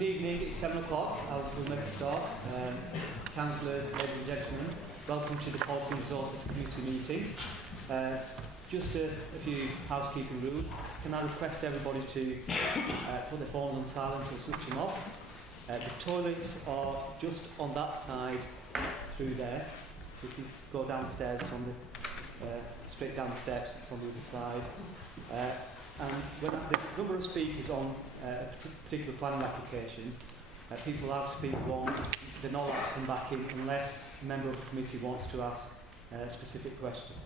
Good evening, it's 7 o'clock. We'll make a start. Councillors, ladies and gentlemen, welcome to the Policy Resources Committee meeting. Just a few housekeeping rules. Can I request everybody to put their phones on silent or switch them off? The toilets are just on that side through there. So if you go downstairs, on the straight down the steps, it's on the other side. And when the number of speakers on a particular planning application, people allowed to speak once, they're not allowed to come back in unless a member of the committee wants to ask a specific questions.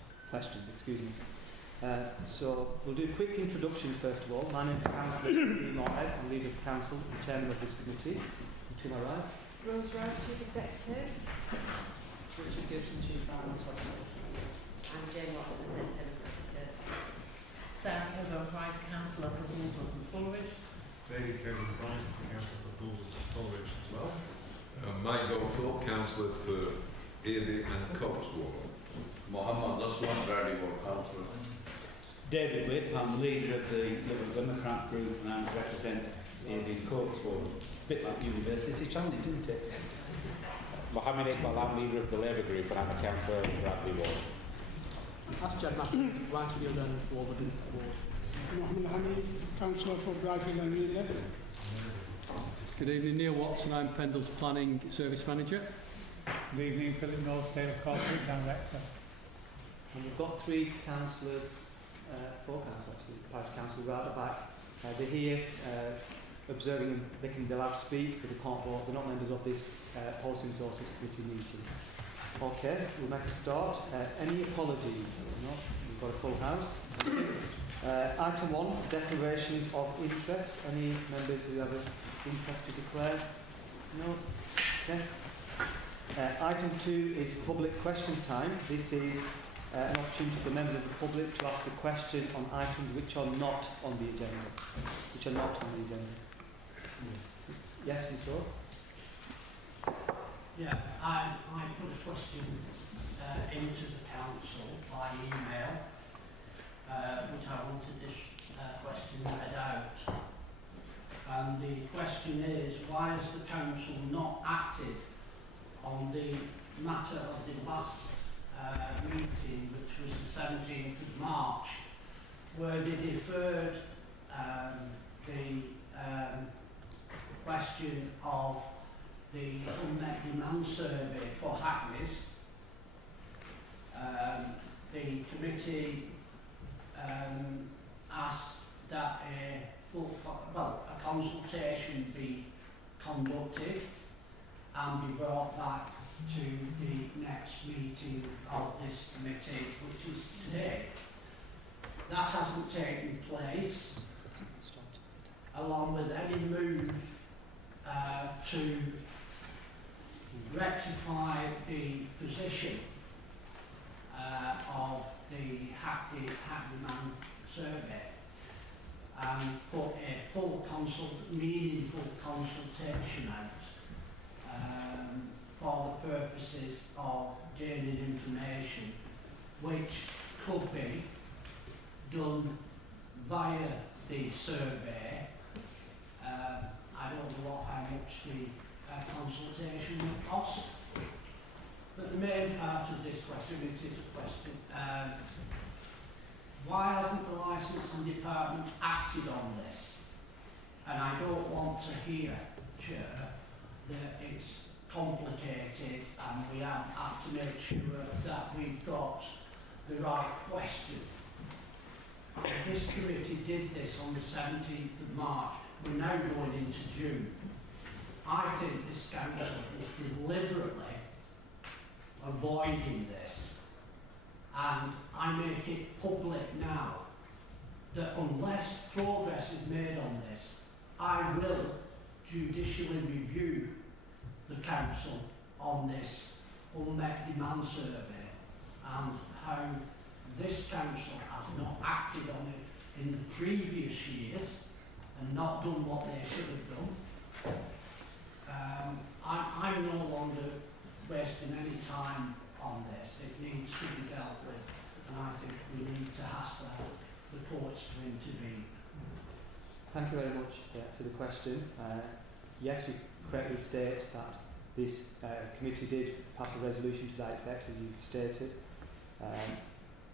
So we'll do a quick introduction first of all. My name is Councillor Dean Moorhead, I'm leader of the council and chairman of this committee. And to my right, Rose Rice, Chief Executive. Richard Gibson, Chief Finance Officer. And Jane Watson, Head Democratic Service. Sarah Kilburn Price, Councillor for Woolsworth and Fulridge. David Kevin Price, the Councillor for Bulls and Fulridge as well. Mike Goldthorpe, Councillor for Earby and Cotswold. Mohammed Aslam, Bradley Councillor. David Whip, I'm the leader of the Liberal Democrat group and I represent Earby and Cotswold. A bit like university challenge, isn't it? Mohammed Iqbal, I'm leader of the Labour group and I'm a councillor for Bradley Ward. That's Jed Matthew, Whitefield and Warburton Ward. Mohammed Hanif, Councillor for Bradfield and Ridley. Good evening, Neil Watson, I'm Pendle's Planning Service Manager. Good evening, Philip Knowles, Taylor Corporate Director. and we've got three councillors, four councillors actually, parish council right at the back. They're here observing, they're allowed to speak, but they can't vote. They're not members of this Policy Resources Committee meeting. Okay, we'll make a start. Any apologies? No, we've got a full house. Item 1, declarations of interest. Any members who have an interest to declare? No? Okay. Item 2 is public question time. This is an opportunity for members of the public to ask a question on items which are not on the agenda. Yes, you sure? Yeah, I put a question into the council by email, which I wanted this question read out. And the question is, why has the council not acted on the matter of the last meeting, which was the 17th of March, where they deferred the question of the unmet demand survey for Hackneys. The committee asked that a consultation be conducted and be brought back to the next meeting of this committee, which is today. That hasn't taken place, along with any move to rectify the position of the Hackney demand survey and put a meaningful consultation out for the purposes of gaining information, which could be done via the survey. I don't know how much the consultation would cost, but the main part of this question, it is a question, why hasn't the licensing department acted on this? And I don't want to hear, Chair, that it's complicated and we have to make sure that we've got the right question. This committee did this on the 17th of March. We're now going into June. I think this council is deliberately avoiding this, and I make it public now that unless progress is made on this, I will judicially review the council on this unmet demand survey and how this council has not acted on it in the previous years and not done what they should have done. I'm no longer wasting any time on this. It needs to be dealt with, and I think we need to ask the courts to intervene. Thank you very much for the question. yes, you correctly state that this committee did pass a resolution to that effect, as you've stated.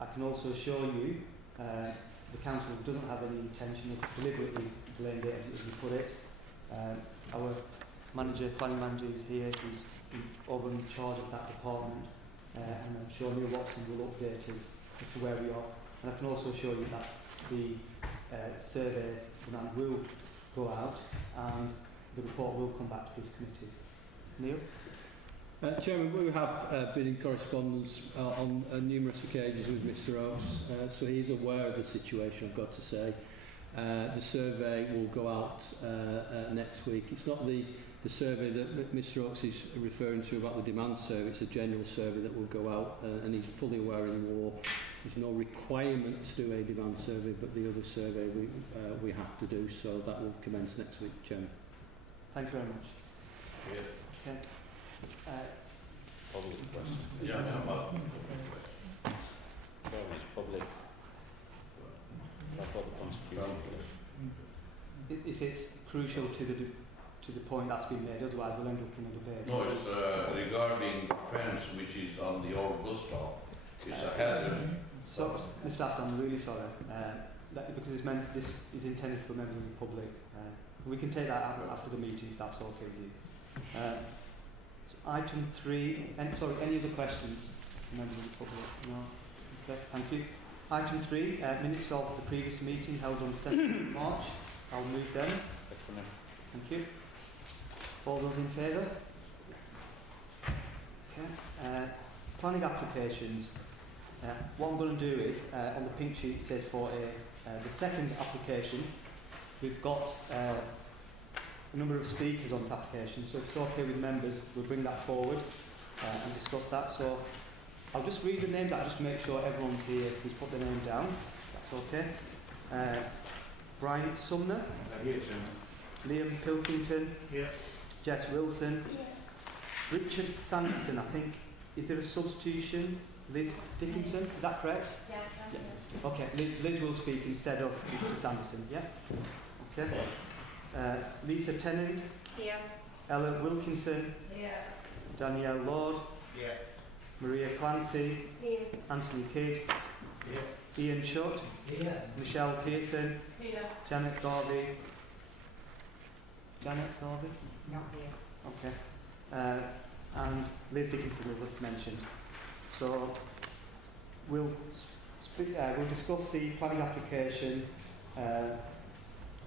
I can also assure you the council doesn't have any intention of deliberately delaying it, as you put it. Our planning manager is here, who's over in charge of that department, and I'm sure Neil Watson will update us as to where we are. And I can also assure you that the survey demand will go out and the report will come back to this committee. Neil? Chairman, we have been in correspondence on numerous occasions with Mr Oakes, so he is aware of the situation, I've got to say. The survey will go out next week. It's not the survey that Mr Oakes is referring to about the demand survey, it's a general survey that will go out, and he's fully aware of the law. There's no requirement to do a demand survey, but the other survey we have to do, so that will commence next week, Chairman. Thank you very much. Yes. Okay. Public questions. Yeah, It's public. That's what the constitution says. If it's crucial to the point that's been made, otherwise we'll end up in a debate. No, it's regarding the fence which is on the old bus stop. It's a hazard. So, Mr. Aston, I'm really sorry, because this is intended for members of the public. We can take that after the meeting if that's okay with you. So item 3, any other questions from members of the public? No? Okay, thank you. Item 3, minutes of the previous meeting held on 7th of March. I'll move them. Thank you. All those in favour? Okay. Planning applications. What I'm going to do is, on the pink sheet it says for the second application, we've got a number of speakers on this application, so if it's okay with members, we'll bring that forward and discuss that. So I'll just read the names out, just to make sure everyone's here who's put their name down. That's okay. Brian Sumner. Here, Liam Pilkington. Here. Jess Wilson. Richard Sanderson, I think. Is there a substitution? Liz Dickinson, is that correct? Yeah. Okay, Liz will speak instead of Mr Sanderson, yeah? Okay. Lisa Tennant. Here. Ella Wilkinson. Here. Danielle Lord. Here. Maria Clancy. Here. Anthony Kidd. Here. Ian Shutt. Here. Michelle Pearson. Here. Janet Garvey. Janet Garvey? Not here. Okay. And Liz Dickinson, as I've mentioned. So we'll discuss the planning application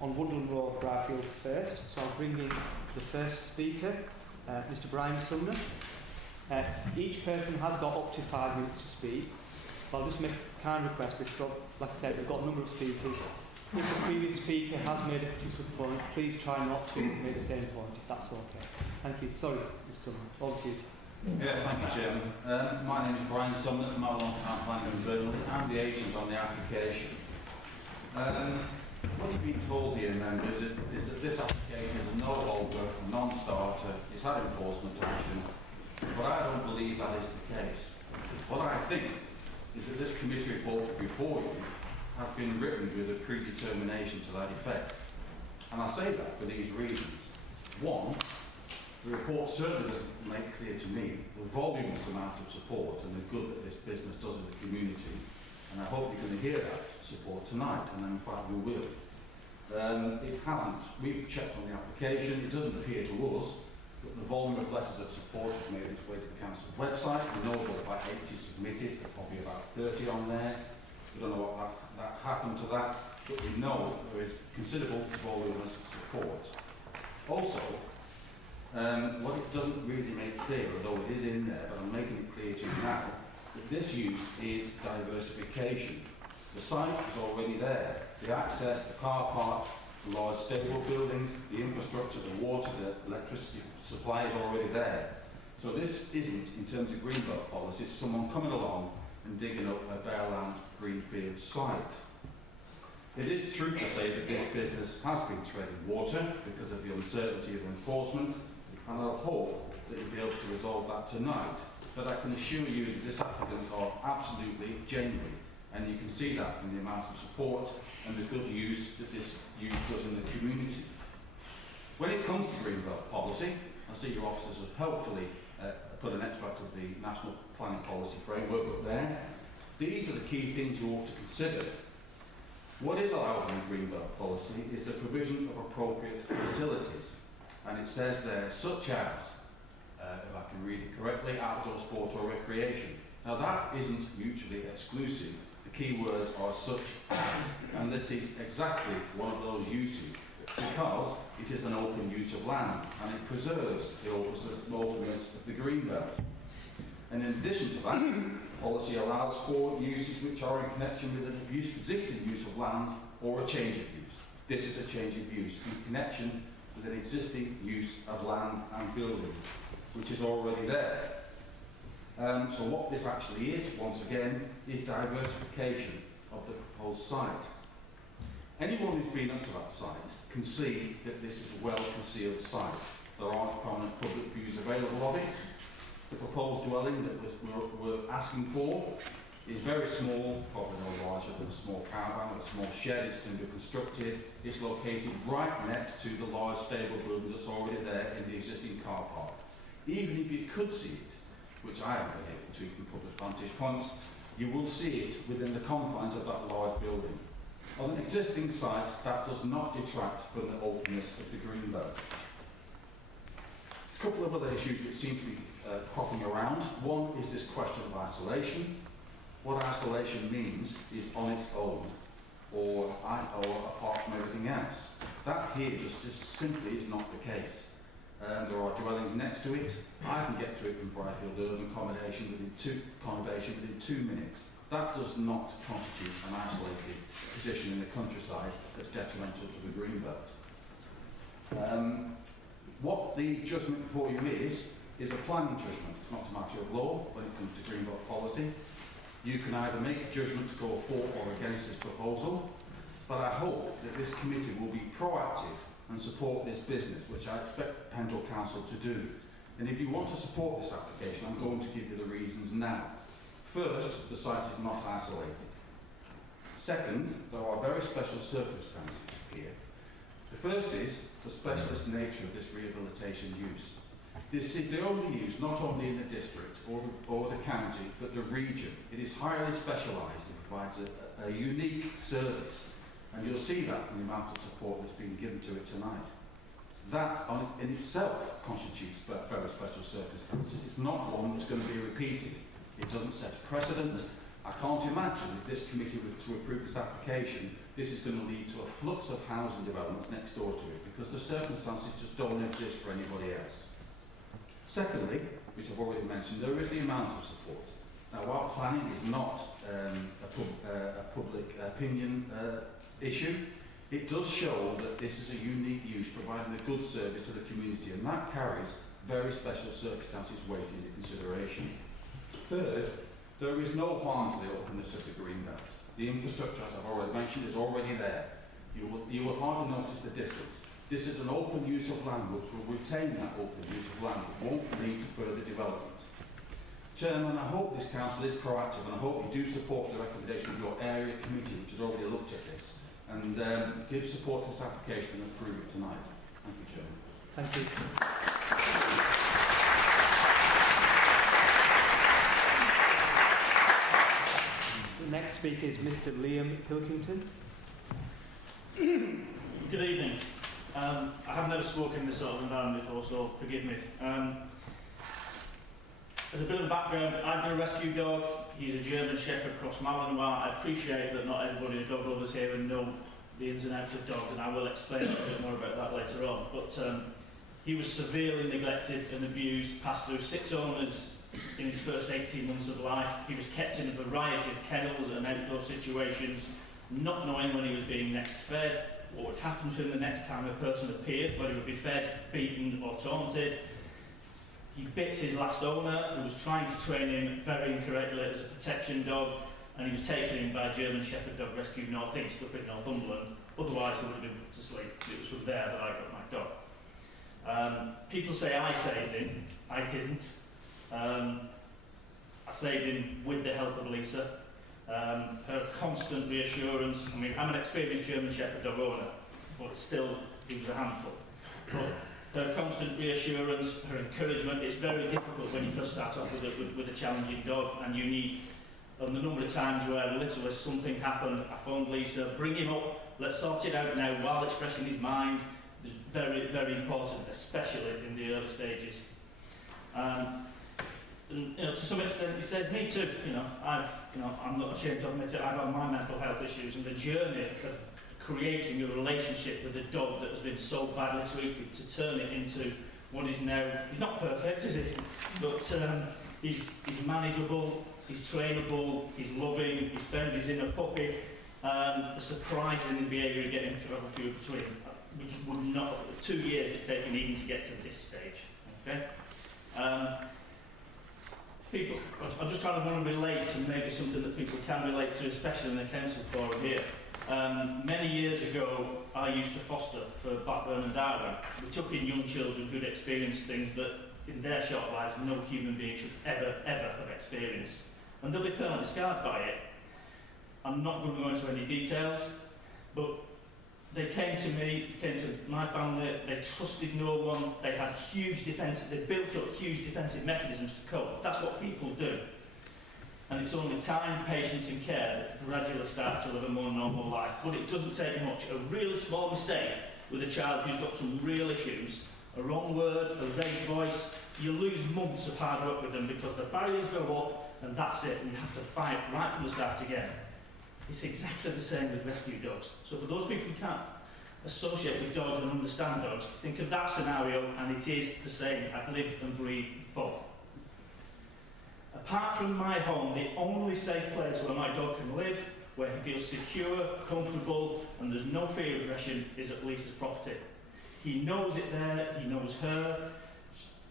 on Woodland Road, Briarfield first. So I'll bring in the first speaker, Mr Brian Sumner. Each person has got up to 5 minutes to speak. But I'll just make a kind request, because like I said, we've got a number of speakers. If the previous speaker has made a particular point, please try not to make the same point, if that's okay. Thank you. Sorry, Mr Sumner. Over to you. Yes, thank you, Chairman. My name is Brian Sumner from our long-time planning in Burnley. I'm the agent on the application. What you've been told here, members, is that this application is a no-holder, non-starter. It's had enforcement action, but I don't believe that is the case. What I think is that this committee report before you has been written with a predetermination to that effect. And I say that for these reasons. One, the report certainly doesn't make clear to me the voluminous amount of support and the good that this business does in the community, and I hope you're going to hear that support tonight, and in fact we will. It hasn't. We've checked on the application. It doesn't appear to us that the volume of letters of support has made its way to the council's website. We know that about 80 submitted, there's probably about 30 on there. We don't know what that happened to that, but we know that there is considerable volume of support. Also, what it doesn't really make clear, although it is in there, but I'm making it clear to you now, that this use is diversification. The site is already there. The access, the car park, the large stable buildings, the infrastructure, the water, the electricity supply is already there. So this isn't, in terms of greenbelt policy, someone coming along and digging up a bare land greenfield site. It is true to say that this business has been treading water because of the uncertainty of enforcement, and I'll hope that you'll be able to resolve that tonight. But I can assure you that this applicants are absolutely genuine, and you can see that from the amount of support and the good use that this use does in the community. When it comes to Greenbelt policy, I see your officers have helpfully put an extract of the National Planning Policy Framework up there. These are the key things you ought to consider. What is allowed in the Greenbelt policy is the provision of appropriate facilities. And it says there, such as, if I can read it correctly, outdoor sport or recreation. Now that isn't mutually exclusive. The key words are such as, and this is exactly one of those uses because it is an open use of land and it preserves the openness of the greenbelt. And in addition to that, policy allows for uses which are in connection with an existing use of land or a change of use. This is a change of use in connection with an existing use of land and building, which is already there. So what this actually is, once again, is diversification of the proposed site. Anyone who's been up to that site can see that this is a well-concealed site. There aren't prominent public views available of it. The proposed dwelling that we're asking for is very small, probably no larger than a small caravan, a small shed. It's timber constructed. It's located right next to the large stable buildings that's already there in the existing car park. Even if you could see it, which I haven't been able to from public vantage points, you will see it within the confines of that large building. On an existing site, that does not detract from the openness of the greenbelt. A couple of other issues which seem to be cropping around. One is this question of isolation. What isolation means is on its own, or apart from everything else. That here just simply is not the case. There are dwellings next to it. I can get to it from Brighfield Urban Accommodation within 2 minutes. That does not constitute an isolated position in the countryside that's detrimental to the greenbelt. What the judgment before you is a planning judgment. It's not a matter of law when it comes to greenbelt policy. You can either make a judgment to go for or against this proposal, but I hope that this committee will be proactive and support this business, which I expect Pendle Council to do. And if you want to support this application, I'm going to give you the reasons now. First, the site is not isolated. Second, there are very special circumstances here. The first is the specialist nature of this rehabilitation use. This is the only use not only in the district or the county, but the region. It is highly specialised and provides a unique service. And you'll see that from the amount of support that's been given to it tonight. That in itself constitutes very special circumstances. It's not one that's going to be repeated. It doesn't set a precedent. I can't imagine if this committee were to approve this application, this is going to lead to a flux of housing developments next door to it because the circumstances just don't exist for anybody else. Secondly, which I've already mentioned, there is the amount of support. Now, while planning is not a public opinion issue, it does show that this is a unique use providing a good service to the community, and that carries very special circumstances weighted into consideration. Third, there is no harm to the openness of the greenbelt. The infrastructure, as I've already mentioned, is already there. You will hardly notice the difference. This is an open use of land which will retain that open use of land. It won't lead to further development. Chairman, I hope this council is proactive and I hope you do support the recommendation of your area committee, which has already looked at this, and give support to this application and approve it tonight. Thank you, Chairman. Thank you. The next speaker is Mr. Liam Pilkington. Good evening. I have never spoken in this sort of environment before, so forgive me. As a bit of background, I've been a rescue dog. He's a German Shepherd cross Malinois. I appreciate that not everybody, the dog lovers here, know the ins and outs of dogs, and I will explain a bit more about that later on. But he was severely neglected and abused, passed through 6 owners in his first 18 months of life. He was kept in a variety of kennels and outdoor situations, not knowing when he was being next fed, what would happen to him the next time a person appeared, whether he would be fed, beaten or taunted. He bit his last owner, who was trying to train him very incorrectly as a protection dog, and he was taken in by a German Shepherd Dog Rescue North East up in Northumberland. Otherwise he would have been put to sleep. It was from there that I got my dog. People say I saved him. I didn't. I saved him with the help of Lisa. Her constant reassurance. I mean, I'm an experienced German Shepherd dog owner, but still, he was a handful. But her constant reassurance, her encouragement, it's very difficult when you first start off with a challenging dog, and you need, on the number of times where literally something happened, I phoned Lisa, bring him up, let's sort it out now while it's fresh in his mind. It's very, very important, especially in the early stages. And to some extent, he said, me too. I'm not ashamed to admit it. I've had my mental health issues, and the journey of creating a relationship with a dog that has been so badly treated to turn it into what is now. He's not perfect, is he? But he's manageable. He's trainable. He's loving. He's friendly. He's in a puppy. The surprise in his behaviour getting few between, which would not. 2 years it's taken even to get to this stage. Okay. People, I'm just trying to want to relate to maybe something that people can relate to, especially in the council forum here. Many years ago, I used to foster for Blackburn and Darwin. We took in young children who'd experienced things that, in their short lives, no human being should ever have experienced. And they'll be permanently scarred by it. I'm not going to go into any details, but they came to me, came to my family, they trusted no one, they had they built up huge defensive mechanisms to cope. That's what people do. And it's only time, patience and care that gradually start to live a more normal life. But it doesn't take much. A really small mistake with a child who's got some real issues, a wrong word, a raised voice, you lose months of hard work with them because the barriers go up and that's it, and you have to fight right from the start again. It's exactly the same with rescue dogs. So for those people who can't associate with dogs and understand dogs, think of that scenario, and it is the same. I've lived and breathed both. Apart from my home, the only safe place where my dog can live, where he feels secure, comfortable, and there's no fear of aggression, is at Lisa's property. He knows it there, he knows her.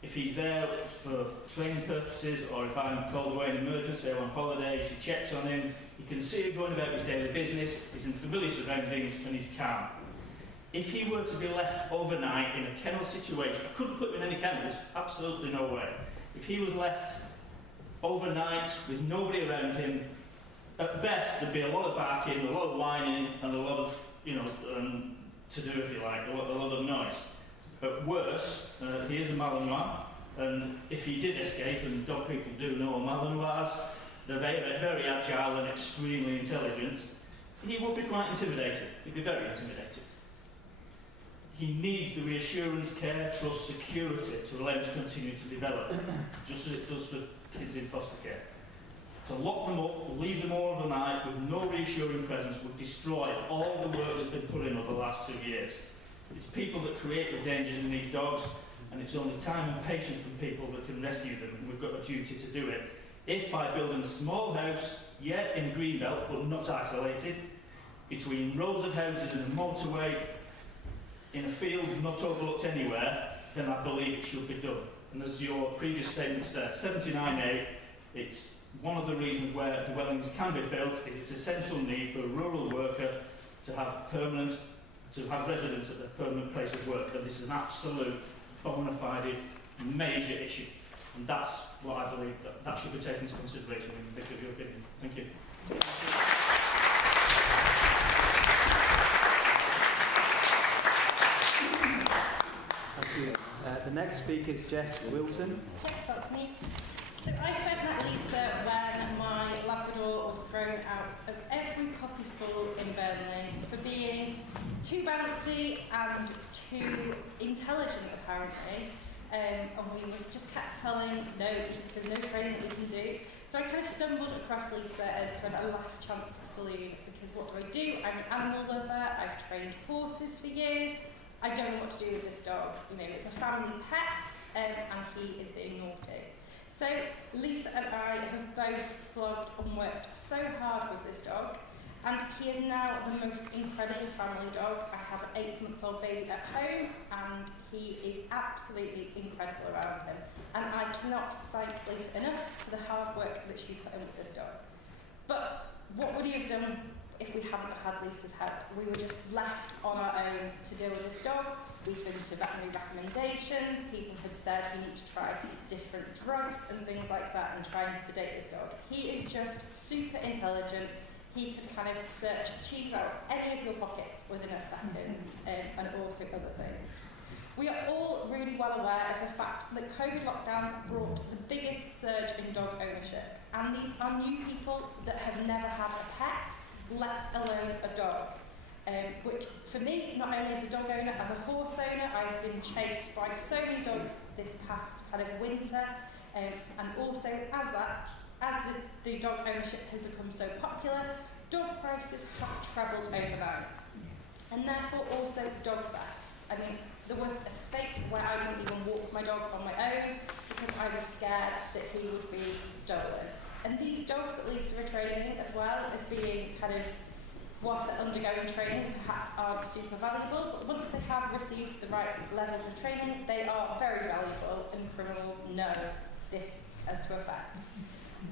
If he's there for training purposes, or if I'm called away in an emergency or on holiday, she checks on him. You can see him going about his daily business, he's in familiar surroundings, and he's calm. If he were to be left overnight in a kennel situation, I couldn't put him in any kennels, absolutely no way. If he was left overnight with nobody around him, at best there'd be a lot of barking, a lot of whining, and a lot of, to do, if you like, a lot of noise. At worst, he is a Malinois, and if he did escape, and dog people do know Malinois, they're very, very agile and extremely intelligent, he would be quite intimidated. He'd be very intimidated. He needs the reassurance, care, trust, security to allow him to continue to develop, just as it does for kids in foster care. To lock them up, leave them all overnight with no reassuring presence would destroy all the work that's been put in over the last 2 years. It's people that create the dangers in these dogs, and it's only time and patience from people that can rescue them, and we've got a duty to do it. If by building a small house, yeah, in a green belt, but not isolated, between rows of houses and a motorway, in a field not overlooked anywhere, then I believe it should be done. And as your previous statement said, 79A, it's one of the reasons where dwellings can be built is its essential need for a rural worker to have residence at their permanent place of work. And this is an absolute bona fide major issue. And that's what I believe that should be taken into consideration when you think of your opinion. Thank you. Thank you. The next speaker is Jess Wilson. Yeah, that's me. So I first met Lisa when my Labrador was thrown out of every puppy school in Burnley for being too bouncy and too intelligent, apparently. And we just kept telling, no, there's no training that we can do. So I kind of stumbled across Lisa as kind of a last chance saloon, because what do? I'm an animal lover, I've trained horses for years, I don't know what to do with this dog. It's a family pet, and he is being naughty. So Lisa and I have both slogged and worked so hard with this dog, and he is now the most incredible family dog. I have an 8-month-old baby at home, and he is absolutely incredible around him. And I cannot thank Lisa enough for the hard work that she's put in with this dog. But what would he have done if we hadn't had Lisa's help? We were just left on our own to deal with this dog. We've been to veterinary recommendations, people had said you need to try different drugs and things like that and try and sedate this dog. He is just super intelligent. He can kind of search cheese out any of your pockets within a second, and also other things. We are all really well aware of the fact that COVID lockdowns brought the biggest surge in dog ownership, and these are new people that have never had a pet, let alone a dog. Which for me, not only as a dog owner, as a horse owner, I've been chased by so many dogs this past kind of winter, and also as the dog ownership has become so popular, dog prices have trebled overnight, and therefore also dog theft. I mean, there was a state where I wouldn't even walk my dog on my own because I was scared that he would be stolen. And these dogs that Lisa are training, as well as being kind of, whilst they're undergoing training, perhaps aren't super valuable, but once they have received the right levels of training, they are very valuable, and criminals know this as to a fact.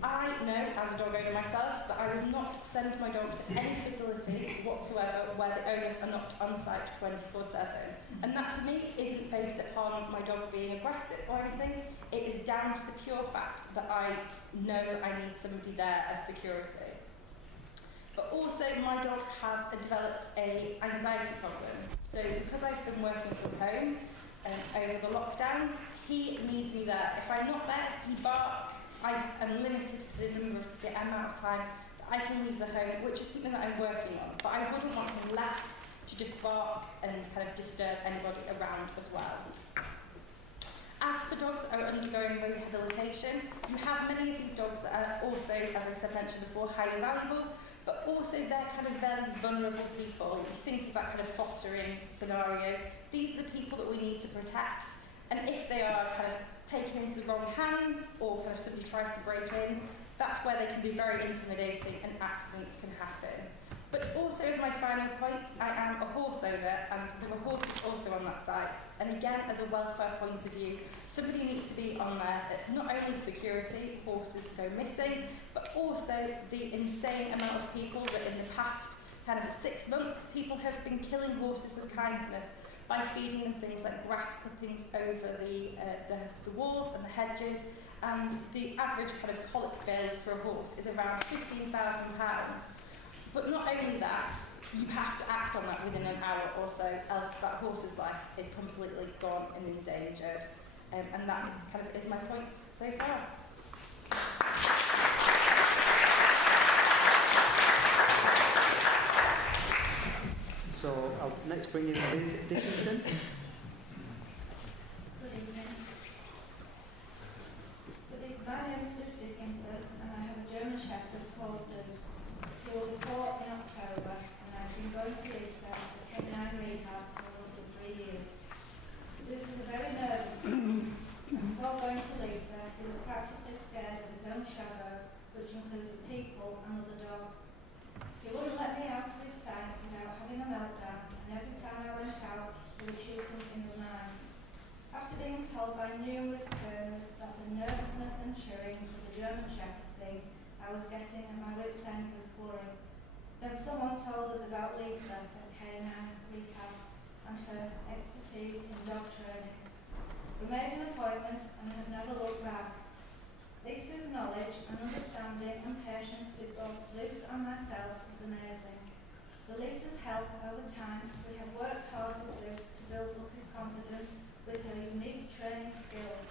I know, as a dog owner myself, that I will not send my dog to any facility whatsoever where the owners are not on site 24/7. And that for me isn't based upon my dog being aggressive or anything. It is down to the pure fact that I know I need somebody there as security. But also my dog has developed an anxiety problem. So because I've been working from home over the lockdowns, he needs me there. If I'm not there, he barks. I am limited to the amount of time that I can leave the home, which is something that I'm working on. But I wouldn't want him left to just bark and kind of disturb anybody around as well. As for dogs that are undergoing rehabilitation, you have many of these dogs that are also, as I said, mentioned before, highly valuable, but also they're kind of very vulnerable people. You think of that kind of fostering scenario. These are the people that we need to protect. And if they are kind of taken into the wrong hands or kind of somebody tries to break in, that's where they can be very intimidating and accidents can happen. But also, as my final point, I am a horse owner and there are horses also on that site. And again, as a welfare point of view, somebody needs to be on there that not only security, horses go missing, but also the insane amount of people that in the past kind of 6 months, people have been killing horses with kindness by feeding them things like grass clippings over the walls and the hedges, and the average kind of colic bill for a horse is around £15,000. But not only that, you have to act on that within an hour or so, else that horse's life is completely gone and endangered. And that kind of is my points so far. So I'll next bring in Liz Dickinson. Good evening. My name is Liz Dickinson and I have a German Shepherd called Zeus, who will be 4 in October, and I've been going to Lisa at Pendle Rehab for over 3 years. Zeus is a very nervous man, and before going to Lisa, he was practically scared of his own shadow, which included people and other dogs. He wouldn't let me out of his sight without having a meltdown, and every time I went out, he would shoot something with mine. After being told by numerous owners that the nervousness and chewing was a German Shepherd thing, I was getting at my wits' end with worry. Then someone told us about Lisa at Canine Rehab and her expertise in dog training. We made an appointment and have never looked back. Lisa's knowledge and understanding and patience with both Zeus and myself is amazing. With Lisa's help over time, we have worked hard with Zeus to build up his confidence with her unique training skills.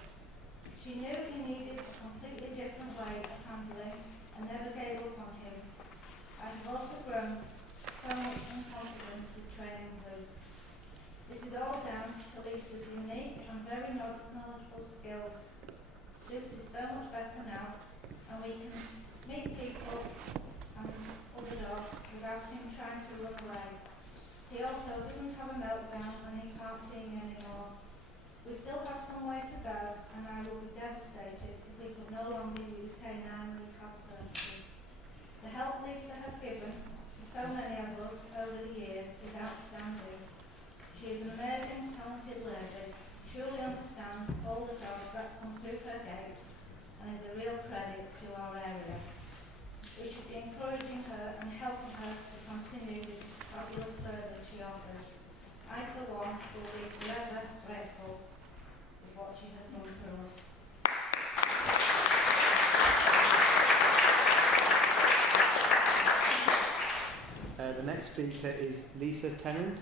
She knew he needed a completely different way of handling and never gave up on him. I have also grown so much in confidence with training Zeus. This is all down to Lisa's unique and very knowledgeable skills. Zeus is so much better now, and we can meet people and other dogs without him trying to run away. He also doesn't have a meltdown when he can't see me anymore. We still have some way to go, and I will be devastated if we could no longer use canine rehab services. The help Lisa has given to so many of us over the years is outstanding. She is an amazing, talented lady, truly understands all the dogs that come through her gates, and is a real credit to our area. We should be encouraging her and helping her to continue with the fabulous service she offers. I, for one, will be forever grateful with what she has done for us. The next speaker is Lisa Tennant.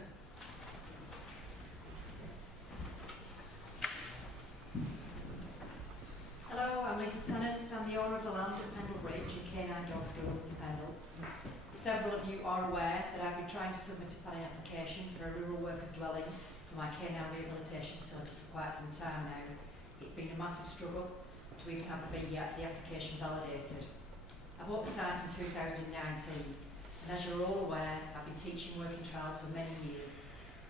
Several of you are aware that I've been trying to submit a planning application for a rural workers dwelling for my canine rehabilitation facility for quite some time now. It's been a massive struggle to even have the application validated. I bought the site in 2019, and as you're all aware, I've been teaching working trials for many years.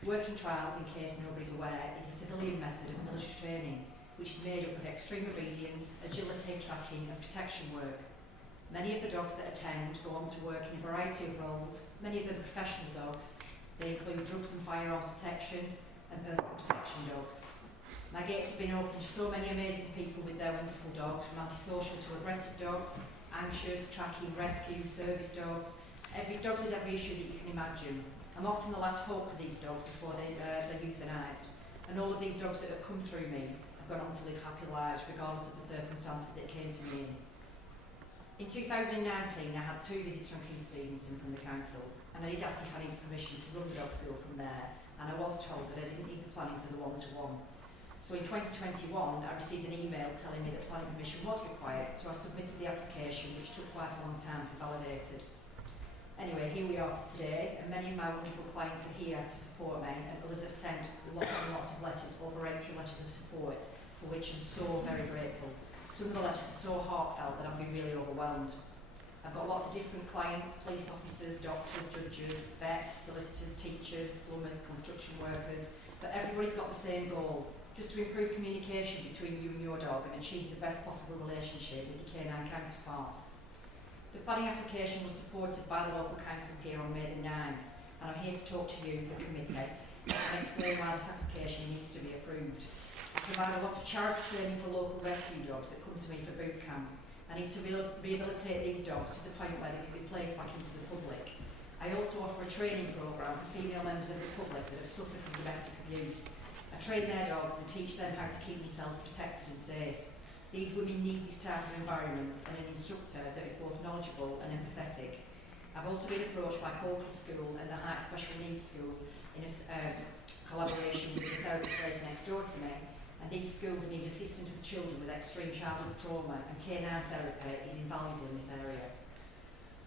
Working trials, in case nobody's aware, is a civilian method of military training which is made up of extreme obedience, agility, tracking and protection work. Many of the dogs that attend go on to work in a variety of roles, many of them professional dogs. They include drugs and firearms detection and personal protection dogs. My gates have been open to so many amazing people with their wonderful dogs, from antisocial to aggressive dogs, anxious, tracking, rescue, service dogs, dogs with every issue that you can imagine. I'm often the last hope for these dogs before they're euthanised. And all of these dogs that have come through me have gone on to live happy lives regardless of the circumstances that came to me in. In 2019, I had 2 visits from Keith Stevenson from the council, and I did ask if I needed permission to run the dog school from there, and I was told that I didn't need the planning for the one-to-one. So in 2021, I received an email telling me that planning permission was required, so I submitted the application, which took quite a long time to be validated. Anyway, here we are today, and many of my wonderful clients are here to support me, and others have sent lots and lots of letters, over 80 letters of support, for which I'm so very grateful. Some of the letters are so heartfelt that I've been really overwhelmed. I've got lots of different clients, police officers, doctors, judges, vets, solicitors, teachers, plumbers, construction workers, but everybody's got the same goal, just to improve communication between you and your dog and achieve the best possible relationship with your canine counterpart. The planning application was supported by the local council here on May the 9th, and I'm here to talk to you, the committee, and explain why this application needs to be approved. I provide a lot of charity training for local rescue dogs that come to me for boot camp. I need to rehabilitate these dogs to the point where they can be placed back into the public. I also offer a training programme for female members of the public that have suffered from domestic abuse. I train their dogs and teach them how to keep themselves protected and safe. These women need this type of environment and an instructor that is both knowledgeable and empathetic. I've also been approached by Colclough School and the High Special Needs School in a collaboration with the therapy place next door to me. And these schools need assistance with children with extreme childhood trauma, and canine therapy is invaluable in this area.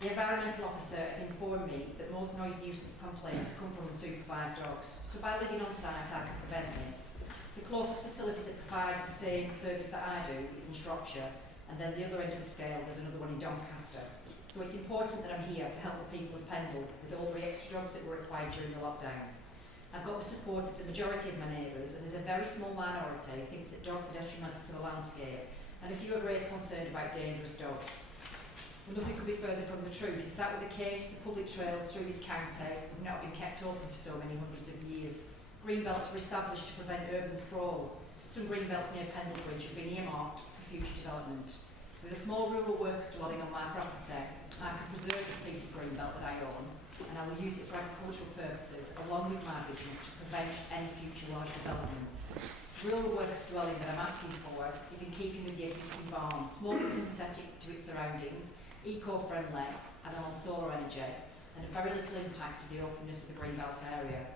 The environmental officer has informed me that most noise nuisance complaints come from unsupervised dogs, so by living on site I can prevent this. The closest facility that provides the same service that I do is in Shropshire, and then the other end of the scale there's another one in Doncaster. So it's important that I'm here to help the people of Pendle with all the extra dogs that were required during the lockdown. I've got the support of the majority of my neighbours, and there's a very small minority who thinks that dogs are detrimental to the landscape, and a few have raised concern about dangerous dogs. Well, nothing could be further from the truth. If that were the case, the public trails through this county would not have been kept open for so many hundreds of years. Green belts were established to prevent urban sprawl. Some green belts near Pendle Bridge have been earmarked for future development. With a small rural workers dwelling on my property, I can preserve this piece of green belt that I own, and I will use it for agricultural purposes along with my business to prevent any future large development. The rural workers dwelling that I'm asking for is in keeping with the existing farm, small and sympathetic to its surroundings, eco-friendly as I'm on solar energy, and a very little impact to the openness of the Greenbelt area.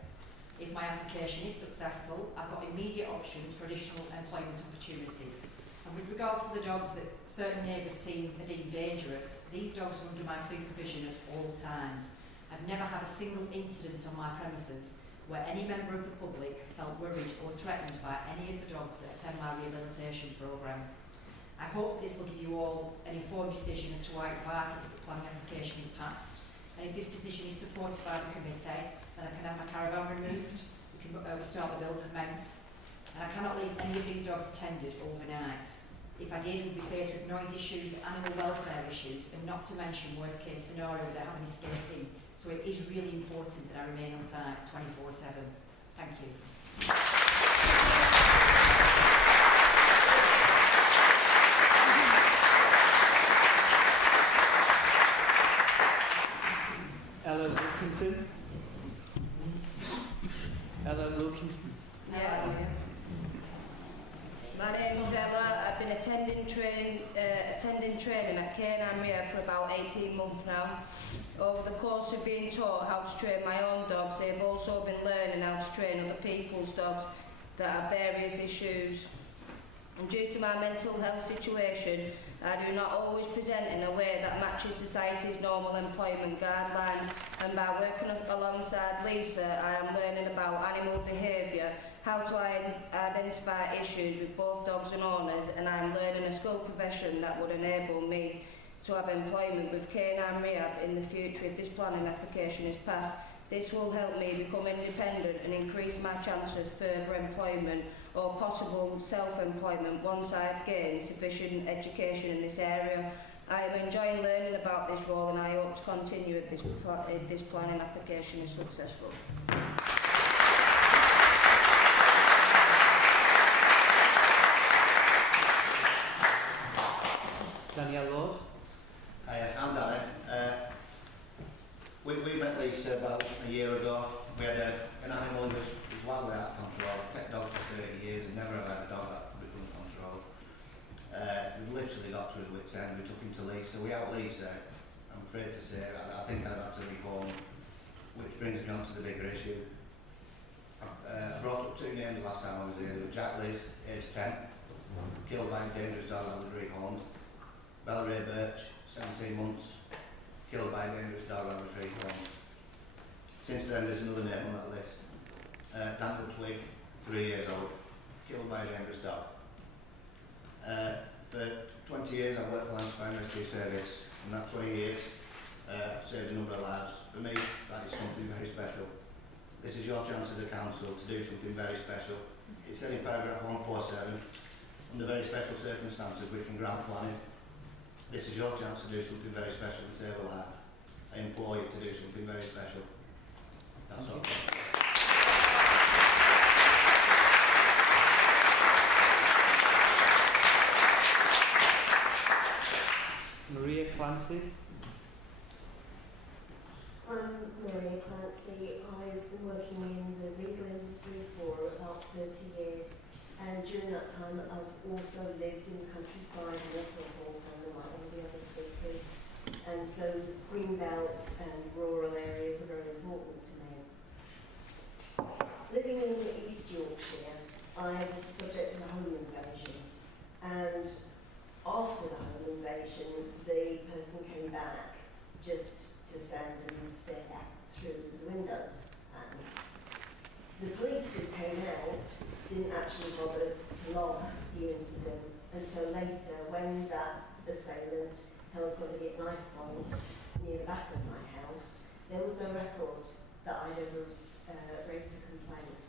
If my application is successful, I've got immediate options for additional employment opportunities. And with regards to the dogs that certain neighbours seem are deemed dangerous, these dogs are under my supervision at all times. I've never had a single incident on my premises where any member of the public felt worried or threatened by any of the dogs that attend my rehabilitation programme. I hope this will give you all an informed decision as to why it's vital that the planning application is passed. And if this decision is supported by the committee, then I can have my caravan removed, we can start the bill commence, and I cannot leave any of these dogs attended overnight. If I did, we'd be faced with noise issues, animal welfare issues, and not to mention worst case scenario without having escaping. So it is really important that I remain on site 24/7. Thank you. Ella Wilkinson. Ella Wilkinson. My name is Ella. I've been attending training at Canine Rehab for about 18 months now. Over the course of being taught how to train my own dogs, I've also been learning how to train other people's dogs that have various issues. and due to my mental health situation, I do not always present in a way that matches society's normal employment guidelines, and by working alongside Lisa, I am learning about animal behaviour, how to identify issues with both dogs and owners, and I am learning a skill profession that would enable me to have employment with canine rehab in the future if this planning application is passed. This will help me become independent and increase my chance of further employment or possible self-employment once I have gained sufficient education in this area. I am enjoying learning about this role, and I hope to continue if this planning application is successful. Danielle Lord. Hi, I'm Danny. We met Lisa about a year ago. We had an animal who was wildly out of control. I've kept dogs for 30 years and never have had a dog that could be under control. We literally got to his wit's end. We took him to Lisa. We out Lisa, I'm afraid to say, I think I'd have to rehome, which brings me on to the bigger issue. I brought up two names last time I was here. There was Jack Liz, aged 10, killed by a dangerous dog that was rehomed. Bella Ray Birch, 17 months, killed by a dangerous dog that was rehomed. Since then, there's another name on that list. Daniel Twig, 3 years old, killed by a dangerous dog. For 20 years, I've worked for Land Fire and Rescue Service. In that 20 years, I've saved a number of lives. For me, that is something very special. This is your chance as a council to do something very special. It said in paragraph 147, under very special circumstances, we can grant planning. This is your chance to do something very special and save a life. I implore you to do something very special. That's all. Maria Clancy. I'm Maria Clancy. I've been working in the legal industry for about 30 years, and during that time I've also lived in the countryside and also like all the other speakers, and so green belt and rural areas are very important to me. Living in East Yorkshire, I was subject to a home invasion, and after the home invasion, the person came back just to stand and stare through the windows at me. The police who came out didn't actually bother to log the incident, and so later, when that assailant held somebody at knife point near the back of my house, there was no record that I'd ever raised a complaint.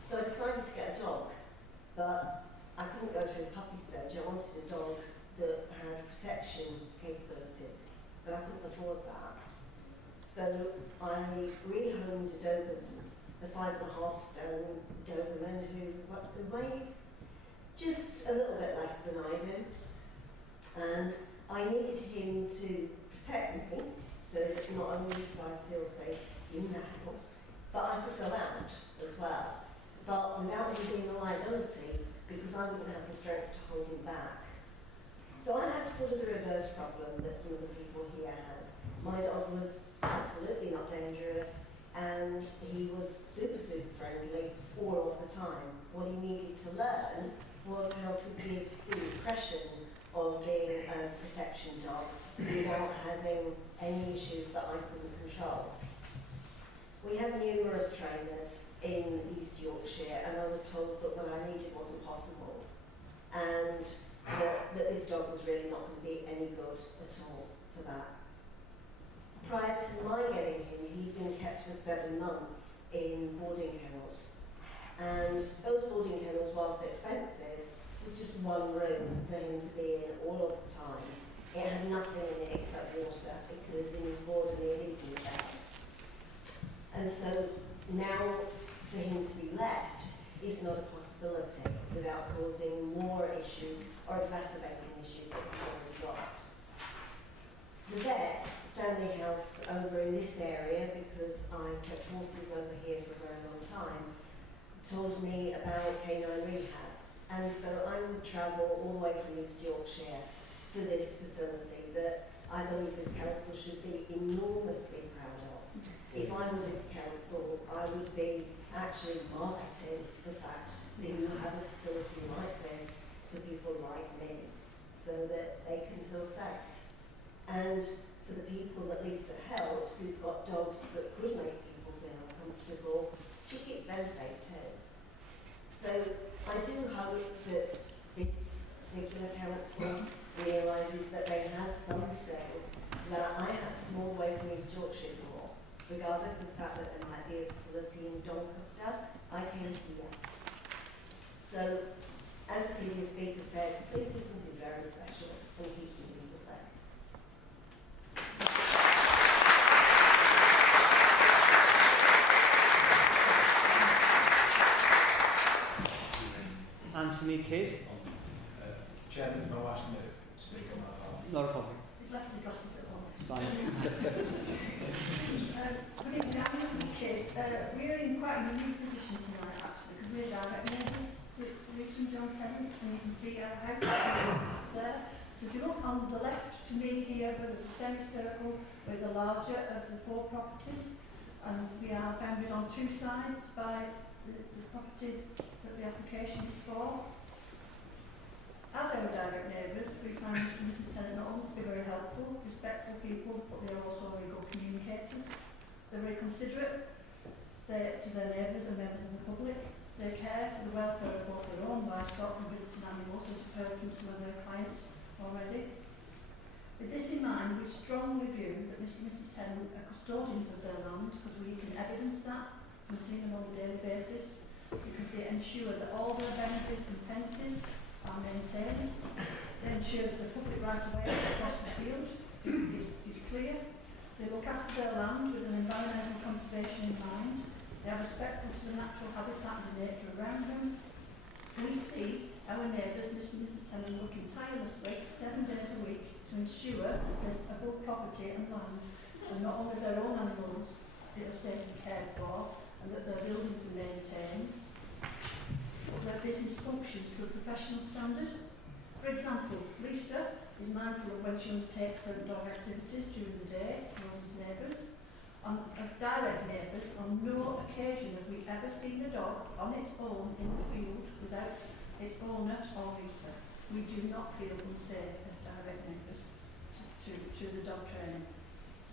So I decided to get a dog, but I couldn't go through the puppy stage. I wanted a dog that had protection capabilities, but I couldn't afford that. So I rehomed a Doberman, a 5.5-stone Doberman who weighs just a little bit less than I do. And I needed him to protect me, so that not only did I feel safe in the house, but I could go out as well, but without him being a liability, because I wouldn't have the strength to hold him back. So I had sort of the reverse problem that some of the people here had. My dog was absolutely not dangerous, and he was super friendly all of the time. What he needed to learn was how to give the impression of being a protection dog without having any issues that I couldn't control. We have numerous trainers in East Yorkshire, and I was told that what I needed wasn't possible, and that this dog was really not going to be any good at all for that. Prior to my getting him, he'd been kept for 7 months in boarding kennels, and those boarding kennels, whilst expensive, was just one room for him to be in all of the time. It had nothing in it except water, because in his board and he'd eaten it out. And so now for him to be left is not a possibility without causing more issues or exacerbating issues that he's already got. The vets, Stanley House over in this area, because I've kept horses over here for a very long time, told me about canine rehab. And so I would travel all the way from East Yorkshire to this facility that I believe this council should be enormously proud of. If I were this council, I would be actually marketing the fact that you have a facility like this for people like me, so that they can feel safe. And for the people that Lisa helps, who've got dogs that could make people feel uncomfortable, she keeps them safe too. So I do hope that this particular council realises that they have something that I had to come all the way from East Yorkshire for, regardless of the fact that there might be a facility in Doncaster. I came here. So, as the previous speaker said, please do something very special and keep some people safe. Anthony Kidd. Chairman, my last minute speak on that half. Not a problem. He's left his glasses at home. Fine. Good evening, I'm Anthony Kidd. We're in quite a unique position tonight, actually, because we're direct neighbours to Lisa and John Tennant, and you can see our house there. So if you look on the left to me here, there's a semicircle with the larger of the 4 properties, and we are bounded on 2 sides by the property that the application is for. As our direct neighbours, we find Mr and Mrs Tennant not only to be very helpful, respectful people, but they are also very good communicators. They're very considerate to their neighbours and members of the public. They care for the welfare of both their own livestock and visiting animals, as you've heard from some of their clients already. With this in mind, we strongly view that Mr and Mrs Tennant are custodians of their land, because we can evidence that from seeing them on a daily basis, because they ensure that all their benefits and fences are maintained. They ensure that the public right-of-way across the field is clear. They look after their land with an environmental conservation in mind. They are respectful to the natural habitat and the nature around them. We see our neighbours, Mr and Mrs Tennant, working tirelessly 7 days a week to ensure that there's a good property and land, and not only their own animals that are safe and cared for, and that their buildings are maintained, their business functions to a professional standard. For example, Lisa is mindful of when she undertakes certain dog activities during the day, knows as neighbours. As direct neighbours, on no occasion have we ever seen a dog on its own in the field without its owner or Lisa. We do not feel unsafe as direct neighbours to the dog training.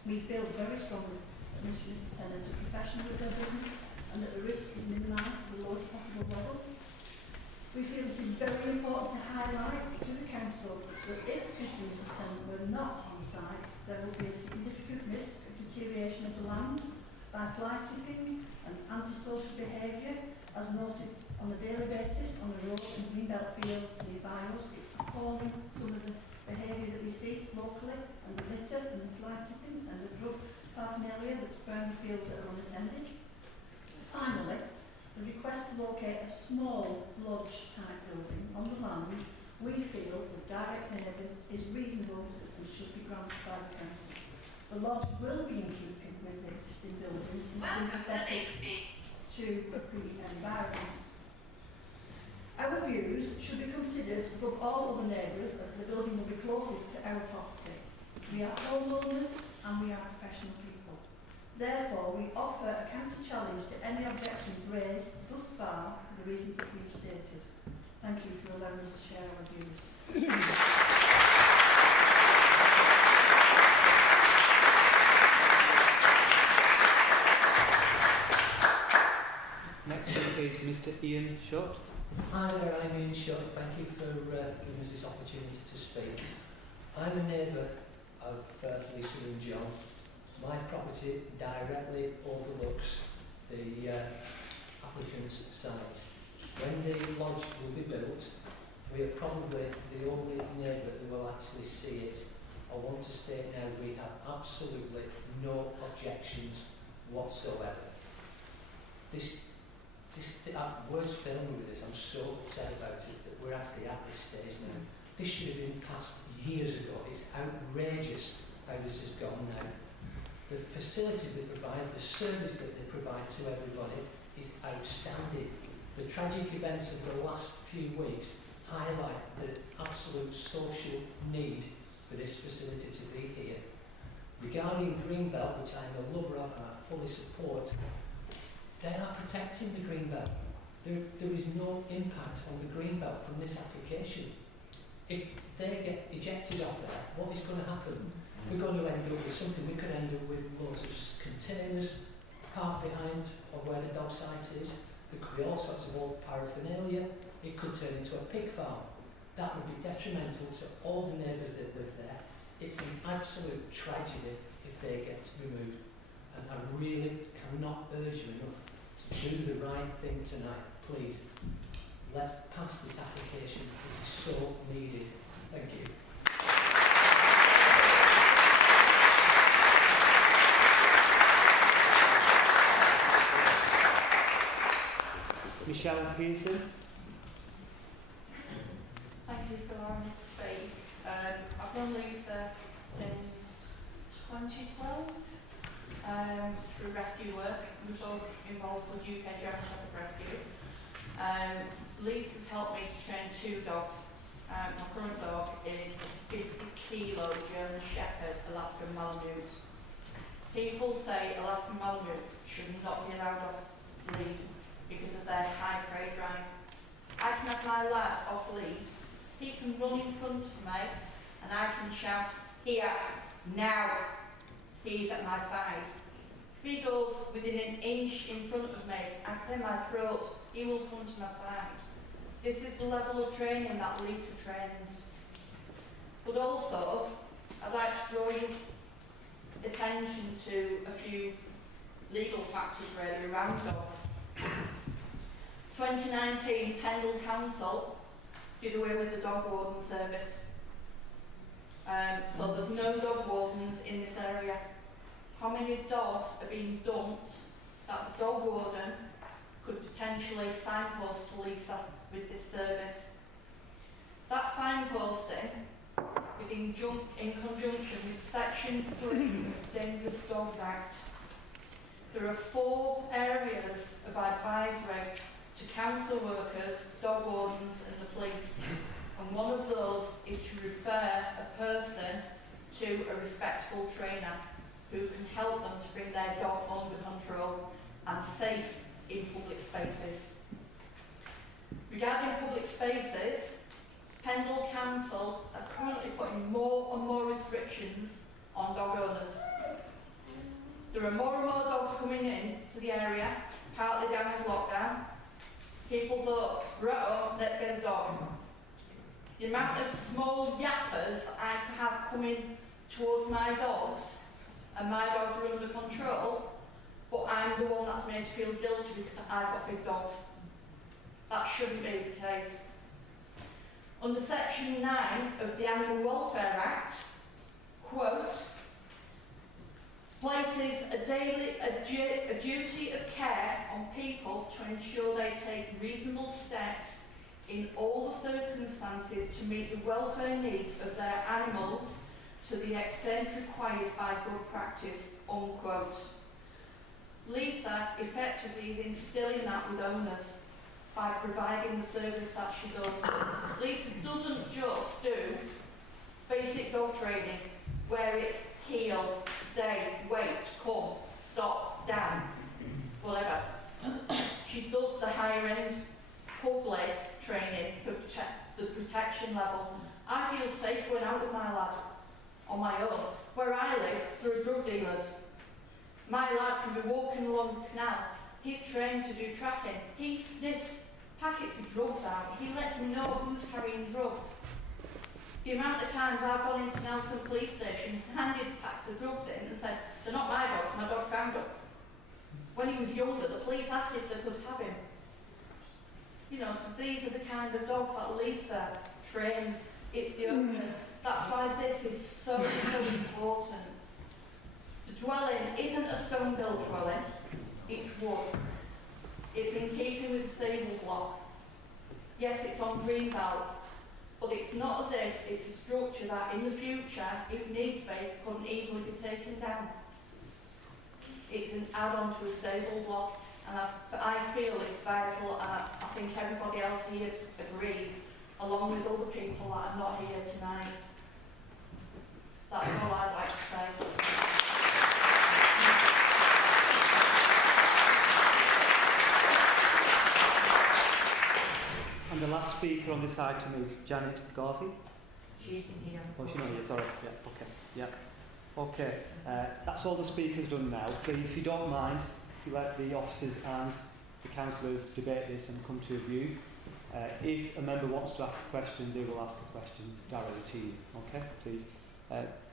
We feel very strongly that Mr and Mrs Tennant are professional with their business and that the risk is minimised to the lowest possible level. We feel it is very important to highlight to the Council that if Mr and Mrs Tennant were not on site, there would be a significant risk of deterioration of the land by fly tipping and antisocial behaviour, as noted on a daily basis on the road in Greenbelt Fields nearby us. It's appalling, some of the behaviour that we see locally, and the litter and the fly tipping and the drug paraphernalia that's around the fields that are unattended. Finally, the request to locate a small lodge-type building on the land, we feel that direct neighbours is reasonable and should be granted by the Council. The lodge will be in keeping with the existing buildings and sympathetic to the environment. Our views should be considered above all other neighbours, as the building will be closest to our property. We are homeowners and we are professional people. Therefore, we offer a counter-challenge to any objections raised thus far for the reasons that we've stated. Thank you for allowing us to share our views. Next speaker is Mr Ian Shutt. Hi there, I'm Ian Shutt. Thank you for giving us this opportunity to speak. I'm a neighbour of Lisa and John. My property directly overlooks the applicant's site. When the lodge will be built, we are probably the only neighbour who will actually see it. I want to state now we have absolutely no objections whatsoever. Words fail me with this. I'm so upset about it that we're actually at this stage now. This should have been passed years ago. It's outrageous how this has gone now. The facilities they provide, the service that they provide to everybody is outstanding. The tragic events of the last few weeks highlight the absolute social need for this facility to be here. Regarding Greenbelt, which I'm a lover of and I fully support, they are protecting the greenbelt. There is no impact on the greenbelt from this application. If they get ejected off there, what is going to happen? We're going to end up with something. We could end up with loads of containers parked behind or where the dog site is. There could be all sorts of old paraphernalia. It could turn into a pig farm. That would be detrimental to all the neighbours that live there. It's an absolute tragedy if they get removed. And I really cannot urge you enough to do the right thing tonight. Please, let's pass this application. It is so needed. Thank you. Michelle Pearson. Thank you for allowing me to speak. I've known Lisa since 2012 through rescue work. I'm sort of involved with UK German Shepherd Rescue. Lisa's helped me to train 2 dogs. My current dog is a 50-kilo German Shepherd Alaskan Malamute. People say Alaskan Malamutes should not be allowed off lead because of their high prey drive. I can have my lad off lead. He can run in front of me and I can shout, "Here, now." He's at my side. If he goes within an inch in front of me, I clear my throat, he will come to my side. This is the level of training that Lisa trains. But also, I'd like to draw your attention to a few legal factors really around dogs. 2019, Pendle Council did away with the dog warden service. So there's no dog wardens in this area. How many dogs are being dumped that the dog warden could potentially signpost to Lisa with this service? That signposting is in conjunction with Section 3 of the Dangerous Dogs Act. There are 4 areas of advisory to council workers, dog wardens and the police, and one of those is to refer a person to a respectable trainer who can help them to bring their dog under control and safe in public spaces. Regarding public spaces, Pendle Council are currently putting more and more restrictions on dog owners. There are more and more dogs coming in to the area, partly down as lockdown. People thought, right, let's get a dog. The amount of small yappers that I can have coming towards my dogs, and my dogs are under control, but I'm the one that's made to feel guilty because I've got big dogs. That shouldn't be the case. Under Section 9 of the Animal Welfare Act, quote, places a duty of care on people to ensure they take reasonable steps in all the circumstances to meet the welfare needs of their animals to the extent required by good practice, unquote. Lisa effectively is instilling that with owners by providing the service that she does. Lisa doesn't just do basic dog training where it's heel, stay, wait, come, stop, down, whatever. She does the higher end public training for the protection level. I feel safe going out with my lad on my own. Where I live, there are drug dealers. My lad can be walking along the canal. He's trained to do tracking. He sniffs packets of drugs out. He lets me know who's carrying drugs. The amount of times I've gone into Nelson Police Station, handed packs of drugs in and said, they're not my dogs, my dog found them. When he was younger, the police asked if they could have him. You know, so these are the kind of dogs that Lisa trains. It's the owners. That's why this is so important. The dwelling isn't a stone-built dwelling, it's wood. It's in keeping with the stable block. Yes, it's on greenbelt, but it's not as if it's a structure that in the future, if needs be, couldn't easily be taken down. It's an add-on to a stable block, and I feel it's vital, and I think everybody else here agrees, along with other people that are not here tonight. That's all I'd like to say. speaker on this item is Janet Garvey. She's in here. Oh, she's not here, sorry. Yeah, okay. Yeah. Okay, that's all the speakers done now. Please, if you don't mind, if you let the officers and the councillors debate this and come to a view. If a member wants to ask a question, they will ask a question directly to you. Okay, please.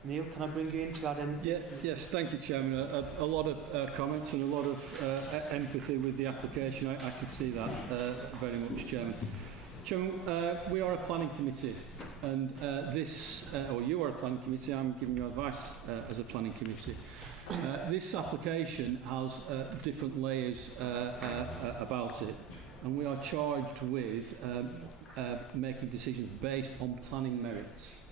Neil, can I bring you in to add anything? Yeah, yes, thank you, Chairman. A lot of comments and a lot of empathy with the application. I can see that very much, Chairman. Chairman, we are a planning committee, and or you are a planning committee, I'm giving you advice as a planning committee. This application has different layers about it, and we are charged with making decisions based on planning merits.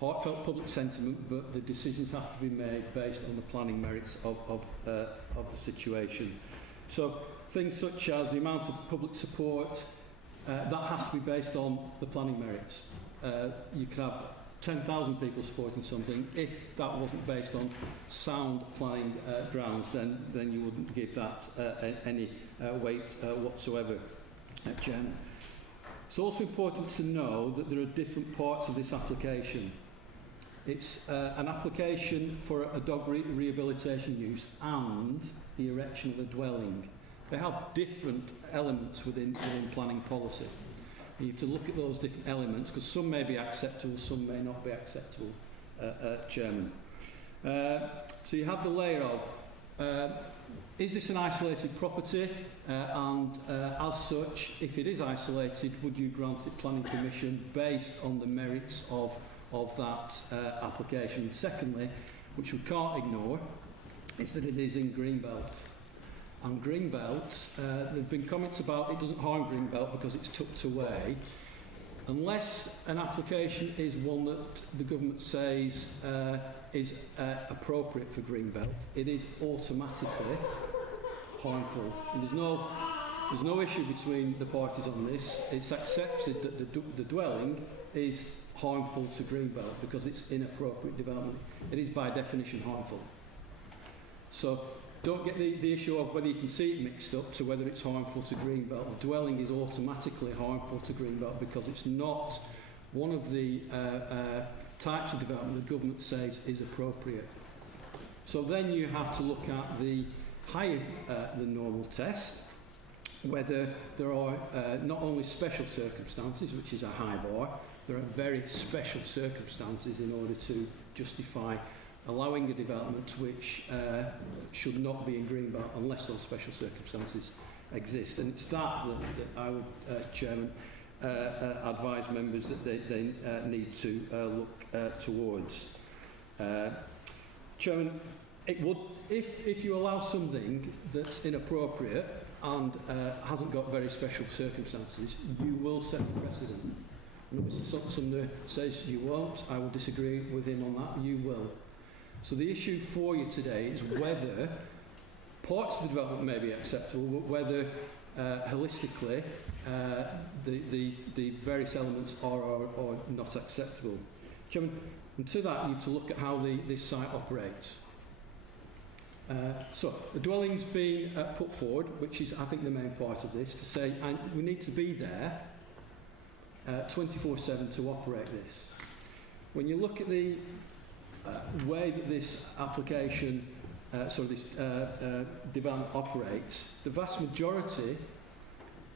Heartfelt public sentiment, but the decisions have to be made based on the planning merits of the situation. So things such as the amount of public support, that has to be based on the planning merits. You could have 10,000 people supporting something. If that wasn't based on sound planning grounds, then you wouldn't give that any weight whatsoever, Chairman. It's also important to know that there are different parts of this application. It's an application for a dog rehabilitation use and the erection of a dwelling. They have different elements within planning policy. You have to look at those different elements because some may be acceptable, some may not be acceptable, Chairman. So you have the layer of, is this an isolated property? And as such, if it is isolated, would you grant it planning permission based on the merits of that application? Secondly, which we can't ignore, is that it is in Greenbelt. And Greenbelt, there have been comments about it doesn't harm Greenbelt because it's tucked away. Unless an application is one that the government says is appropriate for Greenbelt, it is automatically harmful. And there's no issue between the parties on this. It's accepted that the dwelling is harmful to Greenbelt because it's inappropriate development. It is by definition harmful. So don't get the issue of whether you can see it mixed up to whether it's harmful to Greenbelt. The dwelling is automatically harmful to Greenbelt because it's not one of the types of development the government says is appropriate. So then you have to look at the higher than normal test, whether there are not only special circumstances, which is a high bar, there are very special circumstances in order to justify allowing a development which should not be in Greenbelt unless those special circumstances exist. And it's that I would, Chairman, advise members that they need to look towards. Chairman, it would, if you allow something that's inappropriate and hasn't got very special circumstances, you will set a precedent. And obviously somebody says you won't, I will disagree with him on that, you will. So the issue for you today is whether parts of the development may be acceptable, but whether holistically the various elements are not acceptable. Chairman, and to that you have to look at how this site operates. So the dwelling's been put forward, which is I think the main part of this, to say and we need to be there 24/7 to operate this. When you look at the way that this application, this development operates, the vast majority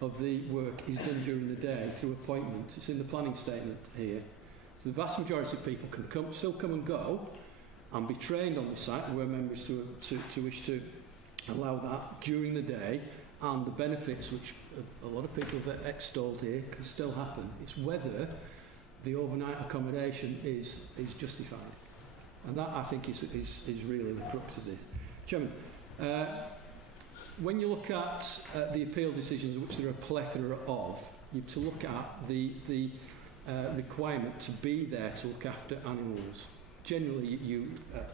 of the work is done during the day through appointment. It's in the planning statement here. So the vast majority of people can still come and go and be trained on the site where members to wish to allow that during the day, and the benefits which a lot of people have extolled here can still happen. It's whether the overnight accommodation is justified. And that, I think, is really the crux of this. Chairman, when you look at the appeal decisions, which there are a plethora of, you have to look at the requirement to be there to look after animals. Generally,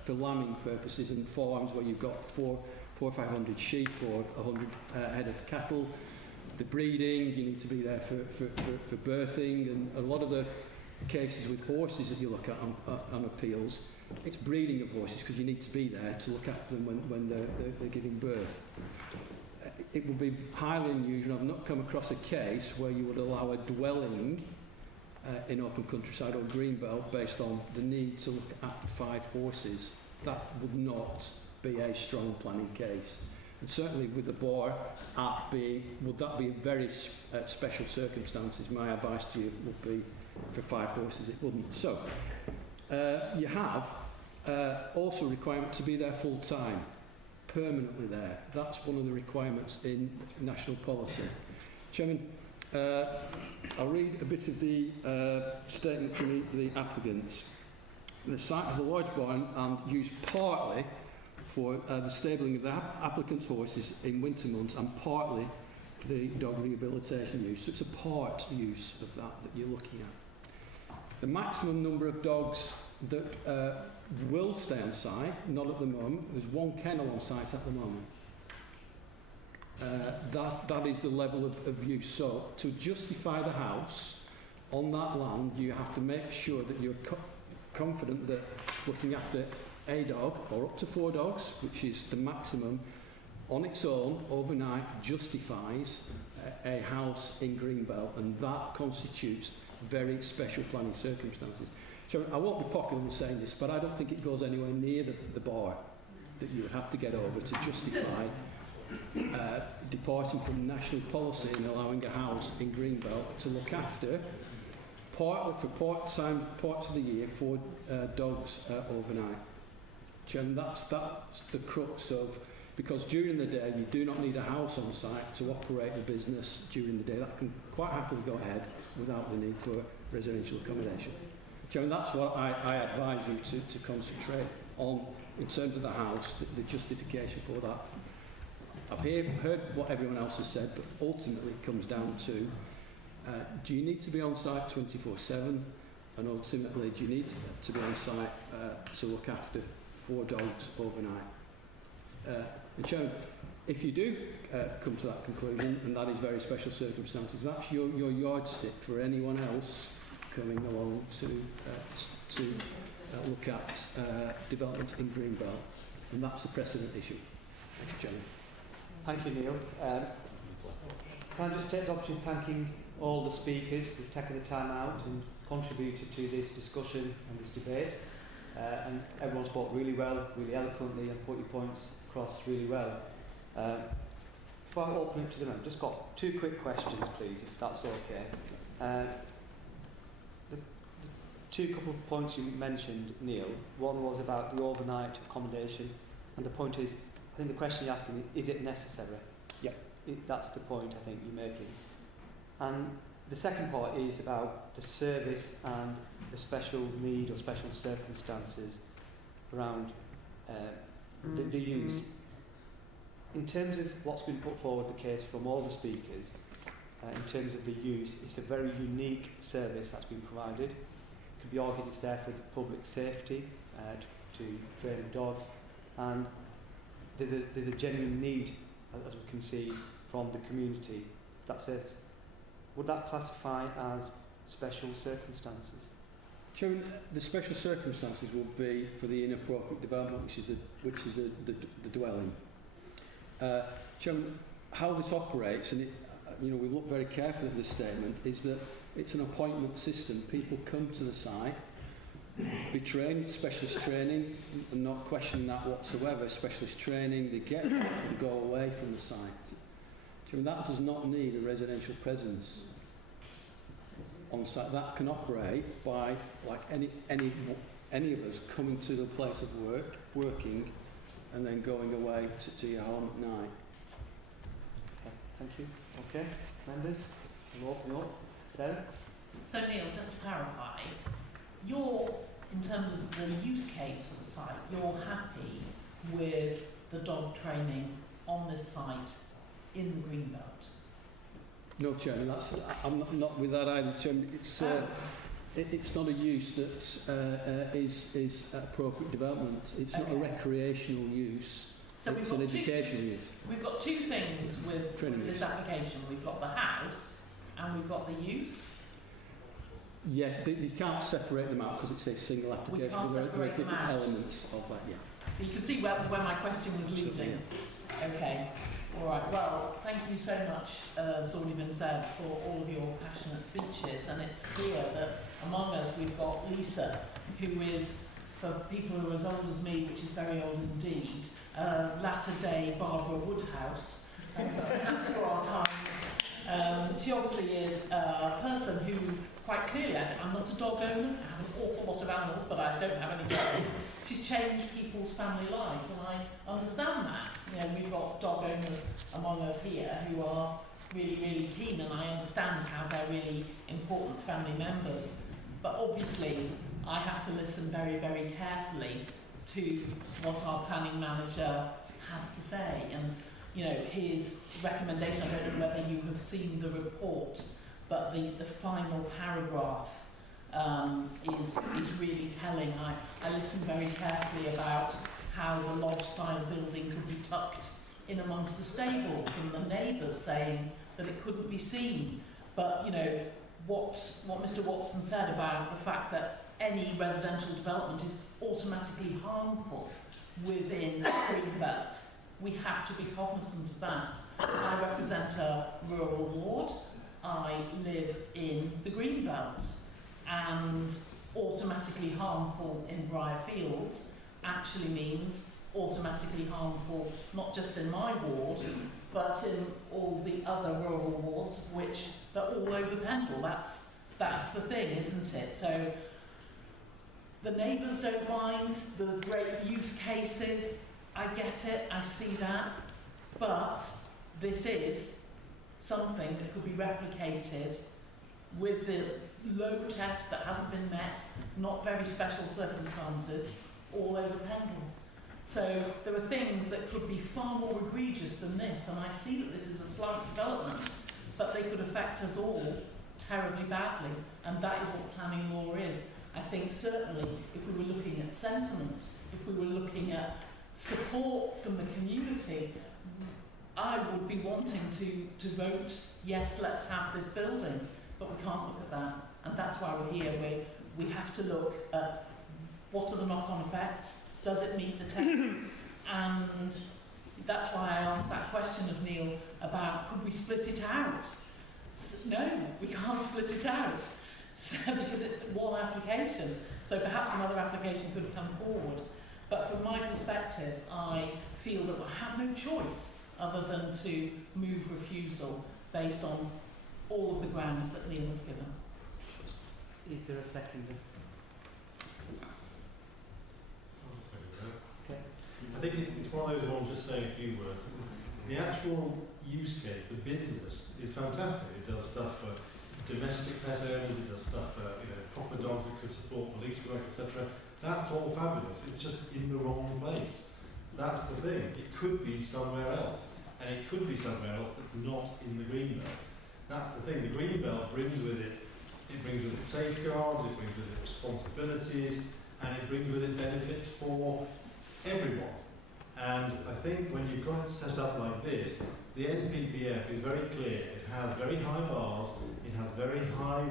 for lambing purposes and farms where you've got 400 or 500 sheep or 100 head of cattle, the breeding, you need to be there for birthing, and a lot of the cases with horses that you look at on appeals, it's breeding of horses because you need to be there to look after them when they're giving birth. it would be highly unusual. I've not come across a case where you would allow a dwelling in open countryside or greenbelt based on the need to look after 5 horses. That would not be a strong planning case. And certainly with the Boar Act being, would that be very special circumstances? My advice to you would be for 5 horses it wouldn't. So you have also a requirement to be there full time, permanently there. That's one of the requirements in national policy. Chairman, I'll read a bit of the statement from the applicants. The site has a large barn and used partly for the stabling of the applicant's horses in winter months and partly for the dog rehabilitation use. So it's a part use of that you're looking at. The maximum number of dogs that will stay on site, not at the moment. There's 1 kennel on site at the moment. That is the level of use. So to justify the house on that land, you have to make sure that you're confident that looking after a dog or up to 4 dogs, which is the maximum, on its own overnight justifies a house in Greenbelt, and that constitutes very special planning circumstances. So I won't be popular in saying this, but I don't think it goes anywhere near the bar that you would have to get over to justify departing from national policy and allowing a house in Greenbelt to look after partly for part-time parts of the year for dogs overnight. And that's the crux of, because during the day you do not need a house on site to operate the business during the day. That can quite happily go ahead without the need for residential accommodation. And that's what I advise you to concentrate on in terms of the house, the justification for that. I've heard what everyone else has said, but ultimately it comes down to do you need to be on site 24/7, and ultimately do you need to be on site to look after 4 dogs overnight? And Chairman, if you do come to that conclusion, and that is very special circumstances, that's your yardstick for anyone else coming along to look at development in Greenbelt, and that's the precedent issue. Thank you, Chairman. Thank you, Neil. Can I just take the opportunity of thanking all the speakers who've taken the time out and contributed to this discussion and this debate. And everyone spoke really well, really eloquently, and put your points across really well. Before I open it to the room, I've just got 2 quick questions, please, if that's okay. The 2 couple of points you mentioned, Neil. One was about the overnight accommodation, and the point is, I think the question you're asking is it necessary? Yeah. That's the point I think you're making. And the second part is about the service and the special need or special circumstances around the use. In terms of what's been put forward, the case from all the speakers, in terms of the use, it's a very unique service that's been provided. It could be argued it's there for the public safety, to train the dogs, and there's a genuine need, as we can see, from the community. That service. Would that classify as special circumstances? Chairman, the special circumstances would be for the inappropriate development, which is the dwelling. Chairman, how this operates, and we look very carefully at this statement, is that it's an appointment system. People come to the site, be trained, specialist training, and not questioning that whatsoever. Specialist training, they get and go away from the site. Chairman, that does not need a residential presence on site. That can operate by, like any of us, coming to the place of work, working, and then going away to your home at night. Okay, thank you. Okay, members, we'll open up. Sarah? So Neil, just to clarify, in terms of the use case for the site, you're happy with the dog training on this site in the Greenbelt? No, Chairman, I'm not with that either, Chairman. It's not a use that is appropriate development. It's not a recreational use. So it's an educational use. We've got 2 things with this application. We've got the house and we've got the use. Yes, you can't separate them out because it's a single application. We can't separate there are different them out. elements of that, yeah. You can see where my question was leading. Okay. All right, well, thank you so much, as already been said, for all of your passionate speeches. And it's clear that among us we've got Lisa, who is, for people who are as old as me, which is very old indeed, latter-day Barbara Woodhouse, perhaps for our times. She obviously is a person who, quite clearly, I'm not a dog owner, I have an awful lot of animals, but I don't have any dogs. She's changed people's family lives, and I understand that. You know, we've got dog owners among us here who are really, really keen, and I understand how they're really important family members. But obviously, I have to listen very, very carefully to what our planning manager has to say. And, you know, his recommendation, I don't know whether you have seen the report, but the final paragraph is really telling. I listened very carefully about how the lodge-style building could be tucked in amongst the stables, and the neighbours saying that it couldn't be seen. But, you know, what Mr Watson said about the fact that any residential development is automatically harmful within Greenbelt, we have to be cognizant of that. I represent a rural ward. I live in the Greenbelt, and automatically harmful in Briarfield actually means automatically harmful not just in my ward, but in all the other rural wards, which they're all over Pendle. That's the thing, isn't it? So the neighbours don't mind the great use cases. I get it, I see that, but this is something that could be replicated with the low test that hasn't been met, not very special circumstances, all over Pendle. So there are things that could be far more egregious than this, and I see that this is a slight development, but they could affect us all terribly badly, and that is what planning law is. I think certainly if we were looking at sentiment, if we were looking at support from the community, I would be wanting to vote, yes, let's have this building, but we can't look at that, and that's why we're here. We have to look at what are the knock-on effects, does it meet the test, and that's why I asked that question of Neil about could we split it out. No, we can't split it out, so, because it's one application, so perhaps another application could come forward. But from my perspective, I feel that we have no choice other than to move refusal based on all of the grounds that Neil has given. Is there a second? Okay. I think it's one of those ones, just saying a few words. The actual use case, the business, is fantastic. It does stuff for domestic pet owners, it does stuff for proper dogs that could support police work, etc. That's all fabulous. It's just in the wrong place. That's the thing. It could be somewhere else. And it could be somewhere else that's not in the Greenbelt. That's the thing. The Greenbelt brings with it safeguards, it brings with it responsibilities, and it brings with it benefits for everyone. And I think when you've got it set up like this, the NPPF is very clear. It has very high bars, it has very high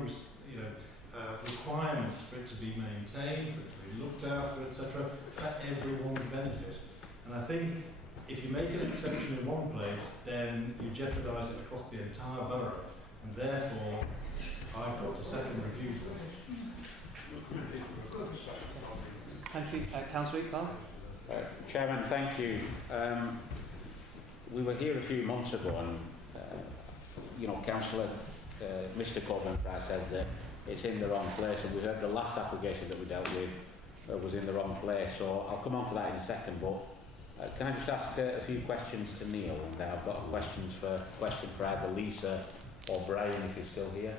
requirements for it to be maintained, for it to be looked after, etc., for everyone's benefit. And I think if you make an exception in one place, then you jeopardise it across the entire borough, and therefore I've got to second review. Thank you. Councillor Iqbal? Chairman, thank you. We were here a few months ago, and Councillor Mr. Corbyn-Price says that it's in the wrong place, and we heard the last application that we dealt with was in the wrong place, so I'll come on to that in a second, but can I just ask a few questions to Neil, and then I've got a question for either Lisa or Brian, if you're still here.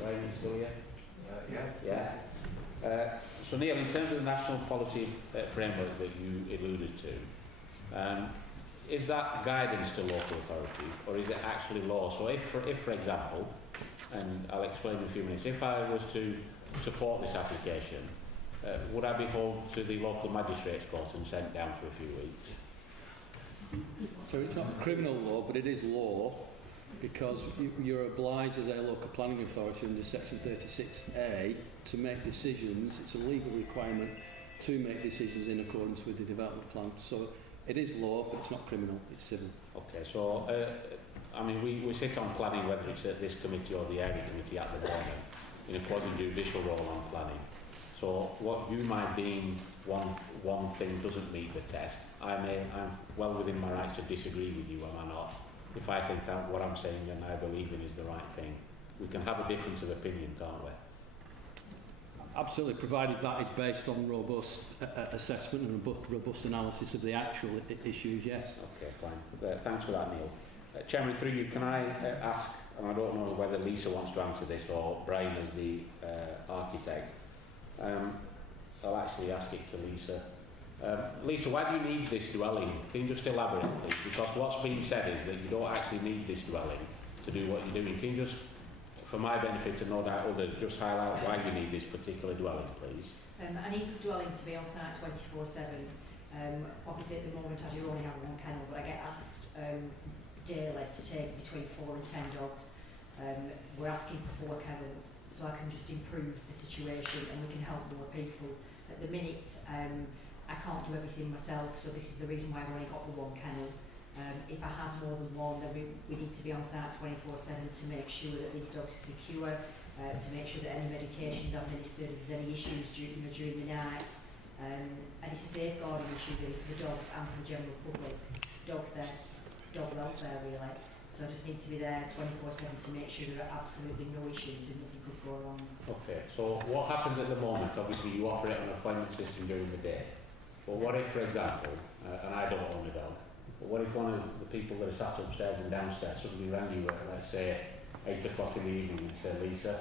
Brian, are you still here? Yes. Yeah. So Neil, in terms of the national policy framework that you alluded to, is that guidance to local authorities, or is it actually law? So if for example, and I'll explain in a few minutes, if I was to support this application, would I be hauled to the local magistrates court and sent down for a few weeks? So it's not criminal law, but it is law, because you're obliged as a local planning authority under section 36A to make decisions. It's a legal requirement to make decisions in accordance with the development plan. So It is law, but it's not criminal, it's civil. Okay, so, I mean, we sit on planning, whether it's at this committee or the area committee at the moment, in a quasi-judicial role on planning. So what you might deem one thing doesn't meet the test, I'm well within my rights to disagree with you, am I not? If I think what I'm saying and I believe in is the right thing. We can have a difference of opinion, can't we? Absolutely, provided that is based on robust assessment and robust analysis of the actual issues, yes. Okay, fine. Thanks for that, Neil. Chairman, through you, can I ask, and I don't know whether Lisa wants to answer this or Brian as the architect. I'll actually ask it to Lisa. Lisa, why do you need this dwelling? Can you just elaborate, please? Because what's been said is that you don't actually need this dwelling to do what you're doing. Can you just, for my benefit and no doubt others, just highlight why you need this particular dwelling, please? I need this dwelling to be on site 24/7. Obviously at the moment I do only have one kennel, but I get asked daily to take between 4 and 10 dogs. We're asking for 4 kennels, so I can just improve the situation and we can help more people. At the minute, I can't do everything myself, so this is the reason why I've only got the 1 kennel. If I have more than one, then we need to be on site 24/7 to make sure that these dogs are secure, to make sure that any medications are administered if there's any issues during the night. And it's a safeguarding issue really for the dogs and for the general public, dog thefts, dog welfare really. So I just need to be there 24/7 to make sure there are absolutely no issues and nothing could go wrong. Okay, so what happens at the moment? Obviously you operate an appointment system during the day. But what if, for example, and I don't own a dog, but what if one of the people that are sat upstairs and downstairs suddenly rang you at, let's say, 8 o'clock in the evening and said, Lisa,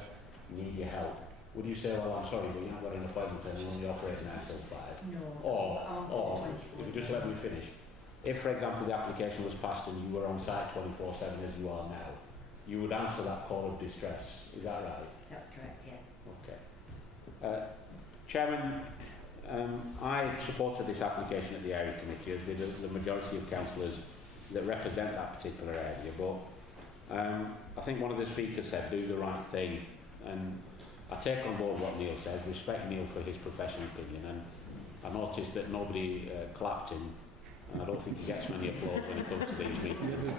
we need your help? Would you say, well, I'm sorry, but you've not got an appointment and I'm only operating until 5? No. Or if you just let me finish. If, for example, the application was passed and you were on site 24/7 as you are now, you would answer that call of distress. Is that right? That's correct, yeah. Okay. Chairman, I supported this application at the area committee, as did the majority of councillors that represent that particular area. But I think one of the speakers said, do the right thing. And I take on board what Neil says, respect Neil for his professional opinion. And I noticed that nobody clapped him. And I don't think he gets many applause when it comes to these meetings.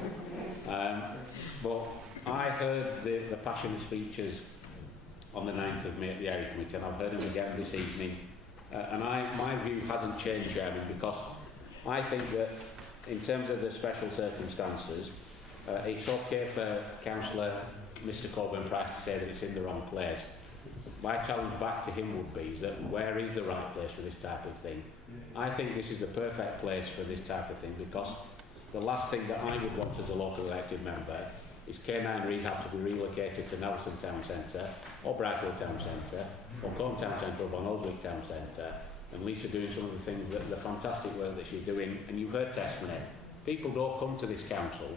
But I heard the passionate speeches on the 9th of May at the area committee, and I've heard him again this evening. And my view hasn't changed, Chairman, because I think that in terms of the special circumstances, it's okay for Councillor Mr Coburn Price to say that it's in the wrong place. My challenge back to him would be is that where is the right place for this type of thing? I think this is the perfect place for this type of thing, because the last thing that I would want as a local elected member is K9 Rehab to be relocated to Nelson Town Centre, or Brightfield Town Centre, or Combe Town Centre, or Von Oldwick Town Centre, and Lisa doing some of the things, that the fantastic work that she's doing. And you've heard testimony. People don't come to this council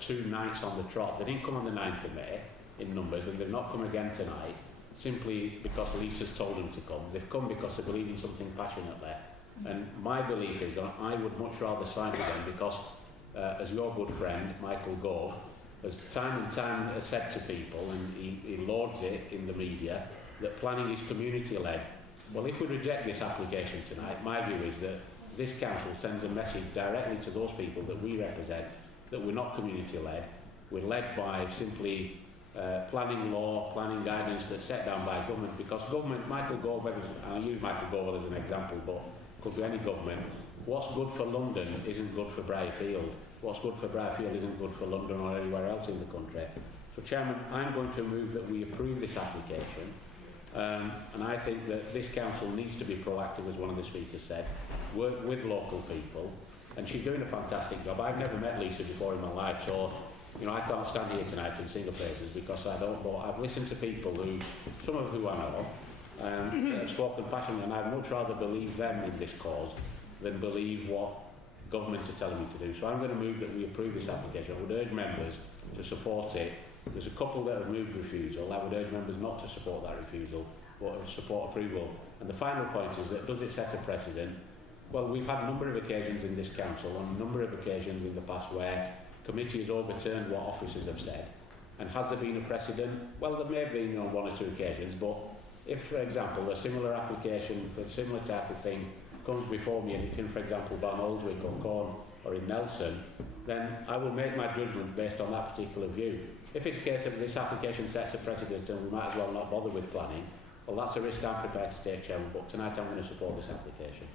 2 nights on the trot. They didn't come on the 9th of May in numbers, and they've not come again tonight simply because Lisa's told them to come. They've come because they believe in something passionately. And my belief is that I would much rather sign with them because, as your good friend, Michael Gove, has time and time said to people, and he lauds it in the media, that planning is community-led. Well, if we reject this application tonight, my view is that this council sends a message directly to those people that we represent that we're not community-led. We're led by simply planning law, planning guidance that's set down by government, because government, Michael Gove, and I use Michael Gove as an example, but could be any government. What's good for London isn't good for Briarfield. What's good for Briarfield isn't good for London or anywhere else in the country. So, Chairman, I'm going to move that we approve this application. And I think that this council needs to be proactive, as one of the speakers said, work with local people. And she's doing a fantastic job. I've never met Lisa before in my life, so I can't stand here tonight and sing her praises because I don't. But I've listened to people who, some of who I know, have spoken passionately, and I'd much rather believe them in this cause than believe what government are telling me to do. So I'm going to move that we approve this application. I would urge members to support it. There's a couple that have moved refusal. I would urge members not to support that refusal, but support approval. And the final point is that, does it set a precedent? Well, we've had a number of occasions in this council, on a number of occasions in the past, where committees overturned what officers have said. And has there been a precedent? Well, there may have been on 1 or 2 occasions, but if, for example, a similar application for a similar type of thing comes before me and it's in, for example, Balmoldswick or Corn or in Nelson, then I will make my judgment based on that particular view. If it's a case of this application sets a precedent and we might as well not bother with planning, well, that's a risk I'm prepared to take, Chairman, but tonight I'm going to support this application.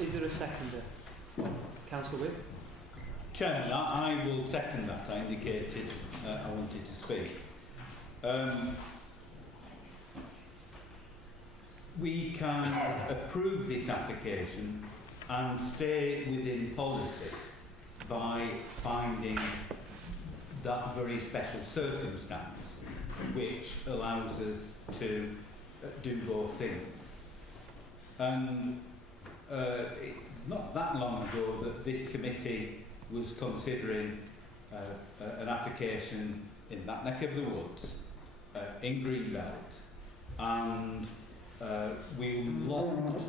Is there a seconder? Councillor Whip? Chairman, I will second that. I indicated I wanted to speak. We can approve this application and stay within policy by finding that very special circumstance which allows us to do both things. And not that long ago that this committee was considering an application in that neck of the woods in Greenbelt, and we locked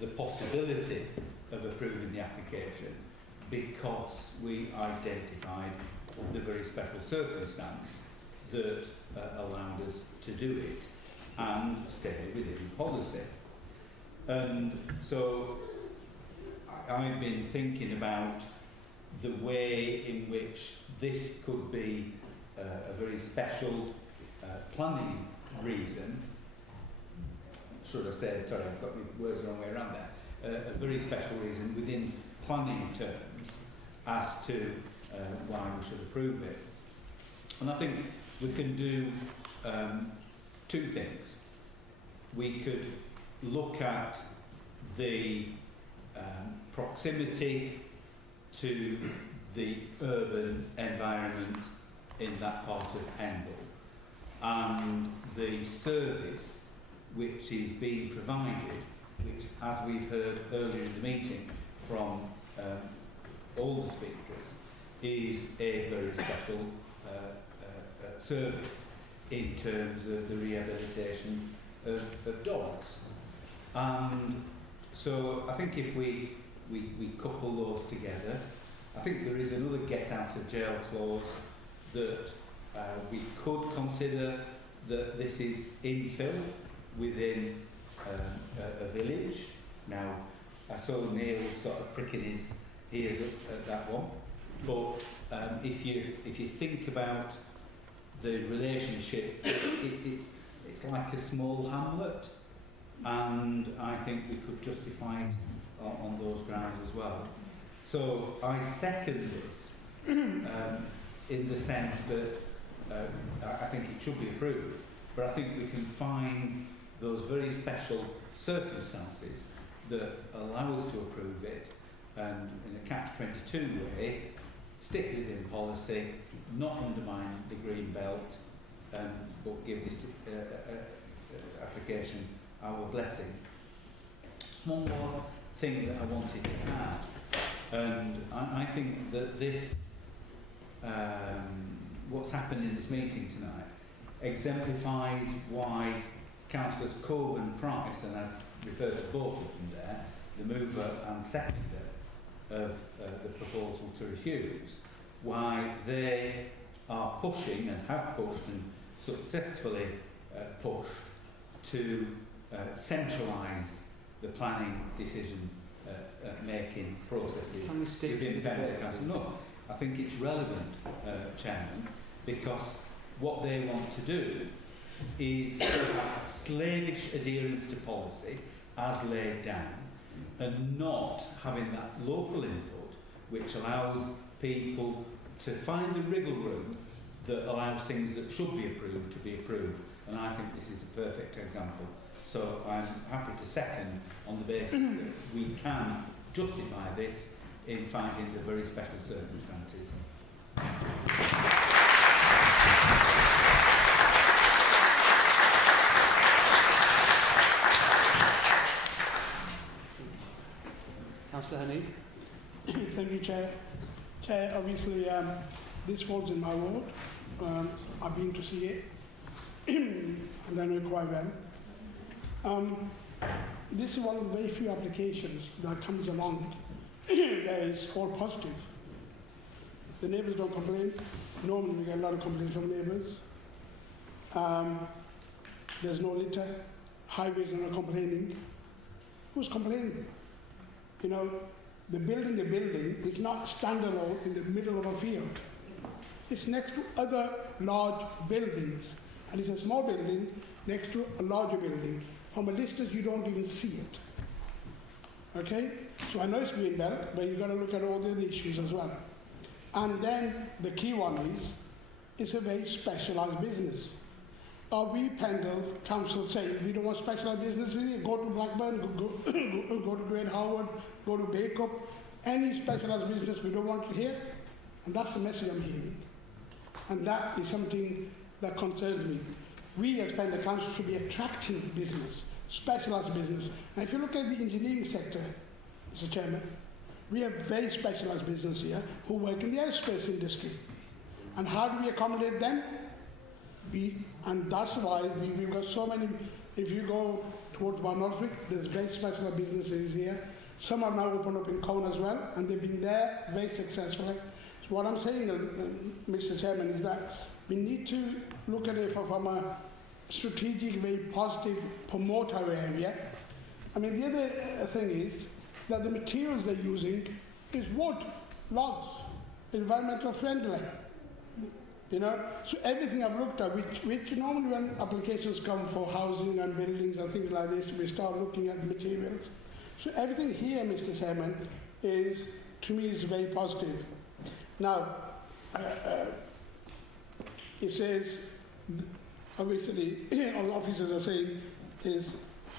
the possibility of approving the application because we identified the very special circumstance that allowed us to do it and stay within policy. And so I've been thinking about the way in which this could be a very special planning reason. Should I say, sorry, I've got my words the wrong way around there. A very special reason within planning terms as to why we should approve it. And I think we can do two things. We could look at the proximity to the urban environment in that part of Pendle and the service which is being provided, which, as we've heard earlier in the meeting from all the speakers, is a very special service in terms of the rehabilitation of dogs. And so I think if we couple those together, I think there is another get out of jail clause that we could consider that this is infill within a village. Now, I saw Neil sort of pricking his ears up at that one, but if you think about the relationship, it's like a small hamlet, and I think we could justify it on those grounds as well. So I second this in the sense that I think it should be approved, but I think we can find those very special circumstances that allow us to approve it, and in a catch-22 way, stick within policy, not undermine the green belt, but give this application our blessing. One more thing that I wanted to add, and I think that this, what's happened in this meeting tonight, exemplifies why Councillors Cobb and Price, and I've referred to both of them there, the mover and seconder of the proposal to refuse, why they are pushing and have pushed and successfully pushed to centralise the planning decision making processes within Pendle Council. No, I think it's relevant, Chairman, because what they want to do is slavish adherence to policy as laid down, and not having that local input which allows people to find a wriggle room that allows things that should be approved to be approved. And I think this is a perfect example. So I'm happy to second on the basis that we can justify this in finding the very special circumstances. Councillor Hanif? Thank you, Chair. Chair, obviously this falls in my ward. I've been to see it and I know it quite well. This is one of the very few applications that comes along that is all positive. The neighbours don't complain. Normally we get a lot of complaints from neighbours. There's no litter. Highways are not complaining. Who's complaining? You know, the building is not standalone in the middle of a field. It's next to other large buildings. And it's a small building next to a larger building. From a distance, you don't even see it. Okay? So I know it's green belt, but you've got to look at all the other issues as well. And then the key one is, it's a very specialised business. Are we, Pendle Council, saying we don't want specialised businesses here? Go to Blackburn, go to Great Harwood, go to Bacup. Any specialised business we don't want to hear? And that's the message I'm hearing. And that is something that concerns me. We as Pendle Council should be attracting business, specialised business. And if you look at the engineering sector, Mr. Chairman, we have very specialised business here who work in the aerospace industry. And how do we accommodate them? And that's why we've got so many. If you go towards Northwick, there's very specialised businesses here. Some are now opened up in Cone as well, and they've been there very successfully. So what I'm saying, Mr. Chairman, is that we need to look at it from a strategic, very positive promoter area. I mean, the other thing is that the materials they're using is wood, logs, environmental friendly. You know, so everything I've looked at, which normally when applications come for housing and buildings and things like this, we start looking at the materials. So everything here, Mr. Chairman, is, to me, is very positive. Now, it says, obviously, all officers are saying is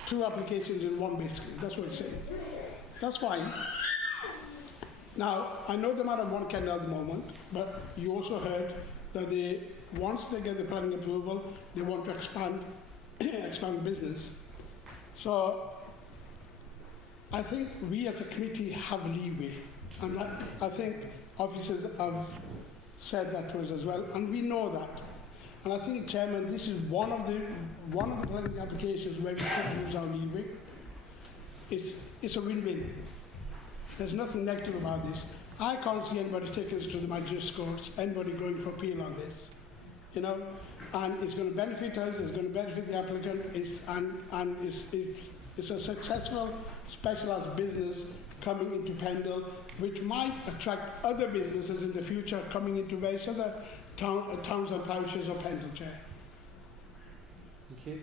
2 applications in one, basically. That's what it's saying. That's fine. Now, I know they might have 1 kennel at the moment, but you also heard that once they get the planning approval, they want to expand business. So I think we as a committee have leeway, and I think officers have said that to us as well, and we know that. And I think, Chairman, this is one of the planning applications where we should use our leeway. It's a win-win. There's nothing negative about this. I can't see anybody taking us to the magistrates' courts, anybody going for appeal on this, you know, and it's going to benefit us, it's going to benefit the applicant, and it's a successful specialised business coming into Pendle, which might attract other businesses in the future coming into various other towns and parishes of Pendle, Chair. Thank you.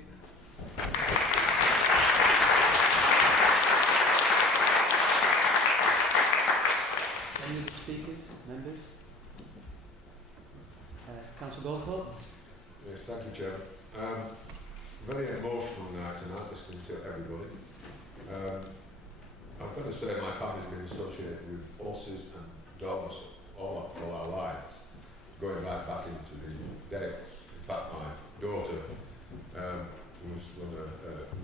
Any other speakers, members? Councillor Goldthorpe? Yes, thank you, Chairman. Very emotional night tonight, listening to everybody. I've got to say my family's been associated with horses and dogs all our lives, going back into the days. In fact, my daughter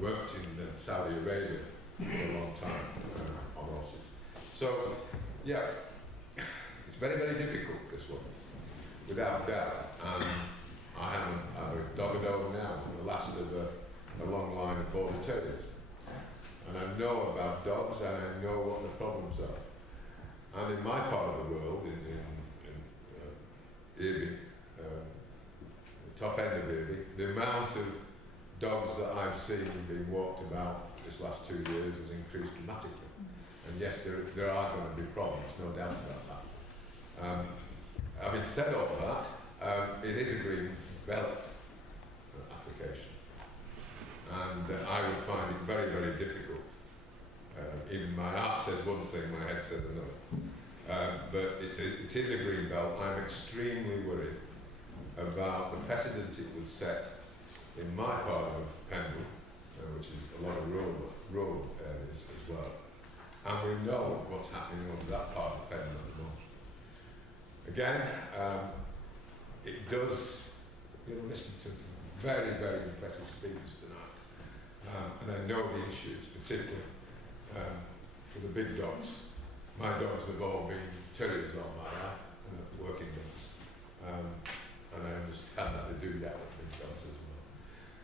worked in Saudi Arabia for a long time on horses. So, yeah, it's very, very difficult, this one, without doubt. And I'm a dog owner now, the last of a long line of border terriers. And I know about dogs, and I know what the problems are. And in my part of the world, in Irby, the top end of Irby, the amount of dogs that I've seen being walked about this last 2 years has increased dramatically. And yes, there are going to be problems, no doubt about that. Having said all that, it is a green belt application. And I would find it very, very difficult. Even my heart says one thing, my head says another. But it is a green belt. I'm extremely worried about the precedent it would set in my part of Pendle, which is a lot of rural areas as well. And we know what's happening over that part of Pendle at the moment. Again, it does, listen to very, very impressive speakers tonight. And I know the issues, particularly for the big dogs. My dogs have all been terriers all my life, working dogs. And I understand that they do that with big dogs as well.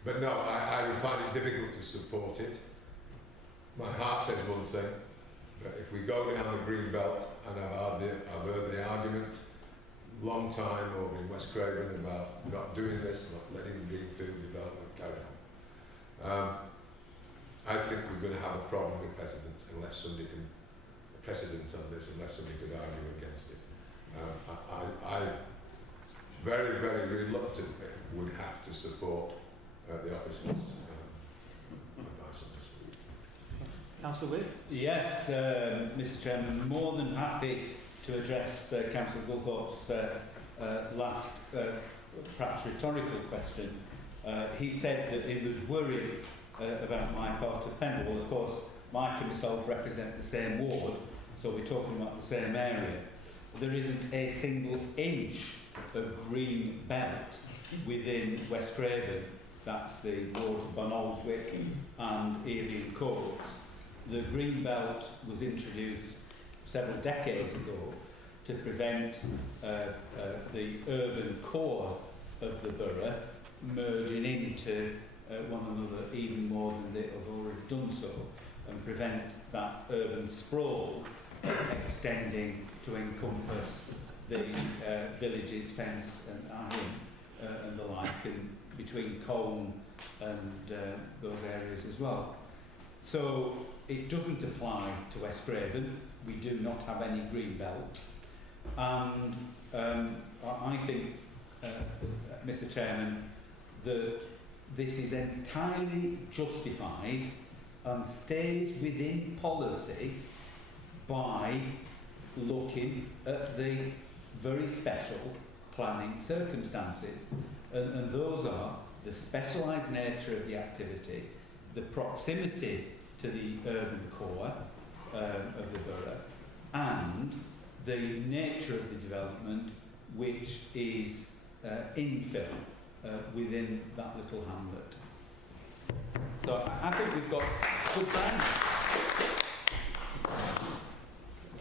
But no, I would find it difficult to support it. My heart says one thing, but if we go down the green belt, and I've heard the argument long time over in West Craven about not doing this, not letting greenfield development carry on. I think we're going to have a problem with precedent unless somebody can argue against it. I very, very reluctantly would have to support the officer's advice on this. Councillor Witt? Yes, Mr Chairman, more than happy to address Councillor Gulthorpe's last perhaps rhetorical question. He said that he was worried about my part of Pendle. Well, of course, Mike and myself represent the same ward, so we're talking about the same area. There isn't a single inch of green belt within West Craven. That's the wards of Bonolswick and Ealing Courts. The green belt was introduced several decades ago to prevent the urban core of the borough merging into one another even more than they have already done so, and prevent that urban sprawl extending to encompass the villages, Fence and Ahern and the like, and between Colne and those areas as well. So it doesn't apply to West Craven. We do not have any green belt. And I think, Mr Chairman, that this is entirely justified and stays within policy by looking at the very special planning circumstances. And those are the specialised nature of the activity, the proximity to the urban core of the borough, and the nature of the development, which is infill within that little hamlet. So I think we've got good plans.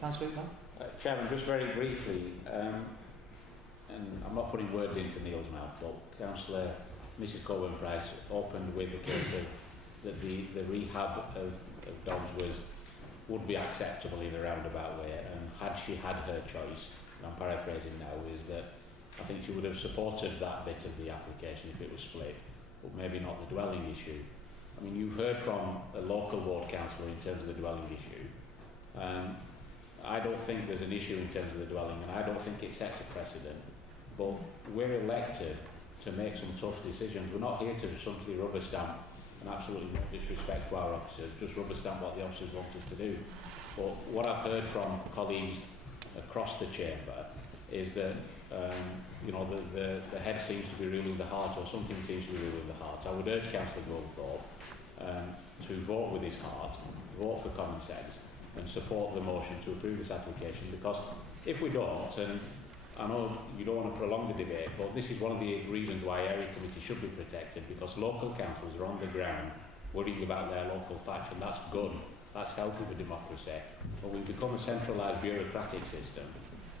Councillor Chairman, just very briefly, and I'm not putting words into Neil's mouth, but Councillor Mrs Colwyn-Price opened with the case of that the rehab of dogs would be acceptable in a roundabout way, and had she had her choice, and I'm paraphrasing now, is that I think she would have supported that bit of the application if it was split, but maybe not the dwelling issue. I mean, you've heard from a local ward councillor in terms of the dwelling issue. I don't think there's an issue in terms of the dwelling, and I don't think it sets a precedent, but we're elected to make some tough decisions. We're not here to simply rubber stamp, and absolutely no disrespect to our officers, just rubber stamp what the officers want us to do. But what I've heard from colleagues across the chamber is that you know, the head seems to be ruling the heart, or something seems to be ruling the heart. I would urge Councillor Goldthorpe to vote with his heart, vote for common sense, and support the motion to approve this application, because if we don't, and I know you don't want to prolong the debate, but this is one of the reasons why area committee should be protected, because local councils are on the ground worrying about their local patch, and that's good. That's healthy for democracy. But we become a centralised bureaucratic system,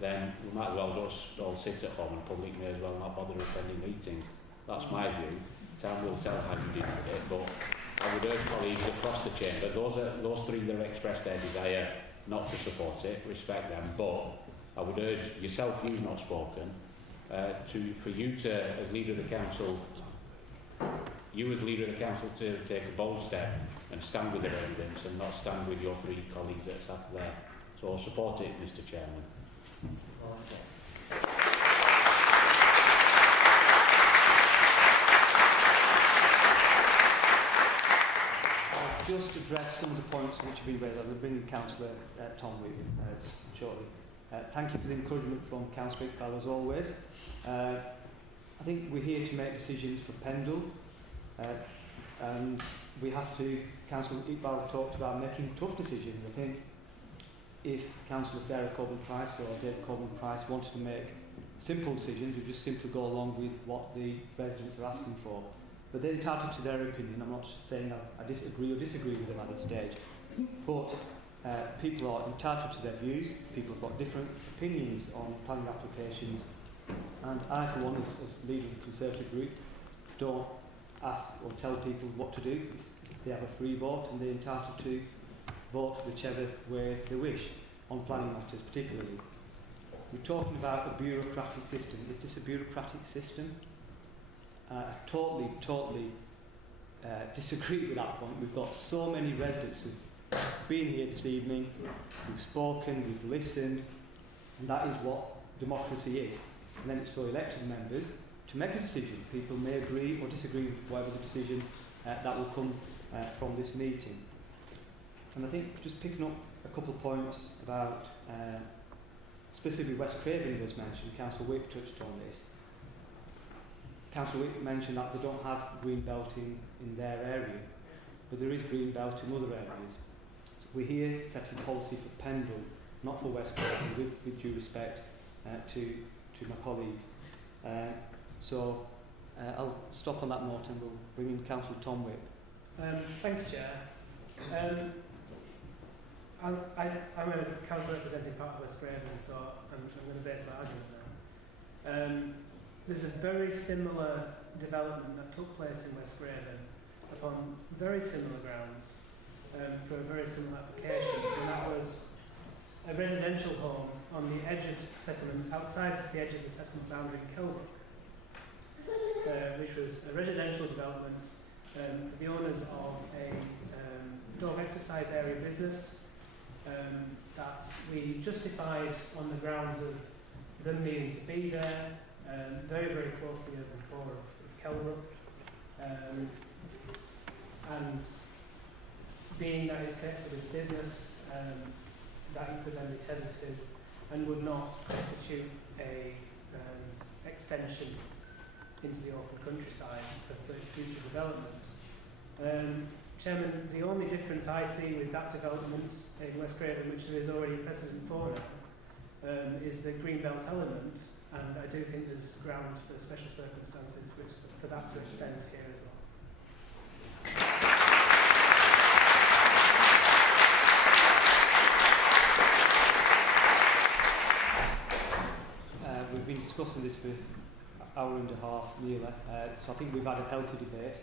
then we might as well just all sit at home, and public may as well not bother attending meetings. That's my view. Time will tell how you deal with it, but I would urge colleagues across the chamber, those three that have expressed their desire not to support it, respect them, but I would urge yourself, you've not spoken, for you to, as leader of the council, to take a bold step and stand with the evidence and not stand with your three colleagues that sat there. So I'll support it, Mr Chairman. Support it. Just address some of the points which have been raised. I'll bring Councillor Tom with shortly. Thank you for the encouragement from Councillor Iqbal as always. I think we're here to make decisions for Pendle, and we have to, Councillor Iqbal talked about making tough decisions. I think if Councillor Sarah Corbyn-Price or David Corbyn-Price wanted to make simple decisions, we just simply go along with what the residents are asking for. But they're entitled to their opinion. I'm not saying I disagree or disagree with them at this stage, but people are entitled to their views. People have got different opinions on planning applications, and I, for one, as leader of the Conservative group, don't ask or tell people what to do. They have a free vote, and they're entitled to vote whichever way they wish on planning matters particularly. we're talking about a bureaucratic system. Is this a bureaucratic system? Totally disagree with that point. We've got so many residents who've been here this evening, who've spoken, we've listened, and that is what democracy is. And then it's for elected members to make a decision. People may agree or disagree with whatever the decision that will come from this meeting. And I think just picking up a couple of points about specifically West Craven was mentioned, Councillor Wick touched on this. Councillor Wick mentioned that they don't have green belting in their area, but there is green belt in other areas. We're here setting policy for Pendle, not for West Craven, with due respect to my colleagues. So I'll stop on that note and we'll bring in Councillor Tom Whip. Thank you, Chair. I'm a councillor representing part of West Craven, so I'm going to base my argument now. There's a very similar development that took place in West Craven upon very similar grounds for a very similar application, and that was a residential home on the edge of Settlement, outside the edge of the Settlement boundary in Kelbrook, which was a residential development for the owners of a dog exercise area business that we justified on the grounds of them needing to be there, very, very close to the urban core of Kelbrook, and being that it's connected with business that you could then be tethered to and would not constitute a extension into the open countryside for future development. Chairman, the only difference I see with that development in West Craven, which there is already precedent for now, is the greenbelt element, and I do think there's ground for special circumstances for that to extend here as well. We've been discussing this for an hour and a half nearly, so I think we've had a healthy debate.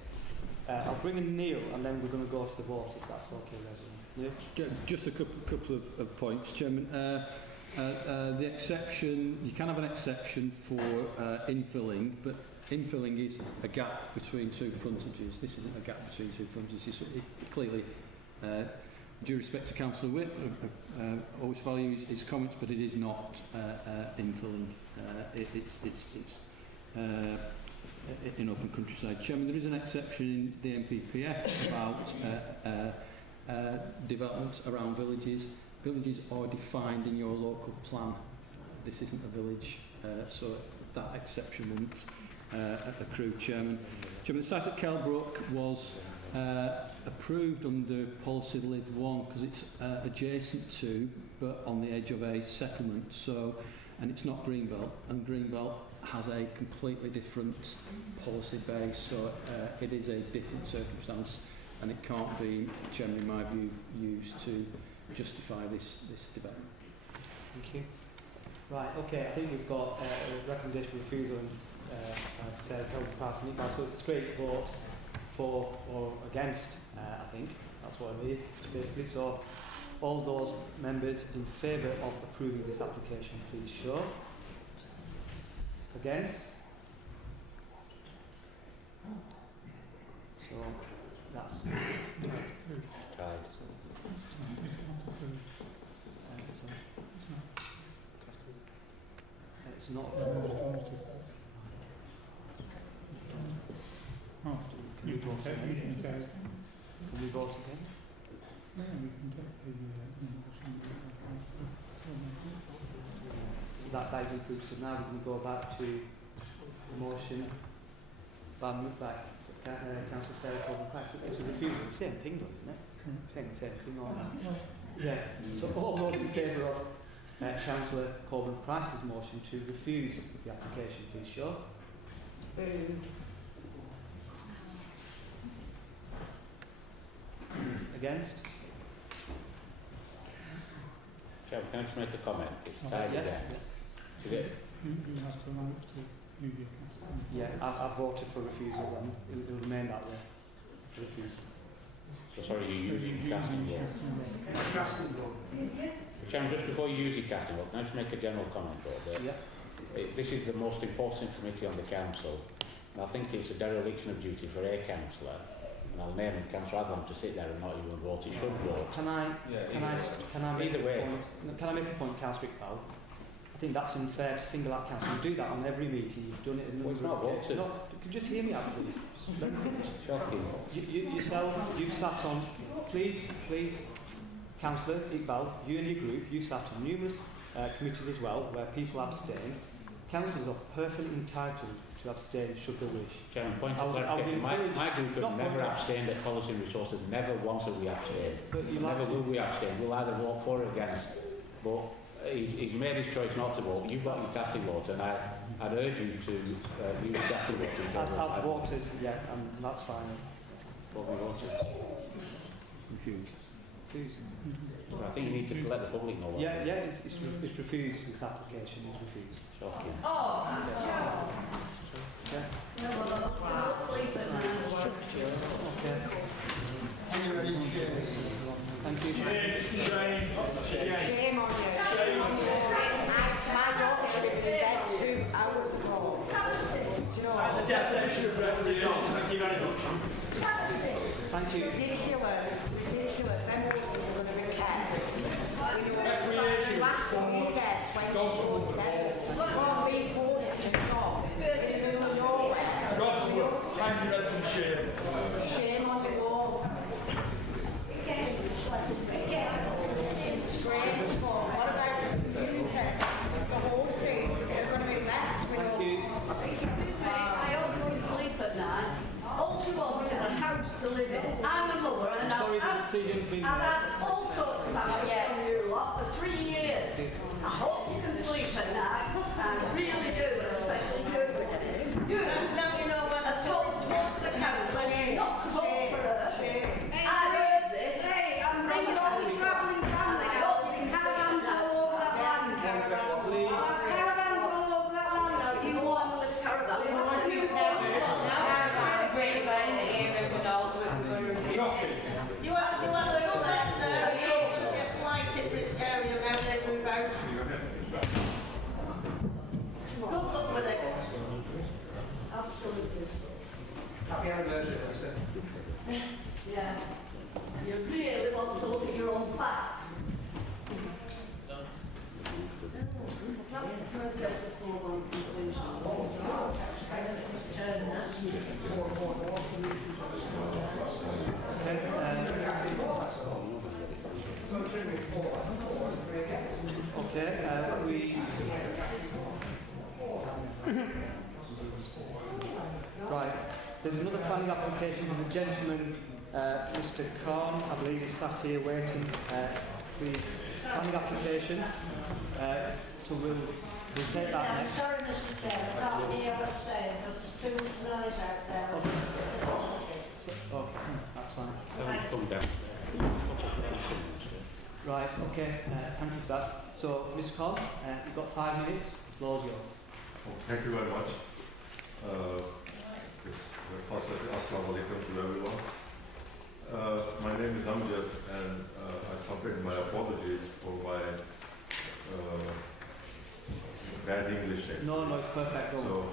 I'll bring in Neil and then we're going to go to the vote if that's okay, Reverend. Neil? Just a couple of points, Chairman. The exception, you can have an exception for infilling, but infilling is a gap between two frontages. This isn't a gap between two frontages. So it clearly, due respect to Councillor Whip, always value his comments, but it is not infilling. It's in open countryside. Chairman, there is an exception in the NPPF about developments around villages. Villages are defined in your local plan. This isn't a village, so that exception wouldn't accrue, Chairman. Chairman, the site at Kelbrook was approved under Policy Live 1 because it's adjacent to, but on the edge of a settlement. So, and it's not Greenbelt, and Greenbelt has a completely different policy base, so it is a different circumstance, and it can't be, Chairman, in my view, used to justify this debate. Thank you. Right, okay, I think we've got a recommendation for refusal and passing it back, so it's a straight vote for or against, I think, that's what it is, basically. So all those members in favour of approving this application, please show. Against? So that's it's not. Can we vote again? Can we vote again? That includes, so now we can go back to the motion by Councillor Sarah Colvin-Price. It's a refusal. It's the same thing though, isn't it? Saying the same thing on that. Yeah. So all those in favour of Councillor Colvin-Price's motion to refuse the application, please show. Against? Can I just make a comment? It's tied Yes. again. Is it? Yeah, I've voted for refusal and it'll remain that way. Refusal. So sorry, you're using casting vote. Casting vote. Chairman, just before you use your casting vote, can I just make a general comment though? That this is the most important committee on the council, and I think it's a dereliction of duty for a councillor, and I'll name him, Councillor Adlam, to sit there and not even vote. He should vote. Can I make Either way. Can I make a point, Councillor Iqbal? I think that's unfair to single out council. You do that on every meeting. You've done it in the Well, it's not voted. No, could you just hear me out, please? Just let me finish. Shocking. Yourself, you've sat on, please, Councillor Iqbal, you and your group, you've sat on numerous committees as well where people abstain. Councillors are perfectly entitled to abstain should they wish. Chairman, point of clarification. My group have never abstained at Policy and Resources. Never once have we abstained. Never will we abstain. We'll either vote for or against. But he's made his choice not to vote. You've got your casting vote, and I'd urge you to use your casting vote. I've voted, yeah, and that's fine. What we voted. Confused. I think you need to let the public know. Yeah, it's refused. This application is refused. Shocking. Okay. Thank you. Shame on you. Shame on you. My daughter should have been dead 2 hours ago. Do you know what? The death sentence of recommendations. Thank you very much. Thank you. Ridiculous. Them horses are going to be kept. Recreation. You have to be there 24/7. Look on these horses and dogs in the middle of nowhere. Hang your head and shame. Shame on you all. Disgraceful. What about the community? The horses are going to be left. Thank you. I don't go to sleep at night. All she wants is a house to live in. I'm a mother and Sorry, the decision's been I've made. had all sorts of ideas from you lot for 3 years. I hope you can sleep at night. I really do, especially you. You know where the soul's supposed to council not to vote for her. I heard this. I'm bringing all the travelling family out. Caravans all over that land. Caravans all over that land. No, you want the caravan. Shocking. You want to look at the flighted area around there move out. Good luck with it. Absolutely. Happy anniversary, Lisa. Yeah. You really want to look at your own facts. That's the process of foregone conclusions. Right. There's another planning application from the gentleman, Mr. Khan, I believe is sat here waiting for his planning application. So we'll take that I'm next. sorry, Mr. Chair, I can't hear what you're saying because there's too much noise out there. Okay, that's fine. Everyone's come down. Right, okay, thank you for that. So, Mr. Khan, you've got 5 minutes, the floor is yours. Thank you very much. First, assalamu alaikum to everyone. My name is Amjad, and I submit my apologies for my bad English. No, it's perfect. So,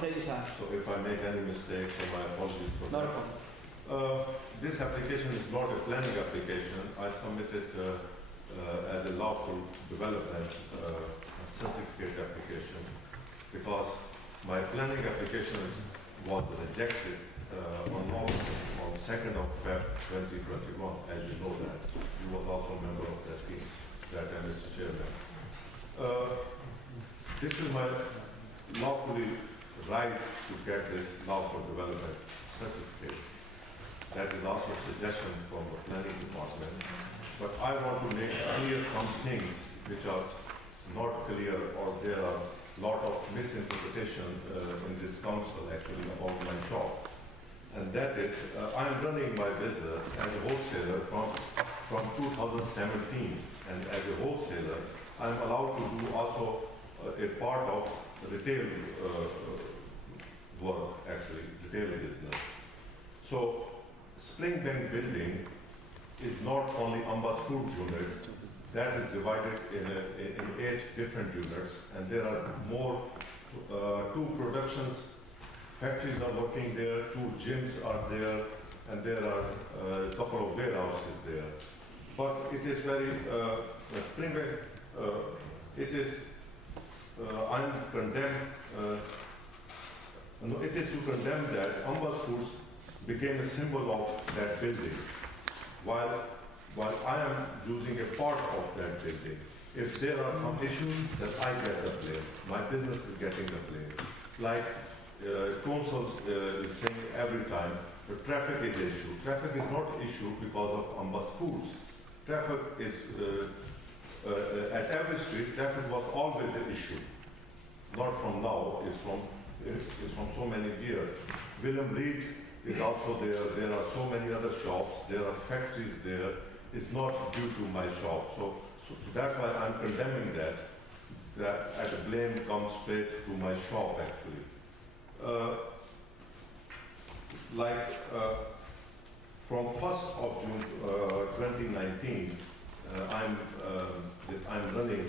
take your time. So if I make any mistakes, so my apologies for Not a that. problem. This application is not a planning application. I submitted as a lawful development certificate application because my planning application was rejected on 2nd of Feb 2021, as you know that. He was also a member of that team, that time as chairman. This is my lawfully right to get this lawful development certificate. That is also a suggestion from the planning department. But I want to make clear some things which are not clear, or there are a lot of misinterpretation in this council actually about my shop. And that is, I am running my business as a wholesaler from 2017. And as a wholesaler, I am allowed to do also a part of retail work, actually, retail business. So, Springbank building is not only Ambas Food Unit, that is divided in 8 different units, and there are more, 2 productions, factories are working there, 2 gyms are there, and there are a couple of warehouses there. But it is very, Springway, it is, I'm condemned, no, it is to condemn that Ambas Foods became a symbol of that building, while I am using a part of that building. If there are some issues, then I get the blame. My business is getting the blame. Like council is saying every time, the traffic is an issue. Traffic is not an issue because of Ambas Foods. Traffic is, at every street, traffic was always an issue. Not from now, it's from so many years. William Reed is also there. There are so many other shops. There are factories there. It's not due to my shop. So that's why I'm condemning that the blame comes straight to my shop actually. From 1st of June 2019, I'm running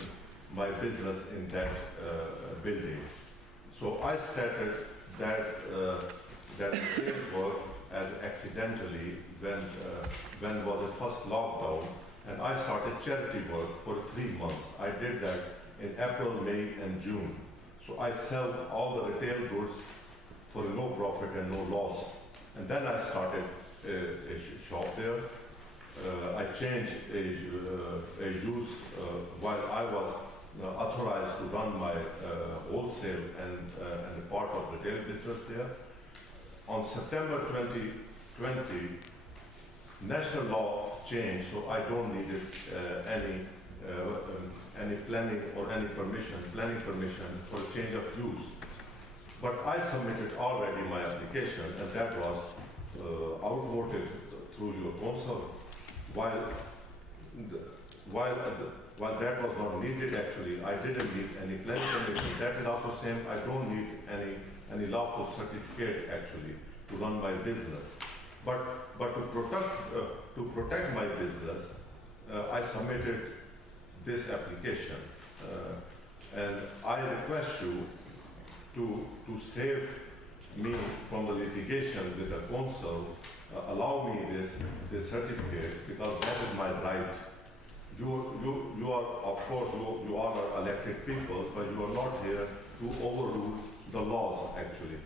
my business in that building. So I started that sales work as accidentally when was the first lockdown, and I started charity work for 3 months. I did that in April, May, and June. So I sell all the retail goods for no profit and no loss. And then I started a shop there. I changed a use while I was authorized to run my wholesale and a part of retail business there. On September 2020, national law changed, so I don't need any planning or any planning permission for a change of use. But I submitted already my application, and that was outvoted through your council. While that was not needed, actually, I didn't need any planning permission. That is also same. I don't need any lawful certificate actually to run my business. But to protect my business, I submitted this application, and I request you to save me from the litigation with the council. Allow me this certificate, because that is my right. You are, of course, you are elected people, but you are not here to overrule the laws actually.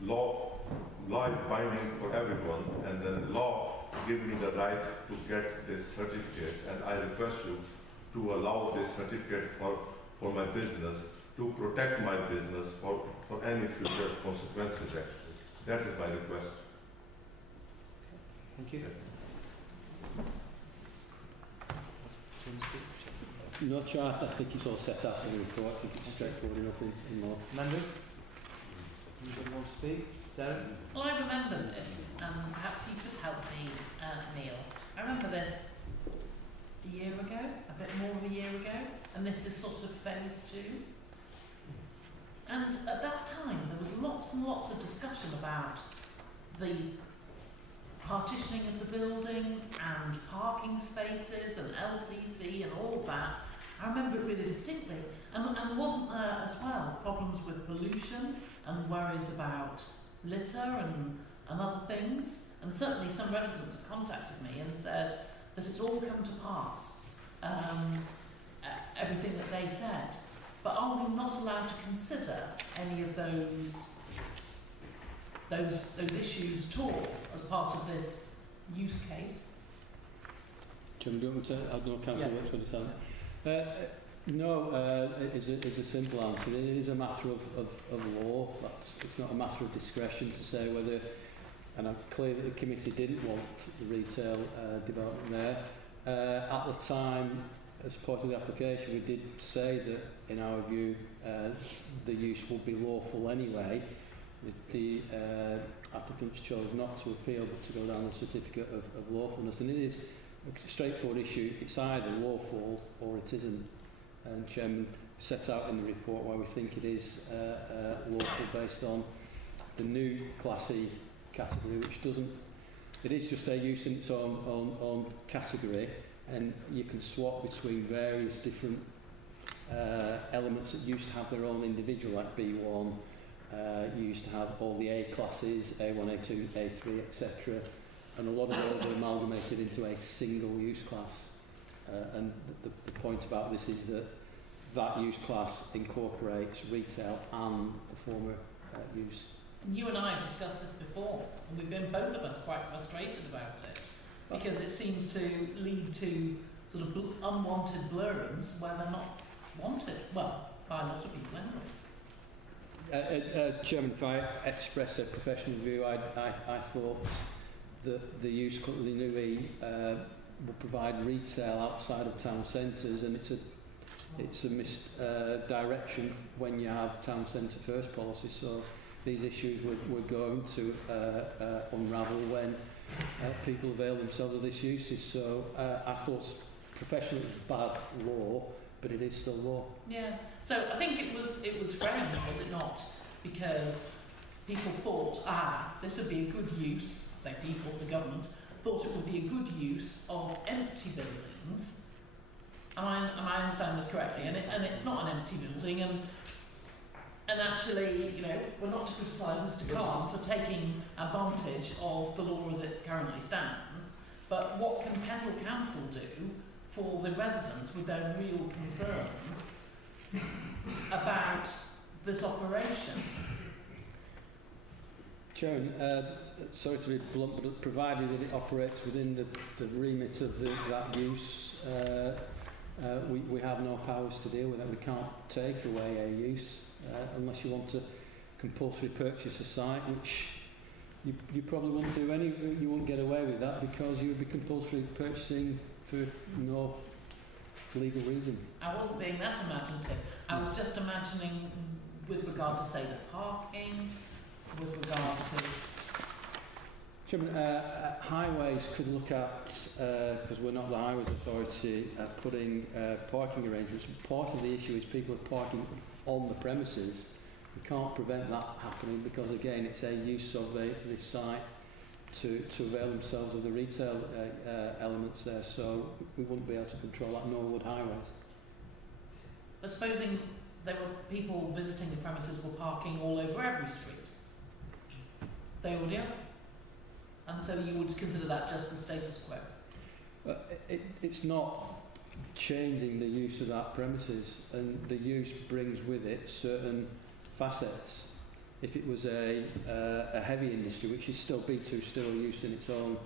Law is binding for everyone, and then law gives me the right to get this certificate, and I request you to allow this certificate for my business, to protect my business for any future consequences actually. That is my request. Thank you. No, Chair, I think it's all set out in the report. I think it's straightforward enough in law. Members? Anybody want to speak? Sarah? Well, I remember this, and perhaps you could help me, Neil. I remember this a year ago, a bit more than a year ago, and this is sort of phase 2. And at that time, there was lots and lots of discussion about the partitioning of the building and parking spaces and LCC and all of that. I remember it really distinctly. And wasn't there as well problems with pollution and worries about litter and other things? And certainly some residents have contacted me and said that it's all come to pass, everything that they said. But are we not allowed to consider any of those issues at all as part of this use case? Jim, do you want me to add no council work for the time? No, is a simple answer. It is a matter of law. It's not a matter of discretion to say whether, and I'm clear that the committee didn't want the retail development there. At the time, as part of the application, we did say that, in our view, the use would be lawful anyway. The applicants chose not to appeal but to go down the certificate of lawfulness, and it is a straightforward issue. It's either lawful or it isn't, and Chairman set out in the report why we think it is lawful based on the new Class E category, which doesn't, it is just a use in its own category, and you can swap between various different elements that used to have their own individual, like B1. You used to have all the A classes, A1, A2, A3, etc. And a lot of those are amalgamated into a single use class. And the point about this is that that use class incorporates retail and the former use. And you and I have discussed this before, and we've been both of us quite frustrated about it, because it seems to lead to sort of unwanted blurrings where they're not wanted. Well, by a lot of people anyway. Chairman, if I express a professional view, I thought that the use the new E will provide retail outside of town centres, and it's a misdirection when you have town centre first policy. So these issues we're going to unravel when people avail themselves of this uses. So I thought professionally it was bad law, but it is still law. Yeah. So I think it was framed, was it not? Because people thought, this would be a good use, say people, the government, thought it would be a good use of empty buildings. Am I understanding this correctly? And it's not an empty building, and actually, you know, we're not to criticise Mr. Khan for taking advantage of the law as it currently stands, but what can Pendle Council do for the residents with their real concerns about this operation? Chairman, sorry to be blunt, but provided that it operates within the remit of that use, we have no powers to deal with it. We can't take away a use unless you want to compulsory purchase a site, which you probably wouldn't do you wouldn't get away with that because you would be compulsory purchasing for no legal reason. I wasn't being that imaginative. I was just imagining with regard to, say, the parking, with regard to... Chairman, highways could look at, because we're not the Highways Authority, putting parking arrangements. Part of the issue is people are parking on the premises. We can't prevent that happening because, again, it's a use of the site to avail themselves of the retail elements there, so we wouldn't be able to control that, nor would highways. But supposing there were people visiting the premises were parking all over every street, they would, yeah. And so you would consider that just the status quo? It's not changing the use of that premises, and the use brings with it certain facets. If it was a heavy industry, which is still B2, still a use in its own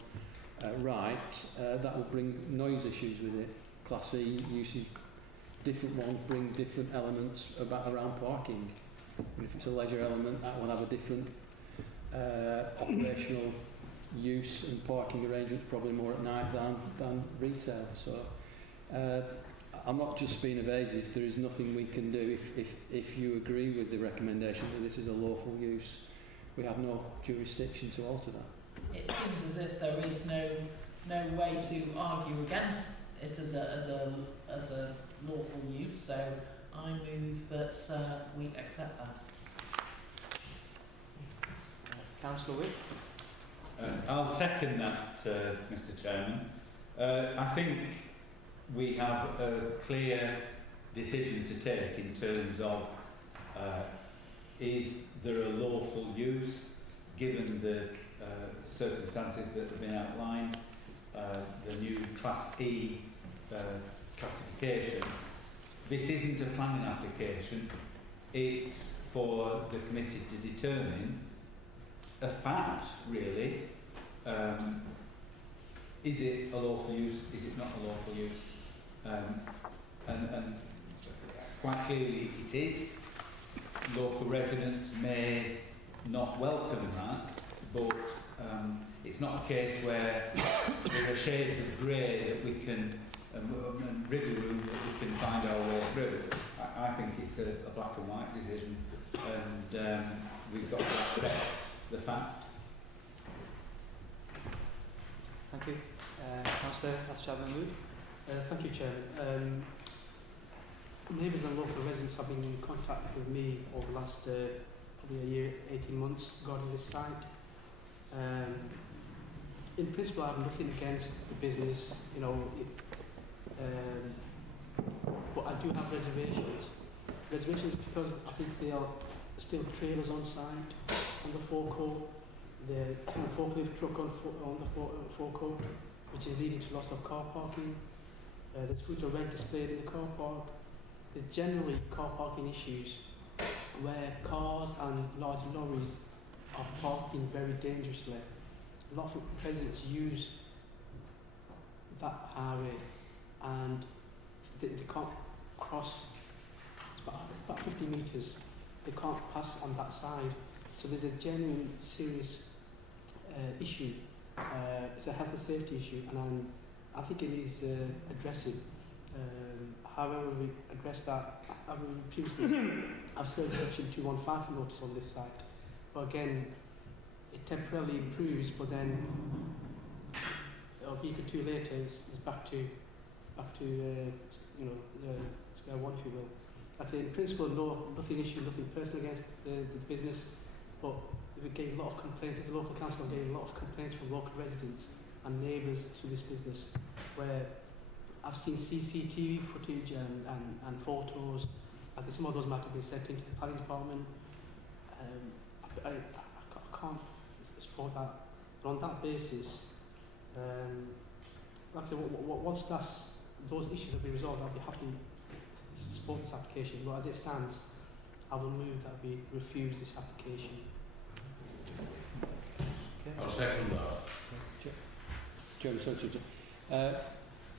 right, that would bring noise issues with it. Class E uses, different ones bring different elements around parking. And if it's a leisure element, that will have a different operational use and parking arrangements, probably more at night than retail. So I'm not just being evasive. There is nothing we can do. If you agree with the recommendation that this is a lawful use, we have no jurisdiction to alter that. It seems as if there is no way to argue against it as a lawful use. So I move that we accept that. Councillor Wick. I'll second that, Mr. Chairman. I think we have a clear decision to take in terms of is there a lawful use given the circumstances that have been outlined, the new Class E classification. This isn't a planning application, it's for the committee to determine a fact, really. Is it a lawful use? Is it not a lawful use? And quite clearly it is. Local residents may not welcome that, but it's not a case where there are shades of grey that we can, and wriggle room that we can find our way through. I think it's a black and white decision, and we've got to accept the fact. Thank you. Councillor Chairman. Thank you, Chairman. Neighbours and local residents have been in contact with me over the last probably a year, 18 months regarding this site. In principle, I have nothing against the business. You know, but I do have reservations. Reservations because I think there are still trailers on site on the forecourt. The forklift truck on the forecourt, which is leading to loss of car parking. There's food or rent displayed in the car park. There's generally car parking issues where cars and large lorries are parking very dangerously. A lot of residents use that highway and they can't cross. It's about 50 metres. They can't pass on that side. So there's a genuine serious issue. It's a health and safety issue, and I think it needs addressing. However, we address that. I've served Section 215 notice on this site, but again, it temporarily improves, but then a week or two later, it's back to square one, if you will. I'd say in principle, nothing issue, nothing personal against the business, but we're getting a lot of complaints. As a local council, I'm getting a lot of complaints from local residents and neighbours to this business, where I've seen CCTV footage and photos. I think some of those might have been sent into the planning department. I can't support that. But on that basis, like I said, once those issues have been resolved, I'll be happy to support this application. But as it stands, I will move that we refuse this application. Okay. I'll second that. Chairman,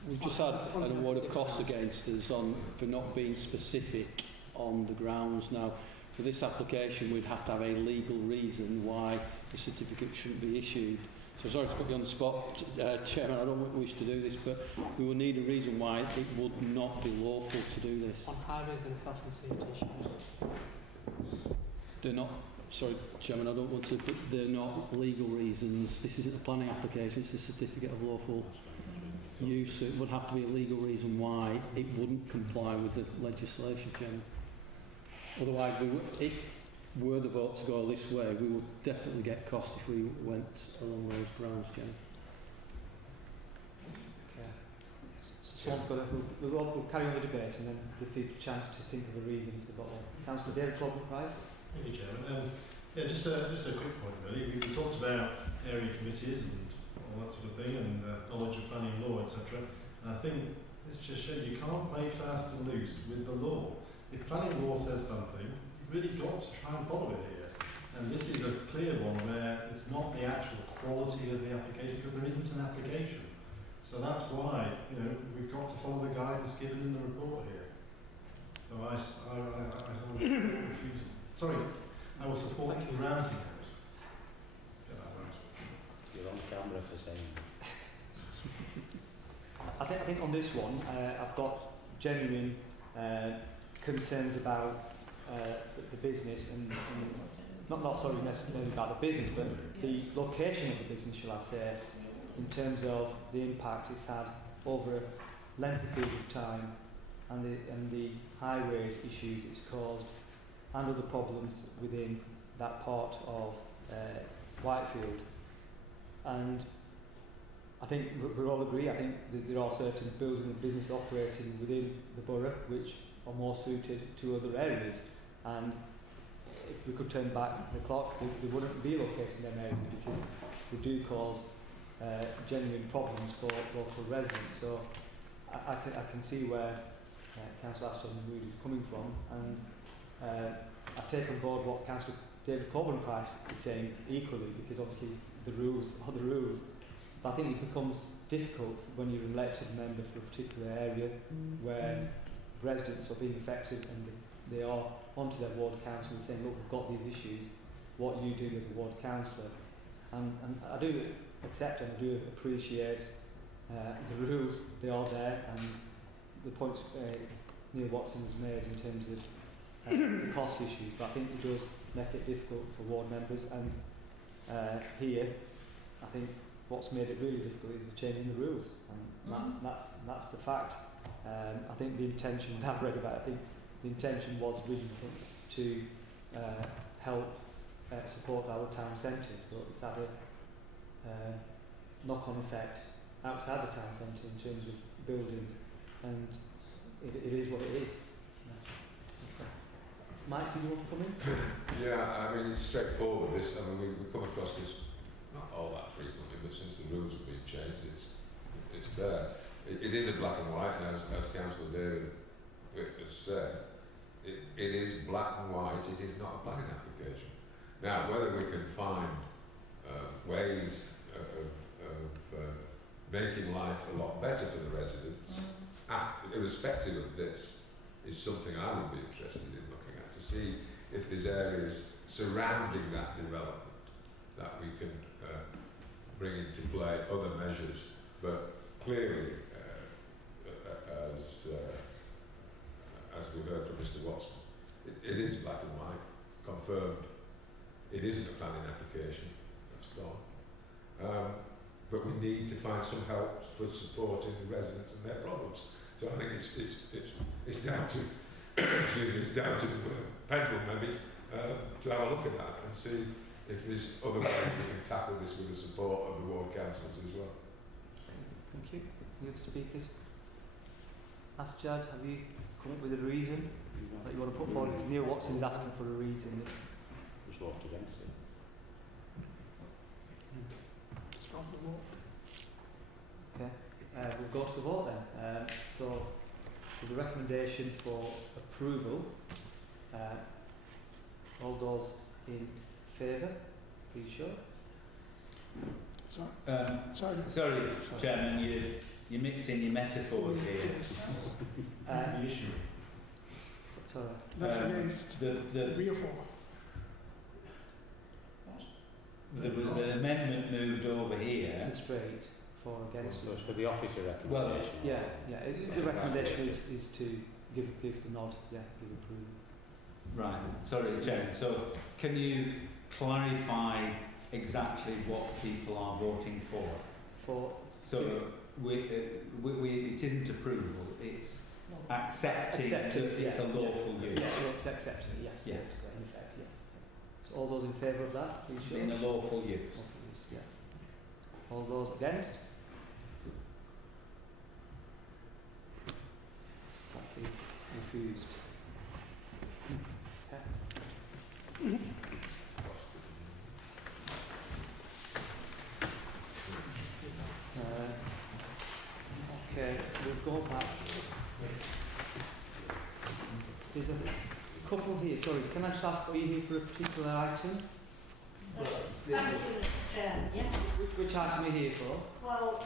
we've just had an award of costs against us for not being specific on the grounds. Now, for this application, we'd have to have a legal reason why the certificate shouldn't be issued. So sorry to put you on the spot, Chairman, I don't wish to do this, but we will need a reason why it would not be lawful to do this. On highways and health and safety issues. They're not, sorry, Chairman, I don't want to, but they're not legal reasons. This isn't a planning application, it's a certificate of lawful use. So it would have to be a legal reason why it wouldn't comply with the legislation, Chairman. Otherwise, if were the vote to go this way, we would definitely get costs if we went along those grounds, Chairman. Okay. We'll carry on the debate and then give people a chance to think of a reason if they've got one. Councillor David Price. Thank you, Chairman. Just a quick point, really. We talked about area committees and all that sort of thing, and knowledge of planning law, etc. And I think this just shows you can't play fast and loose with the law. If planning law says something, you've really got to try and follow it here. And this is a clear one where it's not the actual quality of the application, because there isn't an application. So that's why, we've got to follow the guidance given in the report here. So I will refuse. Sorry, I will support granting it. Get that right. You're on camera for saying. I think on this one, I've got genuine concerns about the business and not necessarily about the business, but the location of the business, shall I say, in terms of the impact it's had over a lengthy period of time, and the highways issues it's caused, and other problems within that part of Whitefield. And I think we all agree, I think that there are certain buildings and businesses operating within the borough which are more suited to other areas, and if we could turn back the clock, they wouldn't be located in them areas because they do cause genuine problems for local residents. So I can see where Councillor Ashton Mood is coming from, and I take on board what Councillor David Price is saying equally, because obviously the rules are the rules. But I think it becomes difficult when you're an elected member for a particular area where residents are being affected and they are onto their ward council and saying, look, we've got these issues, what are you doing as a ward councillor? And I do accept and I do appreciate the rules, they are there, and the points Neil Watson has made in terms of the cost issues, but I think it does make it difficult for ward members, and here I think what's made it really difficult is the changing the rules, and that's the fact. I think the intention, when I've read about it, I think the intention was originally to help support our town centres, but it's had a knock-on effect outside the town centre in terms of buildings and it is what it is. Mike, do you want to come in? Yeah, I mean, it's straightforward. This, I mean, we come across this not all that frequently, but since the rules have been changed, it's there. It is a black and white, and as Councillor David has said, it is black and white. It is not a planning application. Now, whether we can find ways of making life a lot better for the residents, irrespective of this, is something I would be interested in looking at, to see if there's areas surrounding that development that we can bring into play, other measures. But clearly, as we heard from Mr. Watson, it is black and white, confirmed. It isn't a planning application, that's gone. But we need to find some help for supporting the residents and their problems. So I think it's down to excuse me, it's down to Pendle maybe to have a look at that and see if there's other ways we can tackle this with the support of the ward councils as well. Thank you. Any other speakers? Ask Jad, have you come up with a reason that you want to put forward? Neil Watson is asking for a reason. Just vote against it. Okay, we'll go to the vote then. So, there's a recommendation for approval. All those in favour, please show. Sorry, Chairman, you're mixing your metaphors here. The issue. Sorry. That's against the 3 or 4. There was an amendment moved over here. This is straight for against. So it's for the officer recommendation. Well, yeah. The recommendation is to give the nod, give approval. Right. Sorry, Chairman. So can you clarify exactly what people are voting for? So it isn't approval. It's accepting that it's a lawful use. Yeah, accepting it. Yes. Yes. In effect, yes. So all those in favour of that, please show. In a lawful use. Yeah. All those against? That is refused. Okay. Okay, we'll go back. There's a couple here. Sorry, can I just ask, are you here for a particular item? Thank you, Chairman. Yeah. Which item are you here for? Well,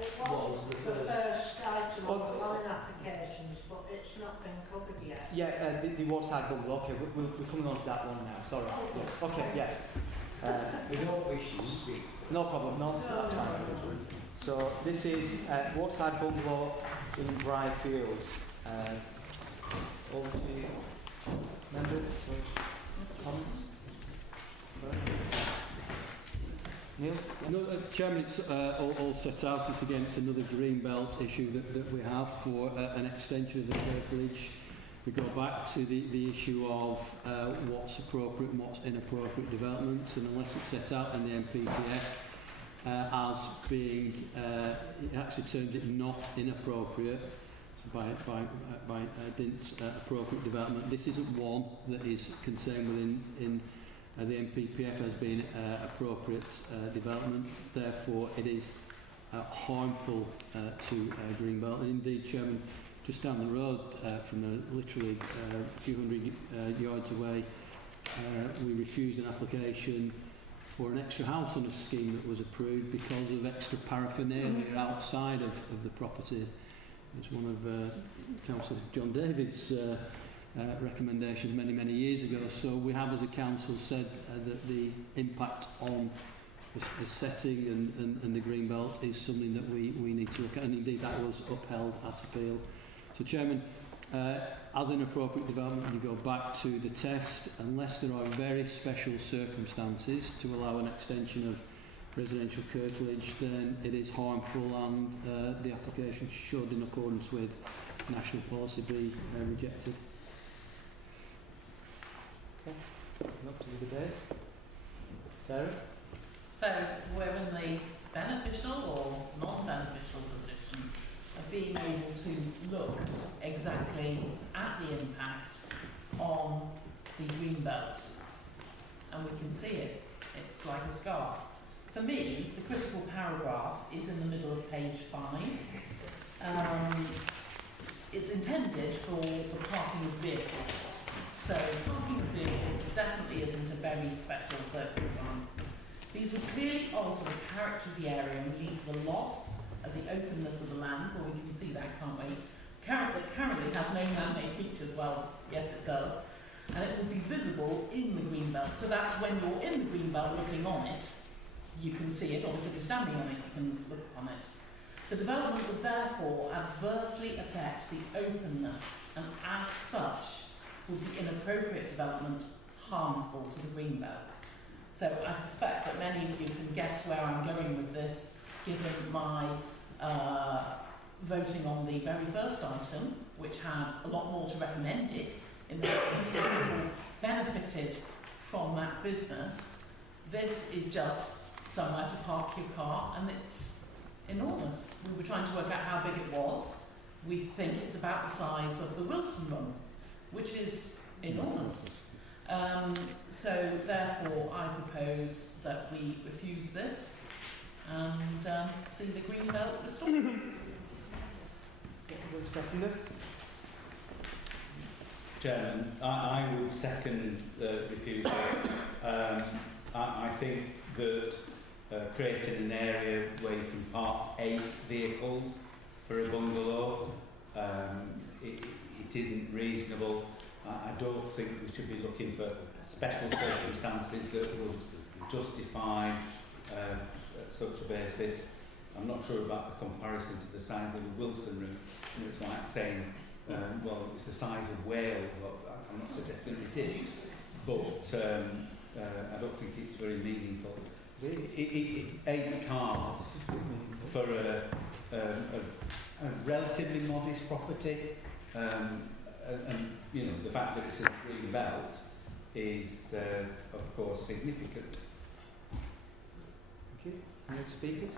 it was the first item on the planning applications, but it's not been covered yet. Yeah, the waterside bungalow. Okay, we're coming on to that one now. Sorry. Yeah. Okay, yes. We don't wish to speak. No problem. No, that's fine. So this is waterside bungalow in Briarfield. Over to you, members. Comments? Neil? No, Chairman, it's all set out. It's against another Greenbelt issue that we have for an extension of the curtilage. We go back to the issue of what's appropriate and what's inappropriate developments, and unless it's set out in the MPPF as being, it actually termed it not inappropriate by Dint's appropriate development. This isn't one that is contained within the MPPF as being appropriate development. Therefore, it is harmful to Greenbelt. And indeed, Chairman, just down the road from literally a few hundred yards away, we refused an application for an extra house on a scheme that was approved because of extra paraphernalia outside of the property. It's one of Councillor John David's recommendations many years ago. So we have as a council said that the impact on the setting and the Greenbelt is something that we need to look at, and indeed that was upheld at appeal. So Chairman, as an appropriate development, you go back to the test unless there are very special circumstances to allow an extension of residential curtilage, then it is harmful, and the application should, in accordance with national policy, be rejected. Okay, up to the debate. Sarah? So we're in the beneficial or non-beneficial position of being able to look exactly at the impact on the green belt. And we can see it. It's like a scar. For me, the critical paragraph is in the middle of page 5. It's intended for the parking of vehicles. So parking of vehicles definitely isn't a very special circumstance. These would clearly alter the character of the area and lead to the loss of the openness of the land. Well, we can see that, can't we? Currently has no man-made features. Well, yes, it does. And it will be visible in the green belt. So that's when you're in the green belt looking on it, you can see it. Obviously, if you're standing on it, you can look on it. The development would therefore adversely affect the openness, and as such would be inappropriate development harmful to the green belt. So I suspect that many of you can guess where I'm going with this, given my voting on the very first item, which had a lot more to recommend it, in that people benefited from that business. This is just somewhere to park your car, and it's enormous. We were trying to work out how big it was. We think it's about the size of the Wilson Run, which is enormous. So therefore I propose that we refuse this and see the green belt restored. Seconder? Chairman, I would second the refusal. I think that creating an area where you can park 8 vehicles for a bungalow, it isn't reasonable. I don't think we should be looking for special circumstances that would justify such a basis. I'm not sure about the comparison to the size of the Wilson route. It's like saying, well, it's the size of Wales. I'm not suggesting it is, but I don't think it's very meaningful. 8 cars for a relatively modest property, and you know, the fact that it's in the green belt is, of course, significant. Thank you. Any other speakers?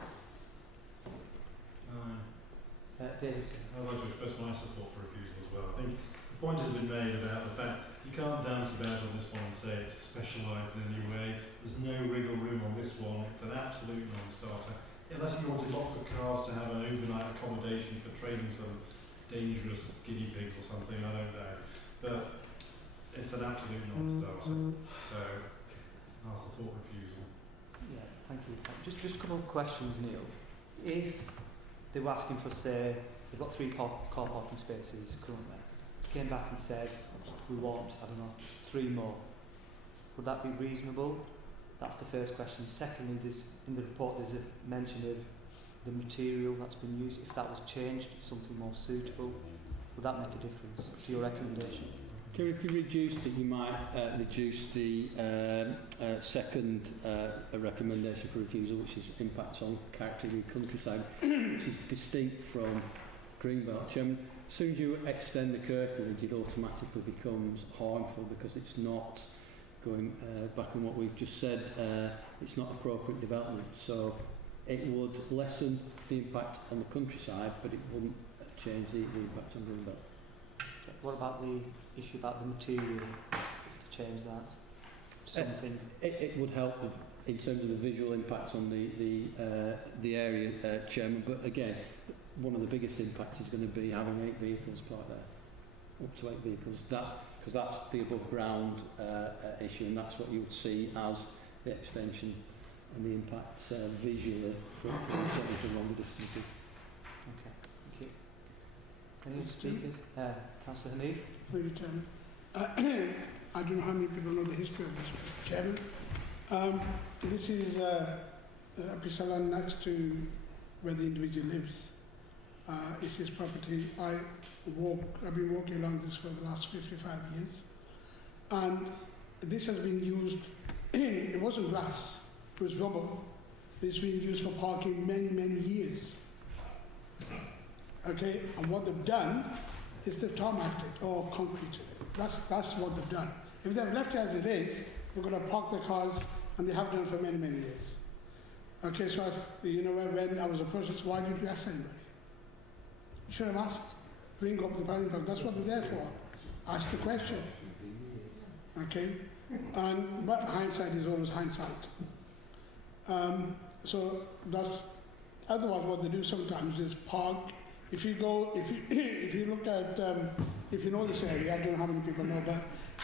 Davison. I'd like to express my support for refusal as well. I think the point has been made about the fact you can't dance about on this one and say it's specialised in any way. There's no wriggle room on this one. It's an absolute non-starter. Unless you wanted lots of cars to have an overnight accommodation for training some dangerous guinea pigs or something, I don't know. But it's an absolute non-starter. So I'll support refusal. Yeah, thank you. Just a couple of questions, Neil. If they were asking for, say, they've got 3 car parking spaces currently, came back and said, we want, I don't know, 3 more, would that be reasonable? That's the first question. Secondly, in the report there's a mention of the material that's been used. If that was changed, something more suitable, would that make a difference to your recommendation? If you reduced it, you might reduce the second recommendation for refusal, which is impacts on character of the countryside, which is distinct from Greenbelt. Chairman, as soon as you extend the curtilage, it automatically becomes harmful because it's not going back on what we've just said. It's not appropriate development, so it would lessen the impact on the countryside, but it wouldn't change the impact on Greenbelt. What about the issue about the material, if to change that to something? It would help in terms of the visual impacts on the area, Chairman, but again, one of the biggest impacts is going to be having 8 vehicles parked there, up to 8 vehicles, because that's the above ground issue, and that's what you would see as the extension and the impacts visually certainly from longer distances. Okay, thank you. Any other speakers? Councillor Hanif? Thank you, Chairman. I don't know how many people know the history of this, Chairman. This is a piece of land next to where the individual lives. It's his property. I've been walking along this for the last 55 years. And this has been used, it wasn't grass, it was rubber. It's been used for parking many, many years. Okay, and what they've done is they've tarmacked it or concreted it. That's what they've done. If they've left it as it is, they're going to park their cars, and they have done for many, many years. Okay, so when I was approached, why didn't you ask anybody? You should have asked, ring up the planning board. That's what they're there for. Ask the question. Okay? But hindsight is always hindsight. So that's, otherwise what they do sometimes is park. If you look at, if you know this area, I don't know how many people know, but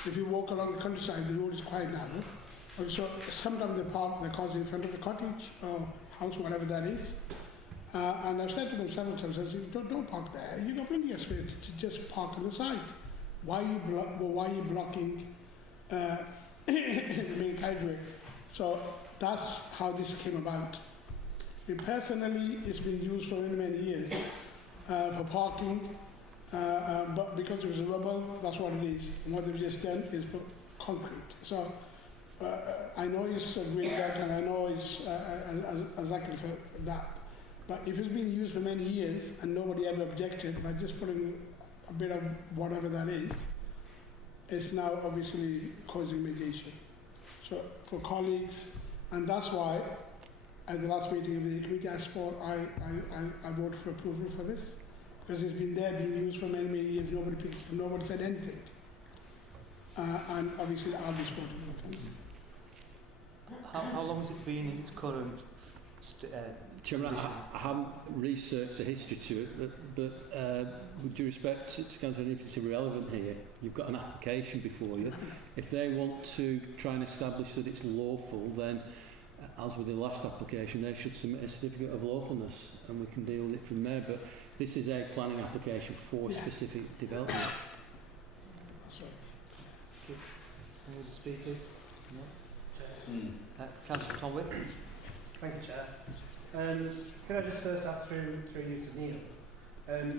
if you walk along the countryside, the road is quite narrow. So sometimes they park their cars in front of the cottage or house, whatever that is. And I've said to them several times, I said, don't park there. You've got plenty of space to just park on the side. Why are you blocking the main carriageway? So that's how this came about. Personally, it's been used for many, many years for parking, but because it was rubble, that's what it is. And what they've just done is put concrete. So I know it's a green belt and I know it's exactly for that. But if it's been used for many years and nobody ever objected by just putting a bit of whatever that is, it's now obviously causing mediation. So for colleagues, and that's why at the last meeting of the committee I voted for approval for this, because it's been there, being used for many, many years, nobody said anything. And obviously I'll be supporting it. How long has it been in its current Chairman, I haven't researched the history to it, but with due respect to Councillor, if it's irrelevant here, you've got an application before you. If they want to try and establish that it's lawful, then, as with the last application, they should submit a certificate of lawfulness and we can deal with it from there. But this is a planning application for specific development. That's right. Any other speakers? No? Councillor Tomwick. Thank you, Chair. Can I just first ask through you to Neil,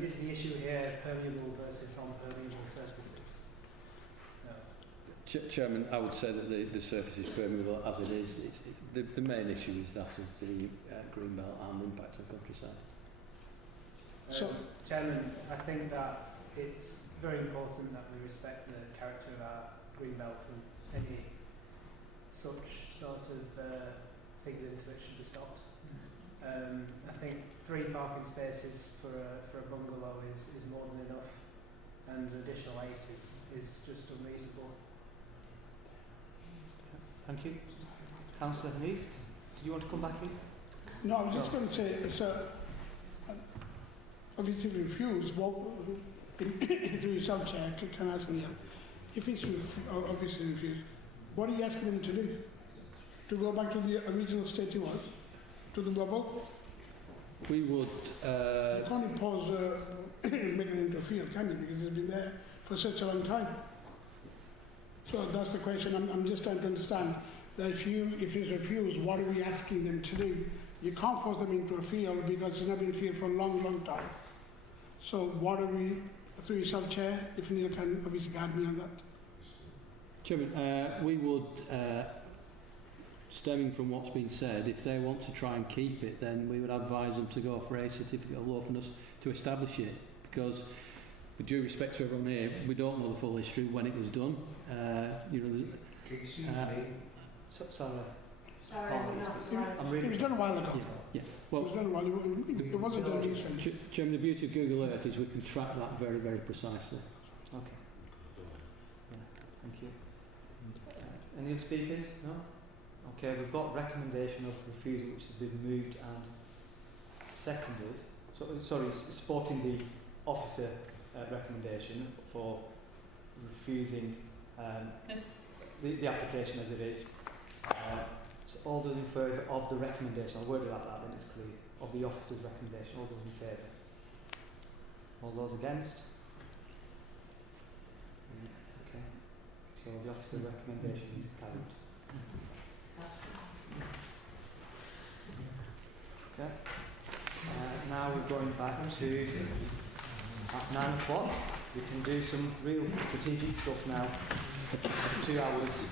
is the issue here permeable versus non-permeable surfaces? No. Chairman, I would say that the surface is permeable as it is. The main issue is that of the green belt and the impact on countryside. Chairman, I think that it's very important that we respect the character of our green belt and any such sort of things into it should be stopped. I think 3 parking spaces for a bungalow is more than enough, and an additional 8 is just unreasonable. Thank you. Councillor Neave, do you want to come back in? No, I was just going to say, obviously refuse, through yourself, Chair, can I ask Neil, if it's obviously refused, what are you asking them to do? To go back to the original state it was? To the rubble? We would... you can't impose making it into a field, can you? Because it's been there for such a long time. So that's the question. I'm just trying to understand that if it's refused, what are we asking them to do? You can't force them into a field because it's not been a field for a long, long time. So what are we, through yourself, Chair, if Neil can obviously guide me on that? Chairman, we would... stemming from what's been said, if they want to try and keep it, then we would advise them to go for a certificate of lawfulness to establish it, because with due respect to everyone here, we don't know the full history when it was done. It was done a while ago. Yeah. Well, it was done a while ago. It wasn't done recently. Chairman, the beauty of Google Earth is we can track that very, very precisely. Okay. Yeah, thank you. Any other speakers? No? Okay, we've got recommendation of refusal, which has been moved and seconded. Supporting the officer recommendation for refusing the application as it is. So all those in favour of the recommendation, I'll word it like that, then it's clear, of the officer's recommendation, all those in favour? All those against? Okay, so the officer's recommendation is carried. Okay. Now we're going back to at 9 o'clock. We can do some real strategic stuff now. 2 hours.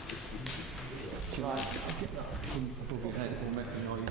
Right. Above your head, it will make a noise.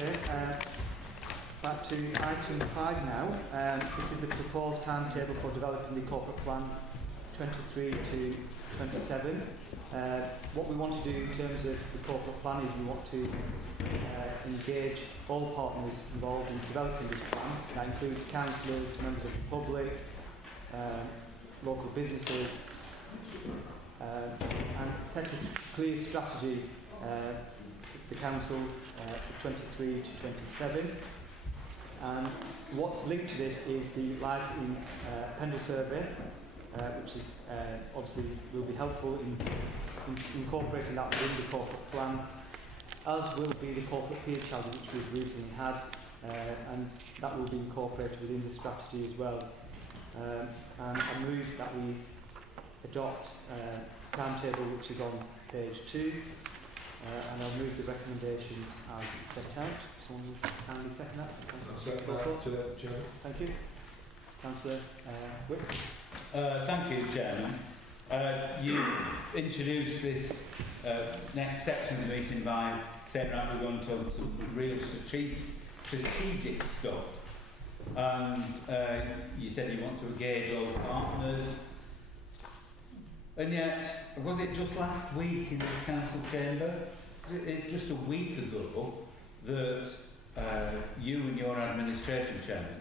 Okay, back to item 5 now. This is the proposed timetable for developing the corporate plan 23 to 27. What we want to do in terms of the corporate plan is we want to engage all partners involved in developing this plan. That includes councillors, members of the public, local businesses, and set a clear strategy for the council for 23 to 27. And what's linked to this is the Life in Pendle survey, which is obviously will be helpful in incorporating that within the corporate plan, as will be the corporate peer challenge which we've recently had, and that will be incorporated within the strategy as well. And I move that we adopt the timetable which is on page 2, and I'll move the recommendations as set out. Someone will kindly second that. I'll second that to the Chairman. Thank you. Councillor Wick. Thank you, Chairman. You introduced this next section of the meeting by saying that we're going to talk some real strategic stuff. And you said you want to engage all partners. And yet, was it just last week in this council chamber, just a week ago, that you and your administration, Chairman,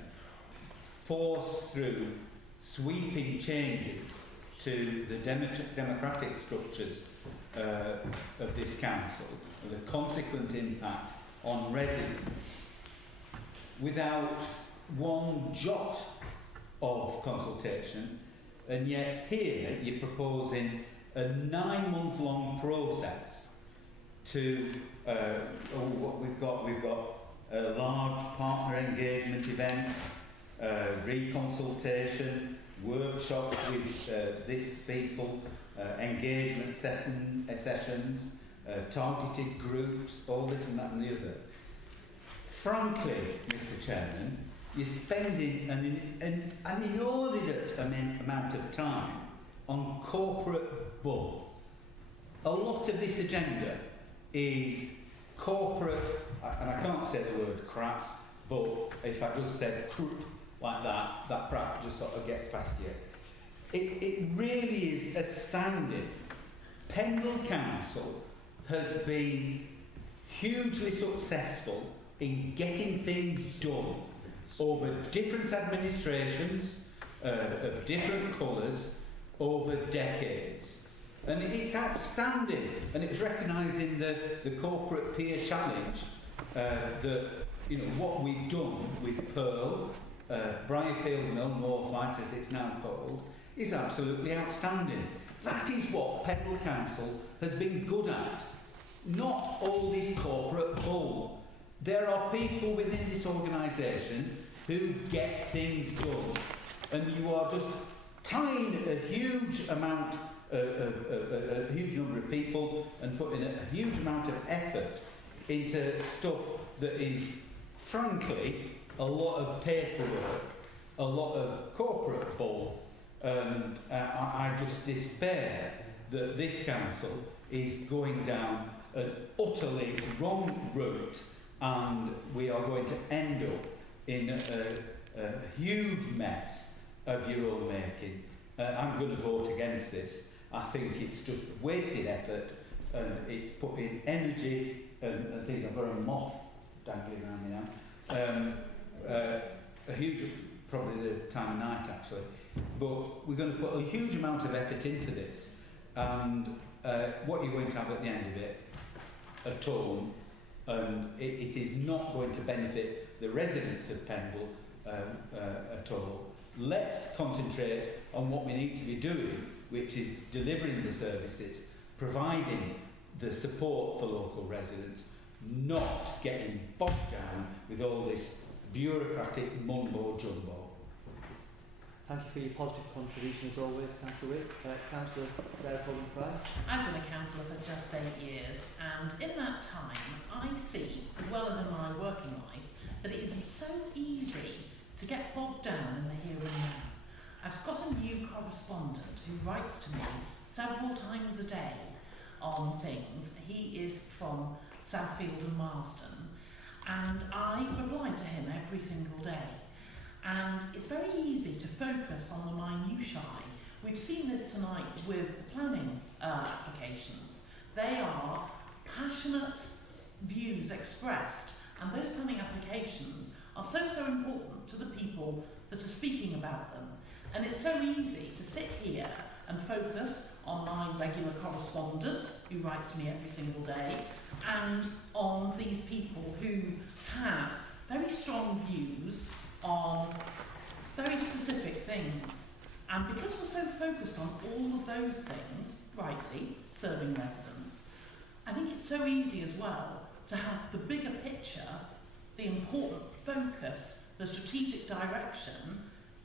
forced through sweeping changes to the democratic structures of this council, and the consequent impact on residents, without one jot of consultation, and yet here you're proposing a 9-month-long process to what we've got a large partner engagement event, reconsultation, workshops with these people, engagement sessions, targeted groups, all this and that and the other. Frankly, Mr. Chairman, you're spending an inordinate amount of time on corporate bull. A lot of this agenda is corporate, and I can't say the word crap, but if I just said croup like that perhaps just sort of gets past you. It really is astounding. Pendle Council has been hugely successful in getting things done over different administrations of different colours over decades. And it's outstanding, and it was recognised in the corporate peer challenge that, you know, what we've done with Pearl, Briarfield Mill, Northlight as it's now called, is absolutely outstanding. That is what Pendle Council has been good at, not all this corporate bull. There are people within this organisation who get things done, and you are just tying a huge amount a huge number of people and putting a huge amount of effort into stuff that is, frankly, a lot of paperwork, a lot of corporate bull, and I just despair that this council is going down an utterly wrong route, and we are going to end up in a huge mess of your own making. I'm going to vote against this. I think it's just wasted effort, and it's putting energy and things. I've got a moth dangling around me now. A huge, probably the time of night actually, but we're going to put a huge amount of effort into this, and what you're going to have at the end of it, a tone, and it is not going to benefit the residents of Pendle at all. Let's concentrate on what we need to be doing, which is delivering the services, providing the support for local residents, not getting bogged down with all this bureaucratic mumbo-jumbo. Thank you for your positive contribution as always, Councillor Wick. Councillor Sarah Colvin-Price. I've been a councillor for just 8 years, and in that time I see, as well as in my working life, that it is so easy to get bogged down in the here and now. I've got a new correspondent who writes to me several times a day on things. He is from Southfield and Marsden, and I reply to him every single day. And it's very easy to focus on the minutiae. We've seen this tonight with the planning applications. They are passionate views expressed, and those planning applications are so important to the people that are speaking about them. And it's so easy to sit here and focus on my regular correspondent who writes to me every single day, and on these people who have very strong views on very specific things. And because we're so focused on all of those things, rightly, serving residents, I think it's so easy as well to have the bigger picture, the important focus, the strategic direction,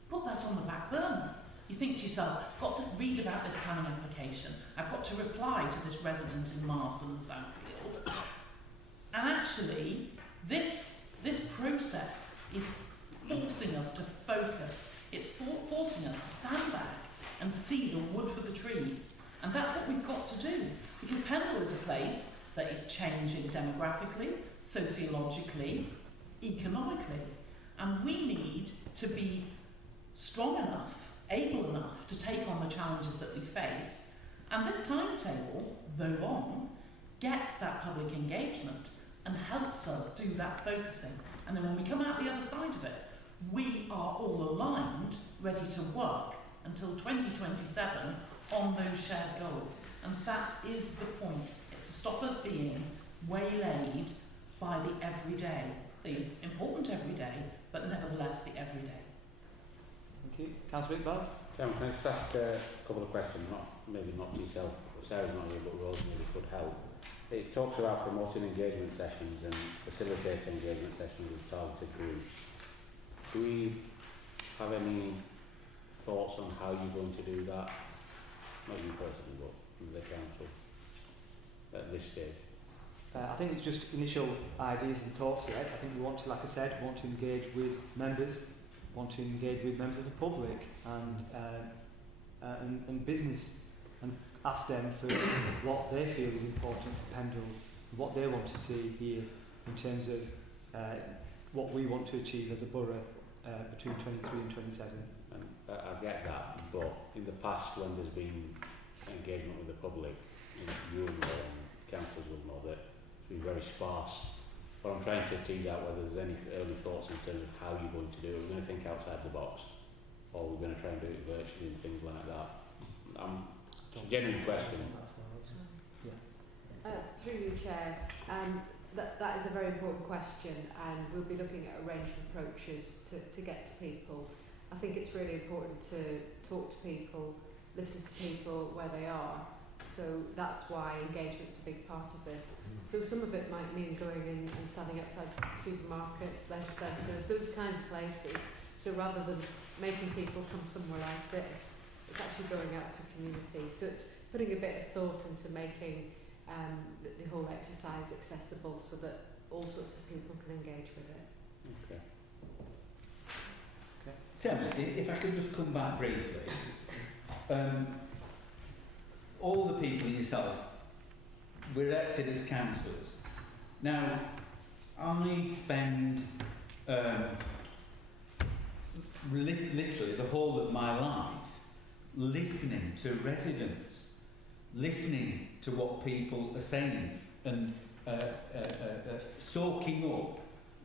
put that on the back burner. You think to yourself, I've got to read about this planning application, I've got to reply to this resident in Marsden and Southfield. And actually, this process is forcing us to focus. It's forcing us to stand back and see the wood for the trees. And that's what we've got to do. Because Pendle is a place that is changing demographically, sociologically, economically. And we need to be strong enough, able enough to take on the challenges that we face. And this timetable, though long, gets that public engagement and helps us do that focusing. And then when we come out the other side of it, we are all aligned, ready to work until 2027 on those shared goals. And that is the point. It's to stop us being waylaid by the everyday, the important everyday, but nevertheless the everyday. Thank you. Councillor Iqbal? Chairman, can I just ask a couple of questions? Maybe not to yourself, Sarah's not here, but Rose maybe could help. It talks about promoting engagement sessions and facilitating engagement sessions with targeted groups. Do we have any thoughts on how you're going to do that? Not you personally, but the council at this stage? I think it's just initial ideas and talks yet. I think we want to, like I said, want to engage with members, want to engage with members of the public and business, and ask them for what they feel is important for Pendle, what they want to see here in terms of what we want to achieve as a borough between 23 and 27. I get that, but in the past when there's been engagement with the public, you and councillors will know that it's been very sparse. But I'm trying to tease out whether there's any early thoughts in terms of how you're going to do it. We're going to think outside the box, or we're going to try and do it virtually and things like that. It's a genuine question. Through you, Chair, that is a very important question, and we'll be looking at a range of approaches to get to people. I think it's really important to talk to people, listen to people where they are. So that's why engagement's a big part of this. So some of it might mean going in and standing outside supermarkets, leisure centres, those kinds of places. So rather than making people come somewhere like this, it's actually going out to communities. So it's putting a bit of thought into making the whole exercise accessible so that all sorts of people can engage with it. Okay. Chairman, if I could just come back briefly. All the people and yourself were elected as councillors. Now, I spend literally the whole of my life listening to residents, listening to what people are saying and soaking up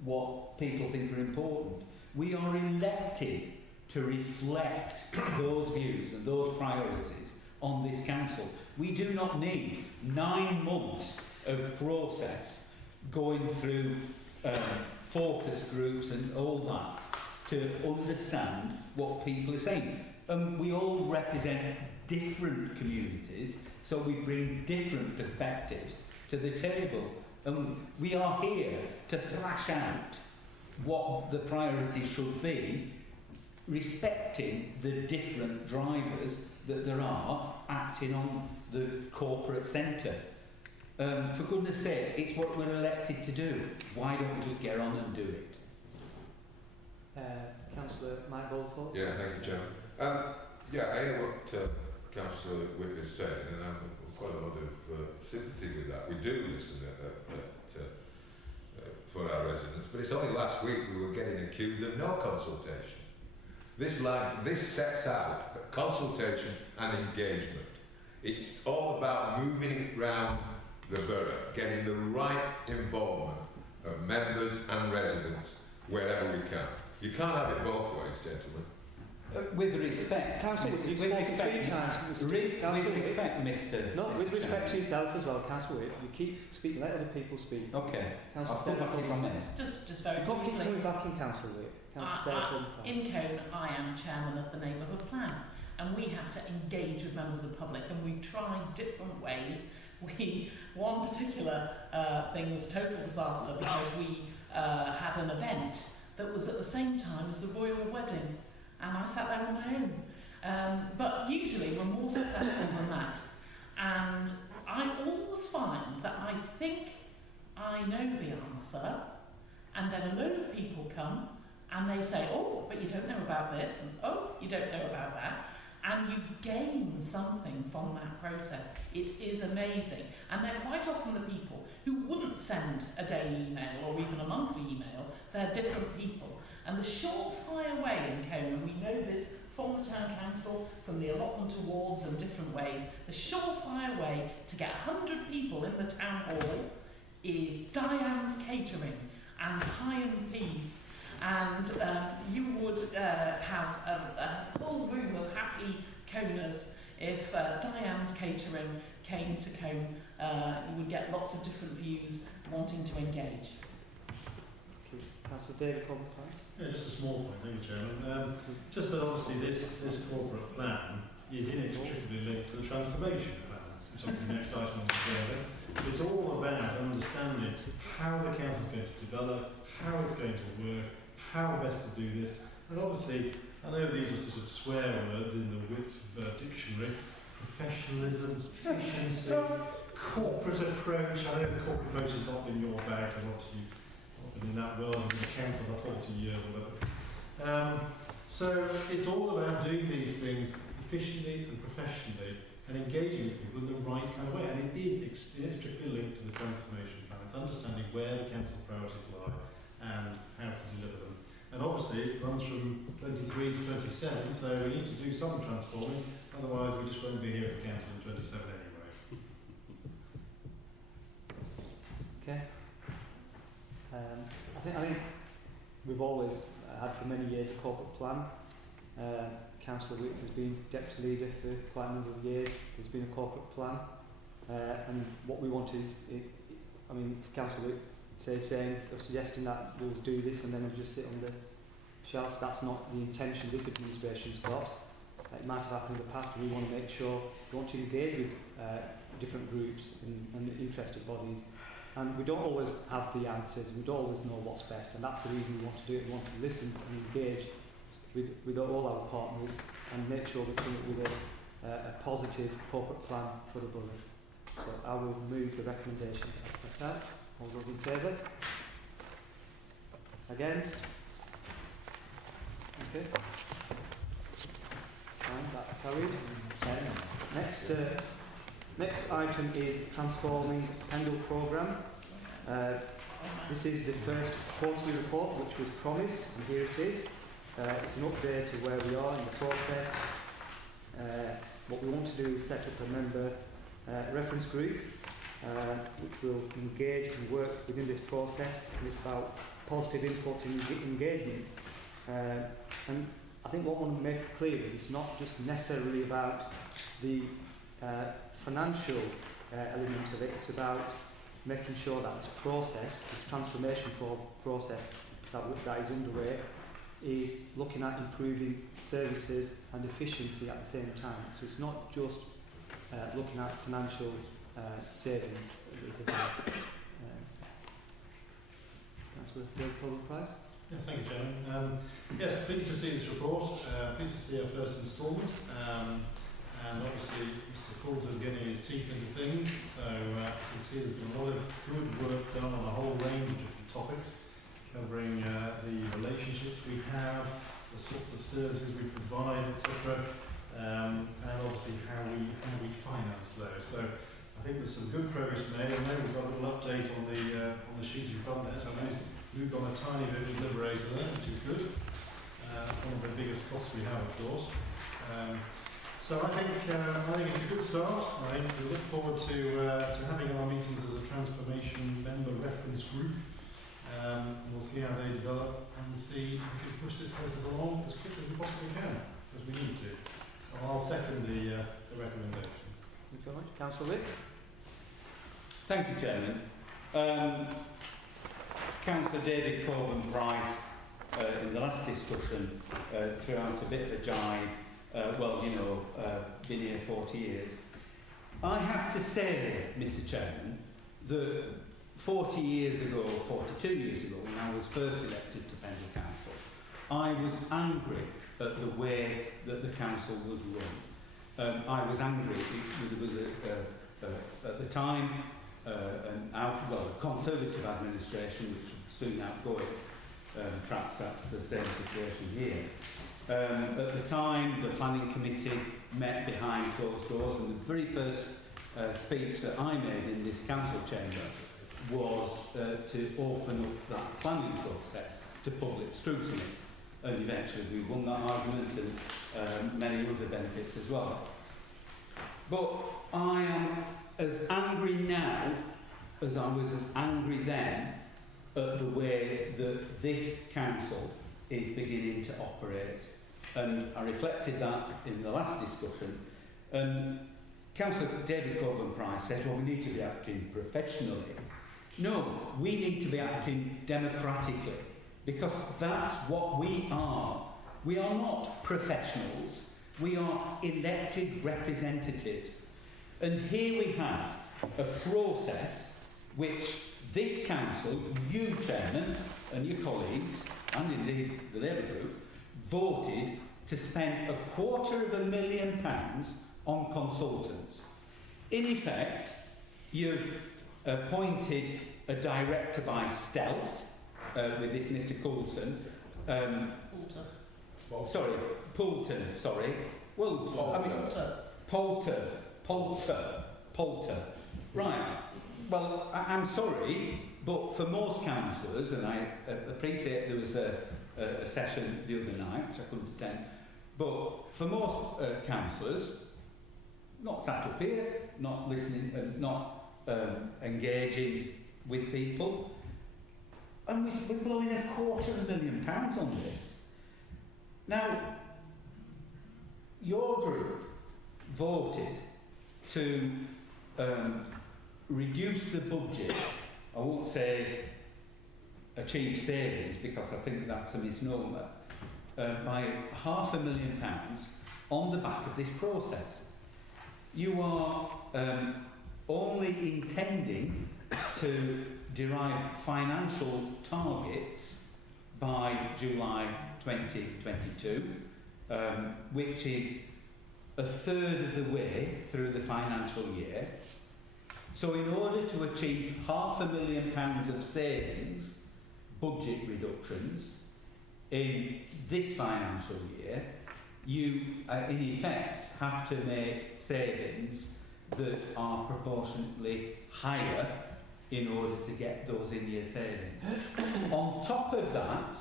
what people think are important. We are elected to reflect those views and those priorities on this council. We do not need 9 months of process going through focus groups and all that to understand what people are saying. We all represent different communities, so we bring different perspectives to the table. We are here to thrash out what the priorities should be, respecting the different drivers that there are acting on the corporate centre. For goodness sake, it's what we're elected to do. Why don't we just get on and do it? Councillor Mike Bolthorpe? Yeah, thank you, Chairman. I hear what Councillor Whitney's saying, and I've quite a lot of sympathy with that. We do listen for our residents, but it's only last week we were getting accused of no consultation. This sets out consultation and engagement. It's all about moving it round the borough, getting the right involvement of members and residents wherever we can. You can't have it both ways, gentlemen. With respect, Councillor, Mr. you've with spoken respect, 3 times. with respect, Mr. No, Mr. with respect Chairman. to yourself as well, Councillor White. You keep speaking, let other people speak. Okay, I'll Councillor come back on this. Just very You can't keep briefly. coming back in, Councillor White. Councillor Sarah Plumcross. In Cone, I am chairman of the neighbourhood plan, and we have to engage with members of the public, and we've tried different ways. One particular thing was a total disaster because we had an event that was at the same time as the royal wedding, and I sat there on my own. But usually we're more successful than that, and I always find that I think I know the answer, and then a load of people come and they say, oh, but you don't know about this, and oh, you don't know about that. And you gain something from that process. It is amazing. And they're quite often the people who wouldn't send a daily email or even a monthly email. They're different people. And the surefire way in Cone, and we know this from the Town Council, from the allotment awards and different ways, the surefire way to get 100 people in the Town Hall is Diane's Catering and Pie and Peas. And you would have a whole room of happy Coners if Diane's Catering came to Cone. You would get lots of different views wanting to engage. Councillor David Coleman. Yeah, just a small point, thank you, Chairman. Just that obviously this corporate plan is inextricably linked to the transformation plan, which is the next item on the agenda. So it's all about understanding how the council is going to develop, how it's going to work, how best to do this. And obviously, I know these are sort of swear words in the dictionary: professionalism, efficiency, corporate approach. I know the corporate approach has not been your bag, because obviously you've not been in that world in the council for 40 years or whatever. So it's all about doing these things efficiently and professionally and engaging with people in the right kind of way. And it is inextricably linked to the transformation plan. It's understanding where the council priorities lie and how to deliver them. And obviously it runs from 23 to 27, so we need to do some transforming, otherwise we just won't be here as a council in 27 anyway. Okay. I think we've always had for many years a corporate plan. Councillor Wick has been deputy leader for quite a number of years. There's been a corporate plan, and what we want is, Councillor Wick suggesting that we'll do this and then it'll just sit on the shelf. That's not the intention this administration's got. It might have happened in the past, but we want to make sure, we want to engage with different groups and interested bodies. And we don't always have the answers, we don't always know what's best, and that's the reason we want to do it. We want to listen and engage with all our partners and make sure we come up with a positive corporate plan for the borough. So I will move the recommendations as set out. All those in favour? Against? Okay. Fine, that's carried. Next item is transforming Pendle programme. This is the first quarterly report which was promised, and here it is. It's an update of where we are in the process. What we want to do is set up a member reference group which will engage and work within this process, and it's about positive input and engagement. And I think what we want to make clear is it's not just necessarily about the financial element of it, it's about making sure that this process, this transformation process that is underway, is looking at improving services and efficiency at the same time. So it's not just looking at financial savings. It's about, Councillor Price. Yes, thank you, Chairman. Yes, pleased to see this report. Pleased to see our first instalment. And obviously, Mr. Coulter is getting his teeth into things. So you can see there's been a lot of good work done on a whole range of different topics, covering the relationships we have, the sorts of services we provide, etc. And obviously how we finance those. So I think there's some good progress made. I know we've got a little update on the sheet in front there, so I'm going to moved on a tiny bit with Liberator there, which is good. One of the biggest costs we have, of course. So I think it's a good start. I think we look forward to having our meetings as a transformation member reference group. We'll see how they develop and see if we can push this process along as quickly as we possibly can, as we need to. So I'll second the recommendation. Thank you very much. Councillor Wick. Thank you, Chairman. Councillor David Coburn-Price, in the last discussion, threw out a bit of a jibe. Been here 40 years. I have to say, Mr. Chairman, that 42 years ago, when I was first elected to Pendle Council, I was angry at the way that the council was run. I was angry. There was at the time a Conservative administration, which was soon outgoing. Perhaps that's the same situation here. At the time, the planning committee met behind closed doors, and the very first speech that I made in this council chamber was to open up that planning process to public scrutiny. And eventually we won that argument, and many other benefits as well. But I am as angry now as I was as angry then at the way that this council is beginning to operate. And I reflected that in the last discussion. And Councillor David Coburn-Price said, well, we need to be acting professionally. No, we need to be acting democratically, because that's what we are. We are not professionals. We are elected representatives. And here we have a process which this council, you, Chairman, and your colleagues, and indeed the Labour group, voted to spend £250,000 on consultants. In effect, you've appointed a director by stealth with this Mr. Coulson. Poulton. Poulter. Right. Well, I'm sorry, but for most councillors, and I appreciate there was a session the other night, which I couldn't attend, but for most councillors, not sat up here, not listening, not engaging with people, and we're blowing £250,000 on this. Now, your group voted to reduce the budget. I won't say achieve savings, because I think that's a misnomer, by £500,000 on the back of this process. You are only intending to derive financial targets by July 2022, which is a third of the way through the financial year. So in order to achieve £500,000 of savings, budget reductions, in this financial year, you in effect have to make savings that are proportionately higher in order to get those in-year savings. On top of that,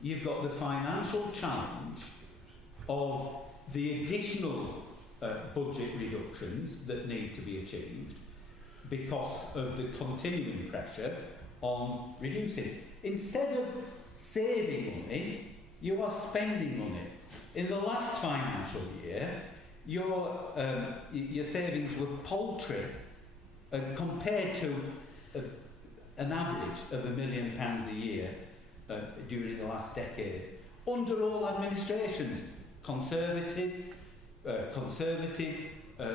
you've got the financial challenge of the additional budget reductions that need to be achieved because of the continuing pressure on reducing. Instead of saving money, you are spending money. In the last financial year, your savings were paltry compared to an average of £1 million a year during the last decade. Under all administrations, Conservative,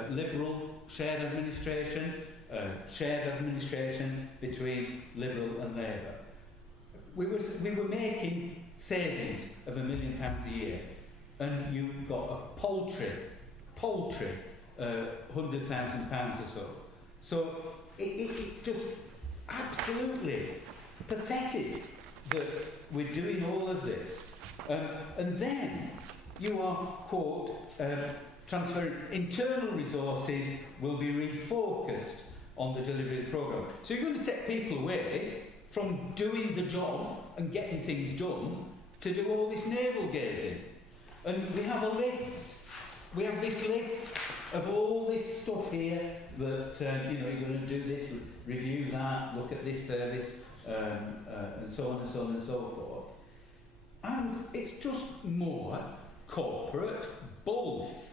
Liberal, shared administration between Liberal and Labour. We were making savings of £1 million a year, and you got a paltry £100,000 or so. So it's just absolutely pathetic that we're doing all of this. And then you are, quote, transferring internal resources will be refocused on the delivery of the programme. So you're going to take people away from doing the job and getting things done to do all this navel gazing. And we have a list. We have this list of all this stuff here that, you're going to do this, review that, look at this service, and so on and so on and so forth. And it's just more corporate bull.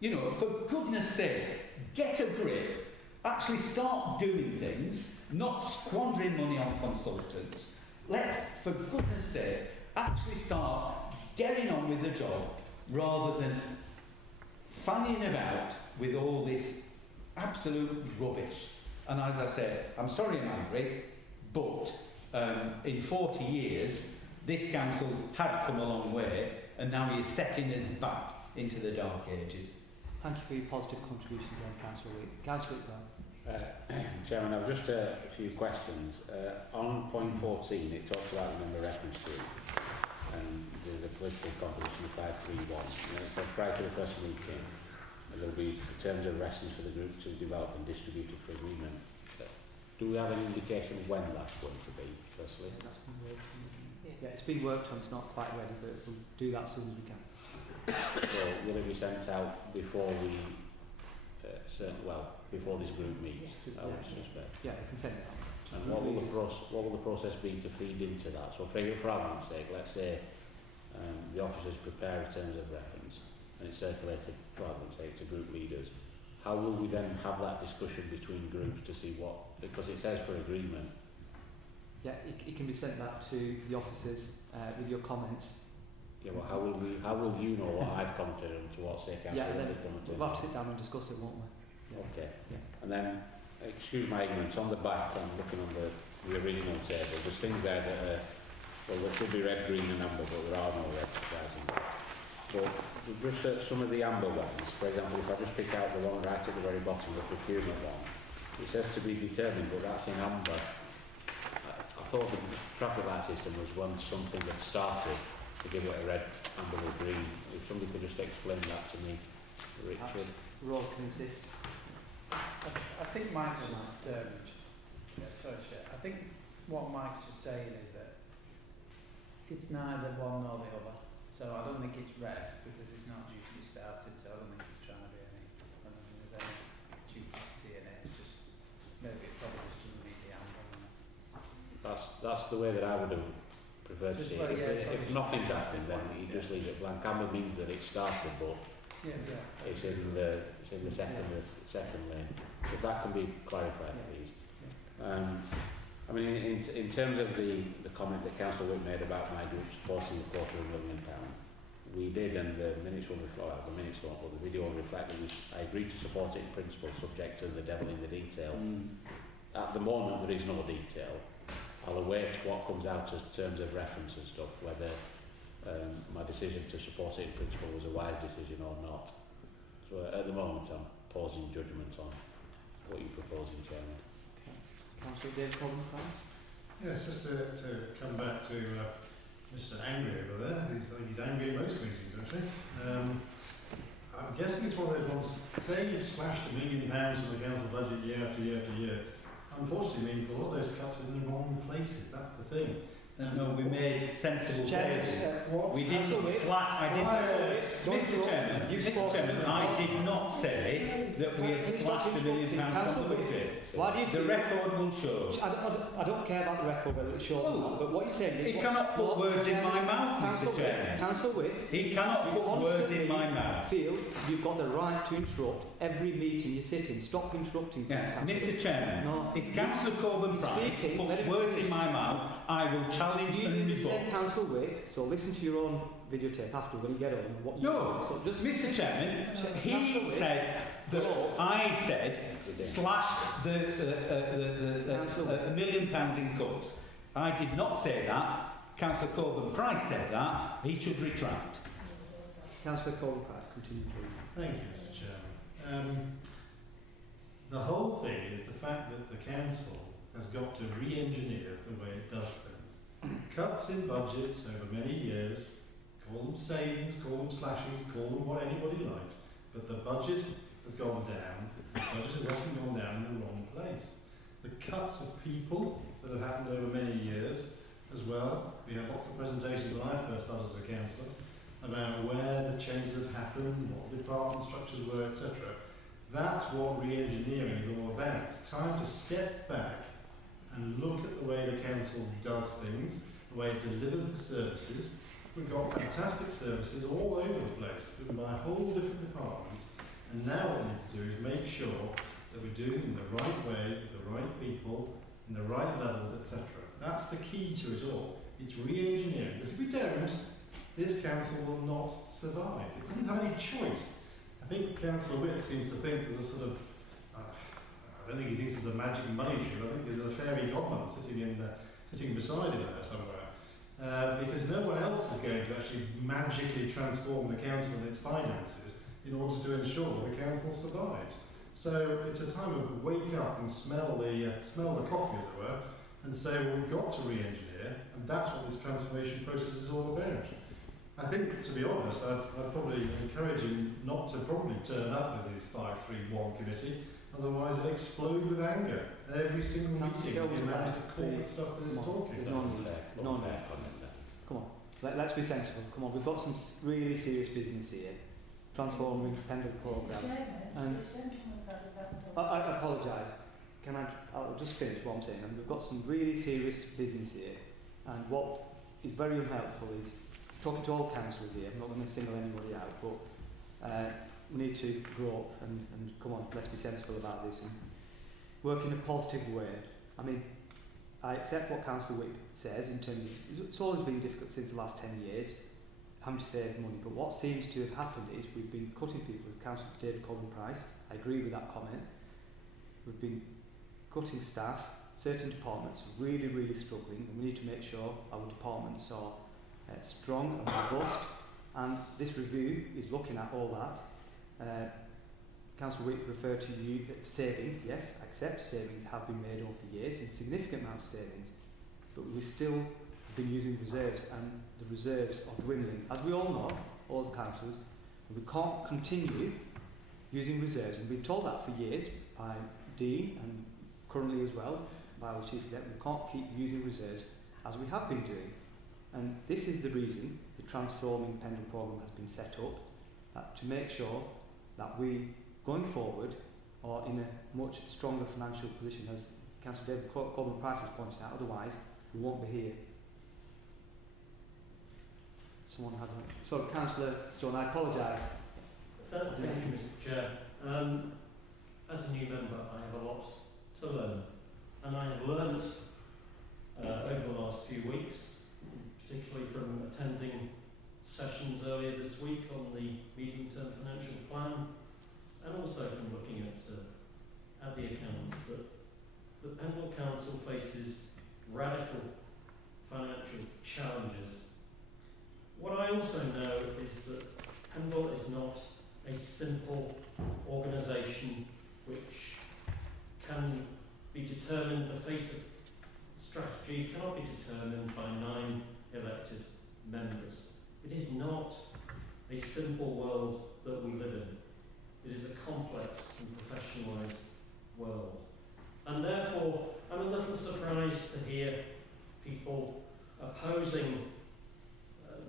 For goodness sake, get a grip, actually start doing things, not squandering money on consultants. Let's, for goodness sake, actually start getting on with the job rather than fanning about with all this absolute rubbish. And as I said, I'm sorry I'm angry, but in 40 years, this council had come a long way, and now he is setting us back into the dark ages. Thank you for your positive contribution then, Councillor Wick. Councillor Wick, Chairman, I've just a few questions. On point 14, it talks about the member reference group, and there's a political composition of 531. It says prior to the first meeting, there will be terms of reference for the group to develop and distribute it for agreement. Do we have an indication of when that's going to be, firstly? that's been worked on, isn't it? Yeah, it's been worked on, it's not quite ready, but we'll do that as soon as we can. So will it be sent out before we, before this group meets? I would suspect. Yeah, we can send it out. And what will the process be to feed into that? So for argument's sake, let's say the officers prepare terms of reference and it's circulated, for argument's sake, to group leaders. How will we then have that discussion between groups to see what, because it says for agreement. Yeah, it can be sent out to the officers with your comments. Yeah, well, how will you know what I've commented and to what state council has commented? We'll have to sit down and discuss it, won't we? Yeah. Okay. Yeah. And then, excuse my ignorance, on the back, I'm looking on the original table, there's things there that are, well, there should be red, green and amber, but there are no red, surprisingly. But just some of the amber ones, for example, if I just pick out the one right at the very bottom, the procurement one, it says to be determined, but that's in amber. I thought the traffic light system was once something that started to give it a red, amber or green. If somebody could just explain that to me, Richard. Rose can assist. I think Mike's just, I think what Mike's just saying is that it's neither one nor the other. So I don't think it's red because it's not duty started, so I don't think it's trying to be any, I don't think there's any duplicity in it, it's just, maybe it probably just doesn't need the amber on it. That's the way that I would have preferred to see it. If nothing's happened, then you just leave it blank. Amber means that it started, but it's in the second lane. If that can be clarified, please. I mean, in terms of the comment that Councillor Wick made about my group supporting the £250,000, we did, and the minutes will reflect, the minutes won't, but the video will reflect that I agreed to support it in principle, subject to the devil in the detail. At the moment, there is no detail. I'll await what comes out as terms of reference and stuff, whether my decision to support it in principle was a wise decision or not. So at the moment, I'm pausing judgment on what you're proposing, Chairman. Councillor David Coleman, thanks. Yes, just to come back to Mr. Angry over there. He's angry at most meetings, actually. I'm guessing it's one of those ones, say you've slashed £1 million from the council budget year after year after year. Unfortunately, means a lot of those cuts are in the wrong places. That's the thing. No, we made sensible choices. We didn't Mr. Chairman, I did not say that we had slashed £1 million from the budget. Why do you the record will show. I don't care about the record whether it shows or not, but what you're saying is... He cannot put words in my mouth, Mr. Chairman. Councillor Wick... He cannot put words in my mouth. Feel you've got the right to interrupt every meeting you sit in. Stop interrupting. Yeah. Mr. Chairman, if Councillor Corbyn Price puts words in my mouth, I will challenge and rebut. Councillor Wick, so listen to your own videotape after when you get on. What you so just Mr. Chairman, he said that I said slash the £1 million in cuts. I did not say that. Councillor Corbyn Price said that. He should retract. Councillor Corbyn Price, continue, please. Thank you, Mr. Chairman. The whole thing is the fact that the council has got to re-engineer the way it does things. Cuts in budgets over many years, call them savings, call them slashes, call them what anybody likes, but the budget has gone down. The budget has often gone down in the wrong place. The cuts of people that that have happened over many years as well. We had lots of presentations when I first started as a councillor about where the changes had happened, what the department structures were, etc. That's what re-engineering is all about. It's time to step back and look at the way the council does things, the way it delivers the services. We've got fantastic services all over the place, driven by whole different departments, and now what we need to do is make sure that we're doing it in the right way, with the right people, in the right levels, etc. That's the key to it all. It's re-engineering, because if we don't, this council will not survive. It doesn't have any choice. I think Councillor Witt seems to think there's a sort of, I don't think he thinks there's a magic money shield. I think there's a fairy godmother sitting beside him there somewhere. Because no one else is going to actually magically transform the council and its finances in order to ensure the council survives. So it's a time of wake up and smell the coffee, as it were, and say, well, we've got to re-engineer, and that's what this transformation process is all about. I think, to be honest, I'd probably encourage him not to probably turn up with his 531 committee, otherwise it'll explode with anger every single meeting with the amount of corporate stuff that it's talking about. Come on, let's be sensible. Come on, we've got some really serious business here. Transforming the Pendle programme. And I apologise. I'll just finish what I'm saying. And we've got some really serious business here. And what is very unhelpful is talking to all councillors here. I'm not going to single anybody out, but we need to grow up and come on, let's be sensible about this and work in a positive way. I mean, I accept what Councillor Wick says in terms of it's always been difficult since the last 10 years having to save money, but what seems to have happened is we've been cutting people, as Councillor David Colin Price, I agree with that comment. We've been cutting staff, certain departments really, really struggling, and we need to make sure our departments are strong and robust, and this review is looking at all that. Councillor Wick referred to savings. Yes, I accept savings have been made over the years, and significant amounts of savings, but we still have been using reserves, and the reserves are dwindling. As we all know, all the councillors, we can't continue using reserves, and we've been told that for years by Dean and currently as well by our Chief Executive. We can't keep using reserves as we have been doing. And this is the reason the Transforming Pendle programme has been set up, to make sure that we, going forward, are in a much stronger financial position, as Councillor David Colin Price has pointed out. Otherwise, we won't be here. Someone had a... So, Councillor Stone, I apologise. Thank you, Mr. Chair. As a new member, I have a lot to learn, and I have learnt over the last few weeks, particularly from attending sessions earlier this week on the medium-term financial plan, and also from looking at the accounts, that the Pendle Council faces radical financial challenges. What I also know is that Pendle is not a simple organisation which can be determined, the fate of strategy cannot be determined by 9 elected members. It is not a simple world that we live in. It is a complex and professionalised world. And therefore, I'm a little surprised to hear people opposing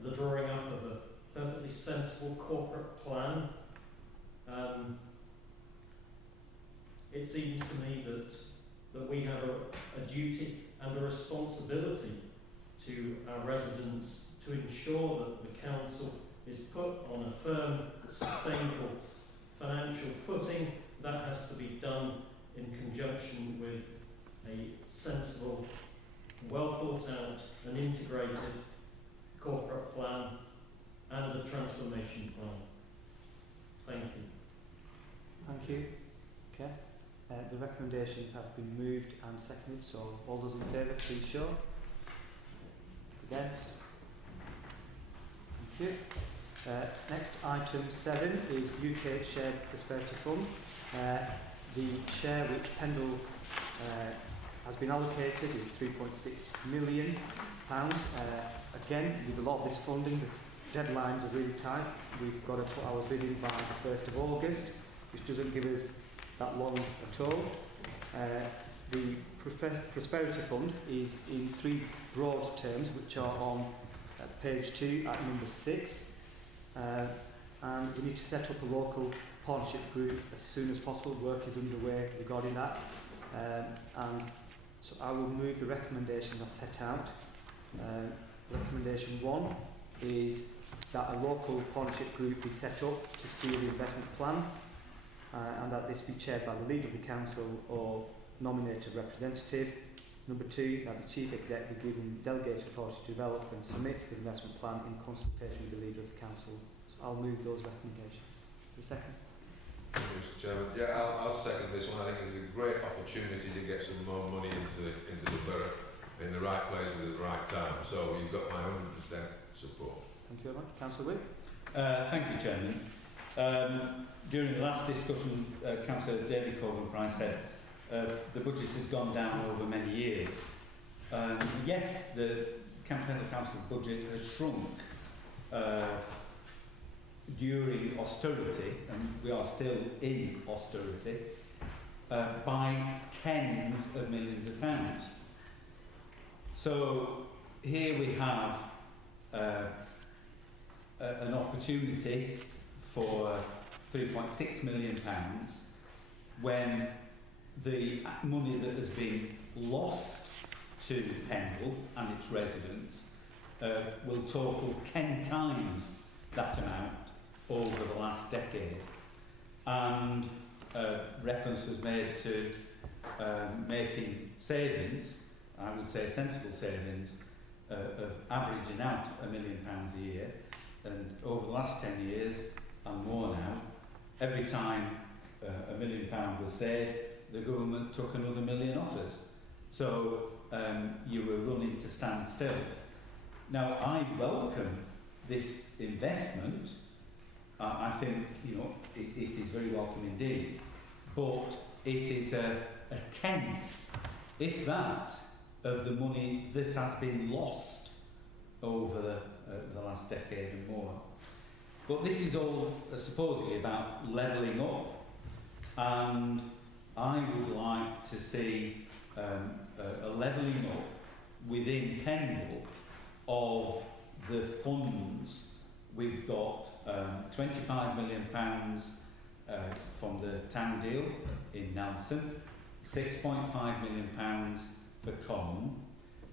the drawing up of a perfectly sensible corporate plan. It seems to me that we have a duty and a responsibility to our residents to ensure that the council is put on a firm, sustainable financial footing. That has to be done in conjunction with a sensible, well thought out and integrated corporate plan and a transformation plan. Thank you. Thank you. Okay. The recommendations have been moved and seconded, so all those in favour, please show. Against? Thank you. Next, item 7 is UK Shared Prosperity Fund. The share which Pendle has been allocated is £3.6 million. Again, with a lot of this funding, the deadlines are really tight. We've got to put our bid in by the 1st of August, which doesn't give us that long at all. The Prosperity Fund is in 3 broad terms, which are on page 2 at number 6. And we need to set up a local partnership group as soon as possible. Work is underway regarding that. And so I will move the recommendation that's set out. Recommendation 1 is that a local partnership group be set up to steer the investment plan, and that this be chaired by the leader of the council or nominated representative. Number 2, that the chief exec be given delegated authority to develop and submit the investment plan in consultation with the leader of the council. So I'll move those recommendations. A second. Mr. Chairman, yeah, I'll second this one. I think it's a great opportunity to get some more money into the borough in the right places at the right time. So you've got my 100% support. Thank you very much. Councillor Wick. Thank you, Chairman. During the last discussion, Councillor David Cogan-Price said the budget has gone down over many years. Yes, the Pendle Council budget has shrunk during austerity, and we are still in austerity, by tens of millions of pounds. So here we have an opportunity for £3.6 million when the money that has been lost to Pendle and its residents will total 10 times that amount over the last decade. And reference was made to making savings, I would say sensible savings, of averaging out £1 million a year. And over the last 10 years and more now, every time £1 million was saved, the government took another million off us. So you were running to stand still. Now, I welcome this investment. I think, you know, it is very welcome indeed. But it is a tenth, if that, of the money that has been lost over the last decade and more. But this is all supposedly about levelling up, and I would like to see a levelling up within Pendle of the funds. We've got £25 million from the town deal in Nelson, £6.5 million for Common.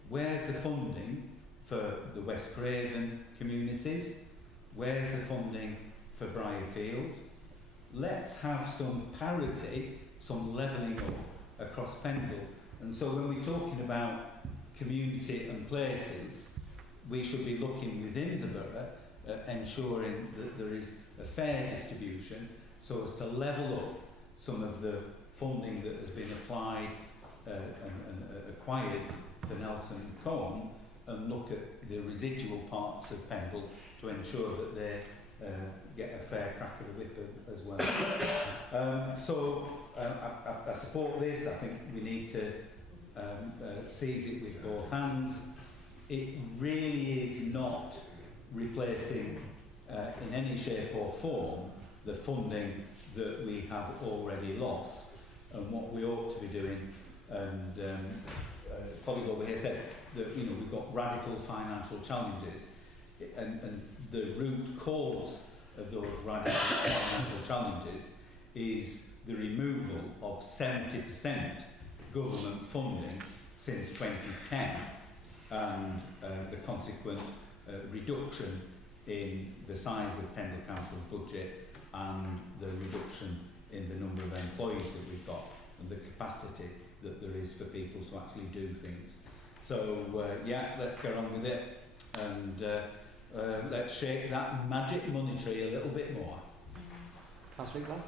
Where's the funding for the West Craven communities? Where's the funding for Briarfield? Let's have some parity, some levelling up across Pendle. And so when we're talking about community and places, we should be looking within the borough, ensuring that there is a fair distribution so as to level up some of the funding that has been applied and acquired for Nelson and Combe, and look at the residual parts of Pendle to ensure that they get a fair crack of the whip as well. I support this. I think we need to seize it with both hands. It really is not replacing in any shape or form the funding that we have already lost, and what we ought to be doing. And colleague over here said that, you know, we've got radical financial challenges, and the root cause of those radical financial challenges is the removal of 70% government funding since 2010, and the consequent reduction in the size of Pendle Council's budget and the reduction in the number of employees that we've got and the capacity that there is for people to actually do things. So yeah, let's get on with it, and let's shake that magic money tree a little bit more. Councillor Iqbal?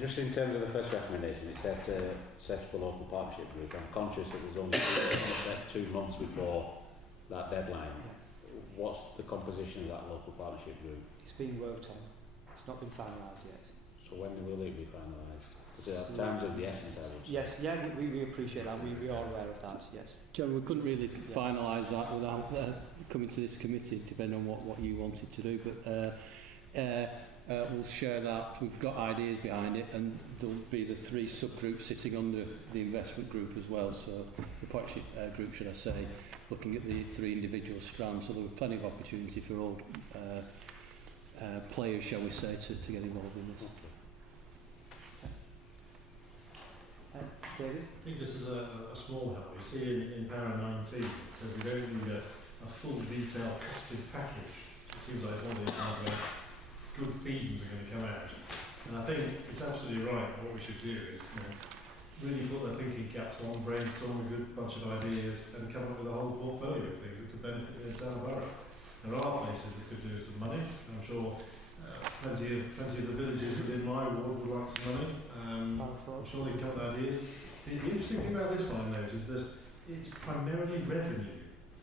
Just in terms of the first recommendation, it says to set up a local partnership group. I'm conscious it was only 2 months before that deadline. What's the composition of that local partnership group? It's being worked on. It's not been finalised yet. So when will it be finalised? Because times of the essence, I would say. Yes, yeah, we appreciate that. We are aware of that, yes. John, we couldn't really finalise that without coming to this committee, depending on what you wanted to do. But we'll share that. We've got ideas behind it, and there'll be the 3 subgroups sitting under the investment group as well. So the partnership group, should I say, looking at the 3 individual strands. So there was plenty of opportunity for all players, shall we say, to get involved in this. David? I think this is a small help. You see in para 19, so we don't need a full detailed costed package. It seems like one of the good themes are going to come out. And I think it's absolutely right. What we should do is really put their thinking caps on, brainstorm a good bunch of ideas and come up with a whole portfolio of things that could benefit the entire borough. There are places that could do some money. I'm sure plenty of the villages within my ward would like some money. I'm sure they can come up with ideas. The interesting thing about this one I noticed is that it's primarily revenue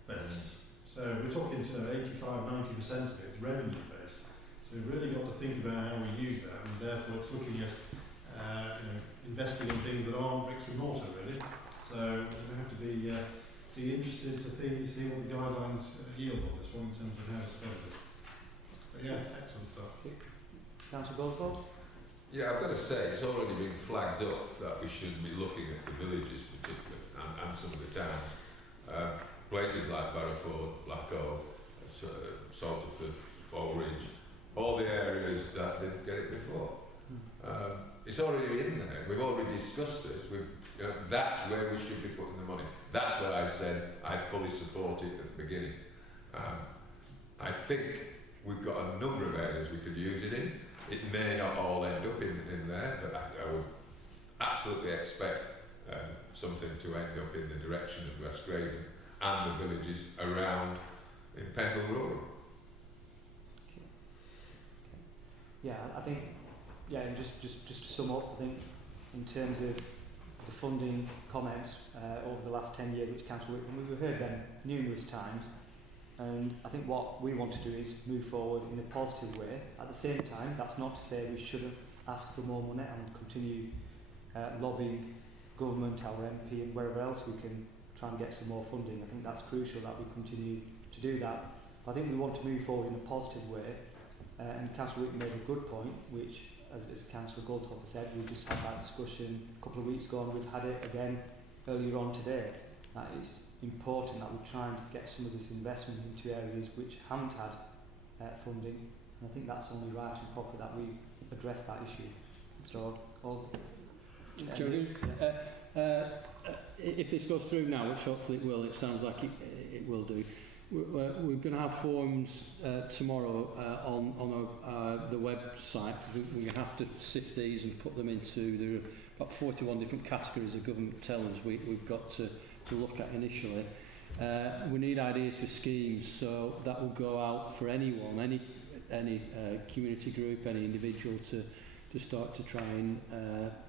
based. So we're talking 85–90% of it is revenue based. So we've really got to think about how we use that, and therefore it's looking at investing in things that aren't bricks and mortar really. So we have to be interested to see what the guidelines yield on this one in terms of how to spend it. But yeah, excellent stuff. Councillor Goldthorpe? Yeah, I've got to say, it's already been flagged up that we should be looking at the villages particularly, and some of the towns. Places like Barrowford, Blacko, Salterford, Falridge, all the areas that didn't get it before. It's already in there. We've already discussed this. That's where we should be putting the money. That's where I said I fully support it at the beginning. I think we've got a number of areas we could use it in. It may not all end up in there, but I would absolutely expect something to end up in the direction of West Graydon and the villages around in Pendle Rural. Yeah, I think, and just to sum up, I think in terms of the funding comments over the last 10 years, which Council, we've heard them numerous times, and I think what we want to do is move forward in a positive way. At the same time, that's not to say we shouldn't ask for more money and continue lobbying government, our MP and wherever else we can try and get some more funding. I think that's crucial that we continue to do that. But I think we want to move forward in a positive way. And Councillor Wick made a good point, which, as Councillor Goldthorpe said, we just had that discussion a couple of weeks ago, and we've had it again earlier on today. That it's important that we try and get some of this investment into areas which haven't had funding. And I think that's only right and proper that we address that issue. So, if this goes through now, which hopefully it will, it sounds like it will do. We're going to have forums tomorrow on the website. We're going to have to sift these and put them into, there are about 41 different categories the government tell us we've got to look at initially. We need ideas for schemes, so that will go out for anyone, any community group, any individual to start to try and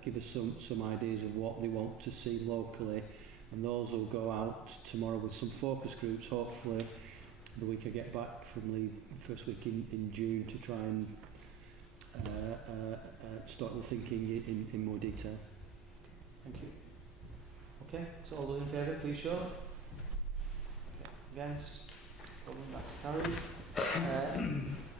give us some ideas of what they want to see locally. And those will go out tomorrow with some focus groups, hopefully the week I get back from leave, first week in June, to try and start the thinking in more detail. Thank you. Okay, so all those in favour, please show. Okay. Against? That's carried.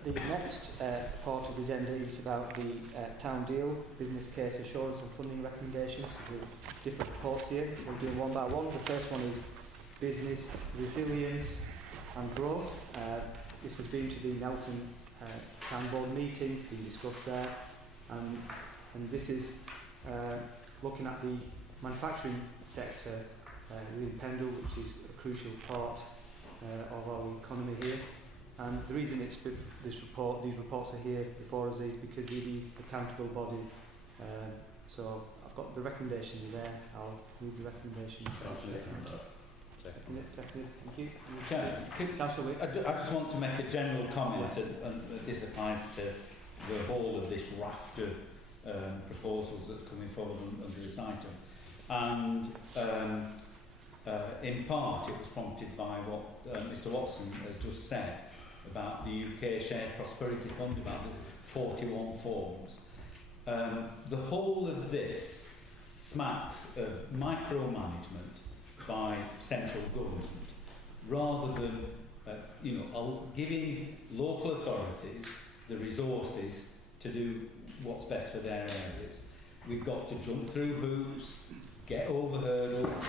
The next part of the agenda is about the town deal, business case assurance and funding recommendations. There's different reports here. We'll do them one by one. The first one is business resilience and growth. This has been to the Nelson Town Board meeting, been discussed there, and this is looking at the manufacturing sector within Pendle, which is a crucial part of our economy here. And the reason it's these reports are here before us is because we're the accountable body. So I've got the recommendations there. I'll move the recommendations. Seconded. Thank you. Councillor, I just want to make a general comment, and this applies to the whole of this raft of proposals that's coming forward under this item. And in part, it was prompted by what Mr. Watson has just said about the UK Shared Prosperity Fund, about the 41 forms. The whole of this smacks of micromanagement by central government, rather than giving local authorities the resources to do what's best for their areas. We've got to jump through hoops, get over hurdles,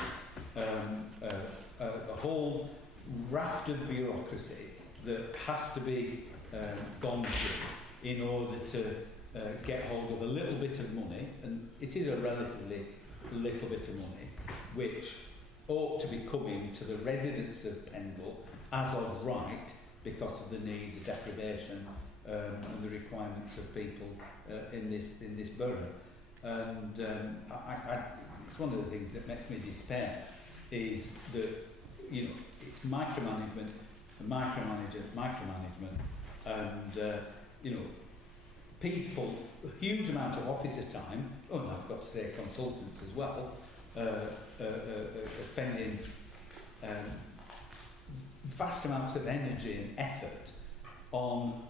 a whole raft of bureaucracy that has to be gone through in order to get hold of a little bit of money, and it is a relatively little bit of money, which ought to be coming to the residents of Pendle as of right because of the needs, the deprivation and the requirements of people in this borough. And it's one of the things that makes me despair is that, you know, it's micromanagement, and you know, people, a huge amount of officer time, and I've got to say consultants as well, are spending vast amounts of energy and effort on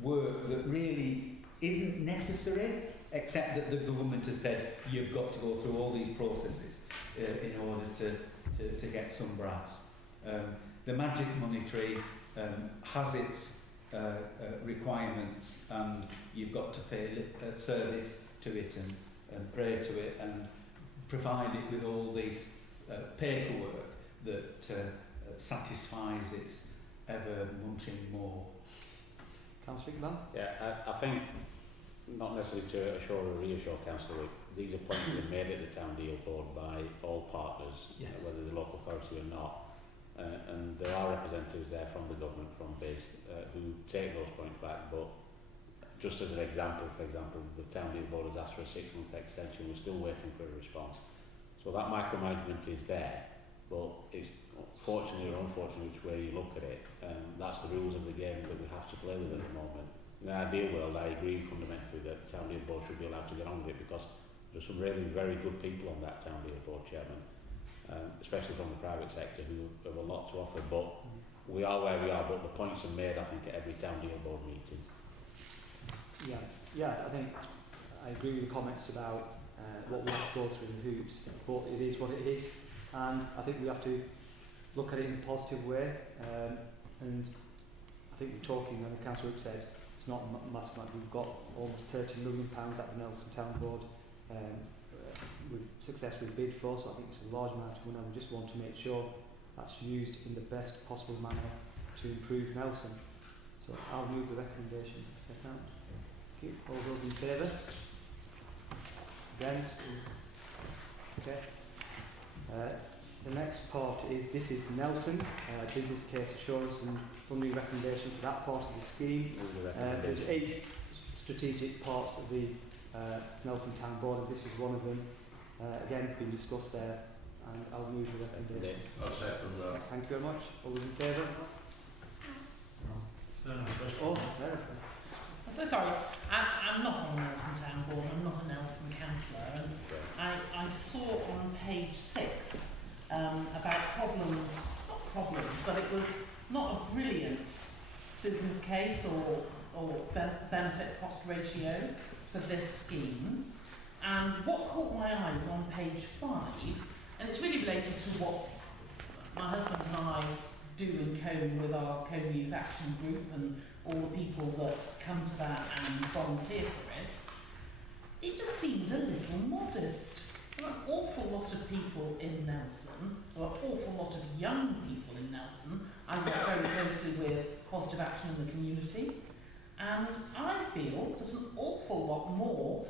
work that really isn't necessary, except that the government has said you've got to go through all these processes in order to get some brass. The magic money tree has its requirements, and you've got to pay service to it and pray to it and provide it with all this paperwork that satisfies its ever munching more. Councillor Iqbal? Yeah, I think, not necessarily to assure or reassure Councillor, these are points that are made at the Town Deal Board by all partners, yes, whether the local authority or not. And there are representatives there from the government, from BIS, who take those points back. But just as an example, for example, the Town Deal Board has asked for a 6-month extension. We're still waiting for a response. So that micromanagement is there, but it's fortunately or unfortunately which way you look at it. That's the rules of the game that we have to play with at the moment. In an ideal world, I agree fundamentally that the Town Deal Board should be allowed to get on with it, because there's some really very good people on that Town Deal Board, Chairman, especially from the private sector, who have a lot to offer. But we are where we are, but the points are made, I think, at every Town Deal Board meeting. Yeah, I think I agree with the comments about what we have to go through the hoops, but it is what it is, and I think we have to look at it in a positive way, and I think we're talking, and the Council Whip said, it's not a massive amount. We've got almost £30 million at the Nelson Town Board we've successfully bid for, so I think it's a large amount of money, and we just want to make sure that's used in the best possible manner to improve Nelson. So I'll move the recommendation set out. Thank you. All those in favour? Against? Okay. The next part is, this is Nelson, business case assurance and funding recommendation for that part of the scheme. There's 8 strategic parts of the Nelson Town Board, and this is one of them. Again, been discussed there, and I'll move the recommendation. I'll second that. Thank you very much. All those in favour? Oh, Sarah. I'm so sorry, I'm not on the Nelson Town Board, I'm not a Nelson councillor, and I saw on page 6 about problems, not problems, but it was not a brilliant business case or benefit cost ratio for this scheme. And what caught my eye was on page 5, and it's really related to what my husband and I do in Combe with our Combe Youth Action Group and all the people that come to that and volunteer for it. It just seemed a little modest. There are an awful lot of people in Nelson, there are an awful lot of young people in Nelson. I work very closely with Positive Action in the community, and I feel there's an awful lot more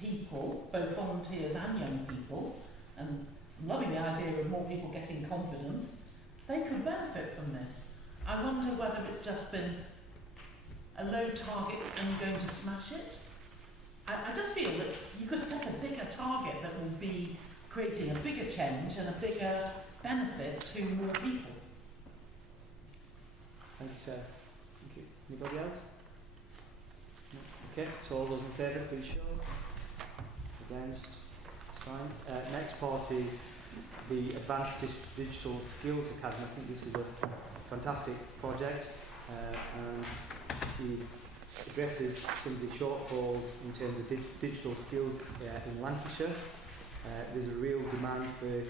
people, both volunteers and young people, and I'm loving the idea of more people getting confidence. They could benefit from this. I wonder whether it's just been a low target and you're going to smash it. I just feel that you could set a bigger target that will be creating a bigger change and a bigger benefit to more people. Thank you, Sarah. Thank you. Anybody else? No? Okay, so all those in favour, please show. Against? That's fine. Next part is the Advanced Digital Skills Academy. I think this is a fantastic project, and it addresses some of the shortfalls in terms of digital skills in Lancashire. There's a real demand for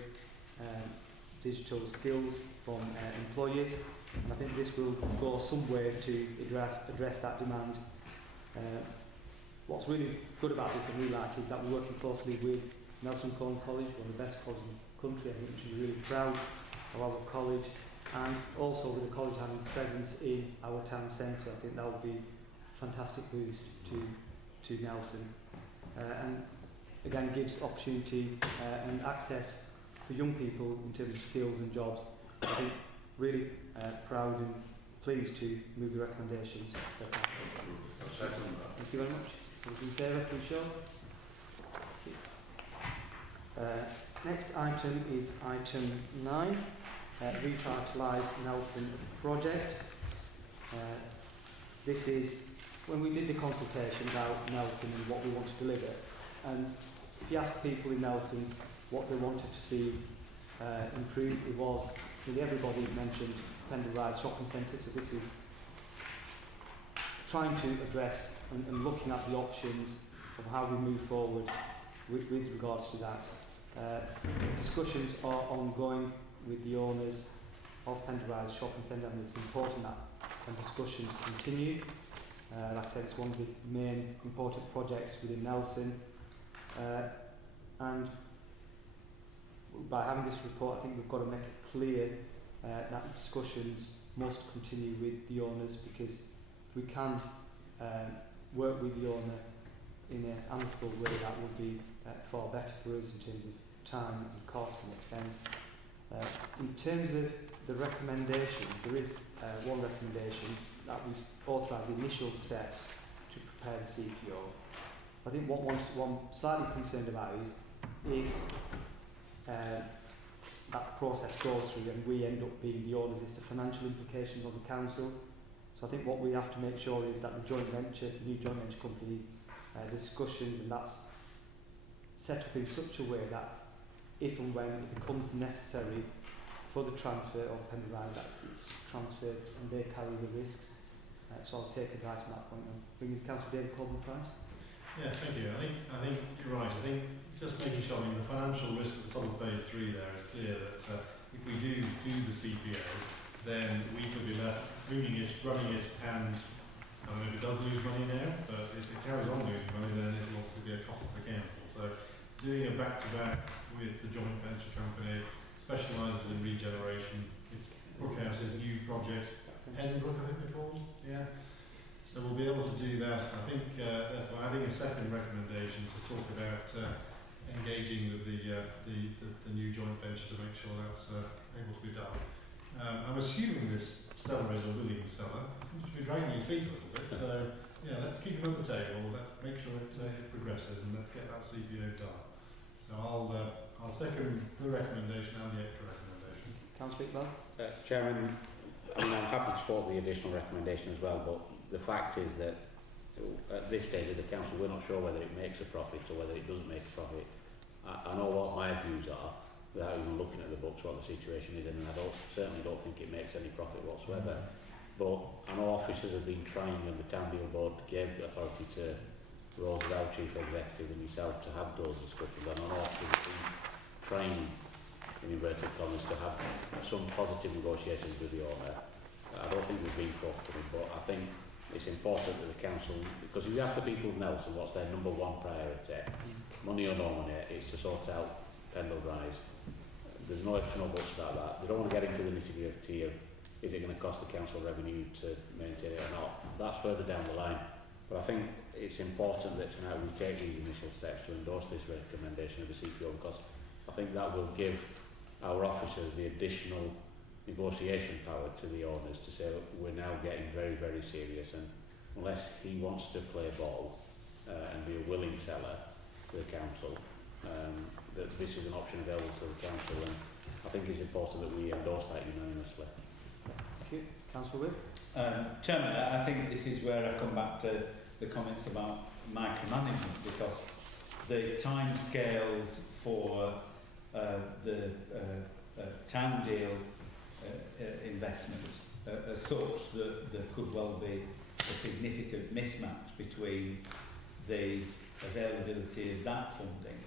digital skills from employers, and I think this will go some way to address that demand. what's really good about this and we like is that we're working closely with Nelson Colin College, one of the best colleges in the country. I think we should be really proud of our college, and also with the college having presence in our town centre. I think that would be a fantastic boost to Nelson, and again gives opportunity and access for young people in terms of skills and jobs. I think really proud and pleased to move the recommendations set out. Thank you very much. Those in favour, please show. Next item is item 9, Revitalise Nelson project. This is when we did the consultation about Nelson and what we want to deliver. And if you ask people in Nelson what they wanted to see improve, it was, really everybody mentioned Pendle Shopping Centre, so this is trying to address and looking at the options of how we move forward with regards to that. Discussions are ongoing with the owners of Pendle Shopping Centre, and it's important that discussions continue. Like I said, it's one of the main important projects within Nelson, and by having this report, I think we've got to make it clear that discussions must continue with the owners, because we can work with the owner in an amicable way. That would be far better for us in terms of time and cost and expense. In terms of the recommendations, there is one recommendation that we authorise the initial steps to prepare the CPO. I think what one slightly concerned about is if that process goes through and we end up being the owners, it's the financial implications on the council. So I think what we have to make sure is that the new joint venture company discussions, and that's set up in such a way that if and when it becomes necessary for the transfer of Pendle that it's transferred and they carry the risks. So I'll take advice on that point and bring in Councillor David Coleman-Price. Yes, thank you. I think you're right. I think just making sure, the financial risk at the top of page 3 there is clear that if we do the CPO, then we could be left running it, and I don't know if it does lose money now, but if it carries on losing money, then it will obviously be a cost to the council. So doing a back-to-back with the joint venture company, specialises in regeneration. It's Brookhouse's new project, Edinburgh, I think they're called. Yeah. So we'll be able to do that. I think, therefore, adding a second recommendation to talk about engaging with the new joint venture to make sure that's able to be done. I'm assuming this seller is a willing seller. It seems to be dragging his feet a little bit. So, yeah, let's keep him at the table. Let's make sure it progresses, and let's get that CPO done. So I'll second the recommendation and the extra recommendation. Councillor Iqbal? Chairman, I'm happy to support the additional recommendation as well, but the fact is that at this stage as a council we're not sure whether it makes a profit or whether it doesn't make a profit. I know what my views are without even looking at the books what the situation is, and I certainly don't think it makes any profit whatsoever. But I know officers have been trying, and the Town Deal Board gave the authority to Rose Dow, Chief Executive, and yourself to have those discussions, and I know officers have been trying, in inverted commas, to have some positive negotiations with the owner. I don't think we've been forthcoming, but I think it's important that the council, because if you ask the people of Nelson what's their number one priority, money or no money, it's to sort out Pendle Rise. There's no ifs, no buts about that. They don't want to get into the nitty-gritty of is it going to cost the council revenue to maintain it or not. That's further down the line. But I think it's important that tonight we take these initial steps to endorse this recommendation of the CPO, because I think that will give our officers the additional negotiation power to the owners to say we're now getting very, very serious, and unless he wants to play ball and be a willing seller to the council, that this is an option available to the council, and I think it's important that we endorse that unanimously. Thank you. Councillor Whip? Chairman, I think this is where I come back to the comments about micromanagement, because the timescales for the Town Deal investment are such that there could well be a significant mismatch between the availability of that funding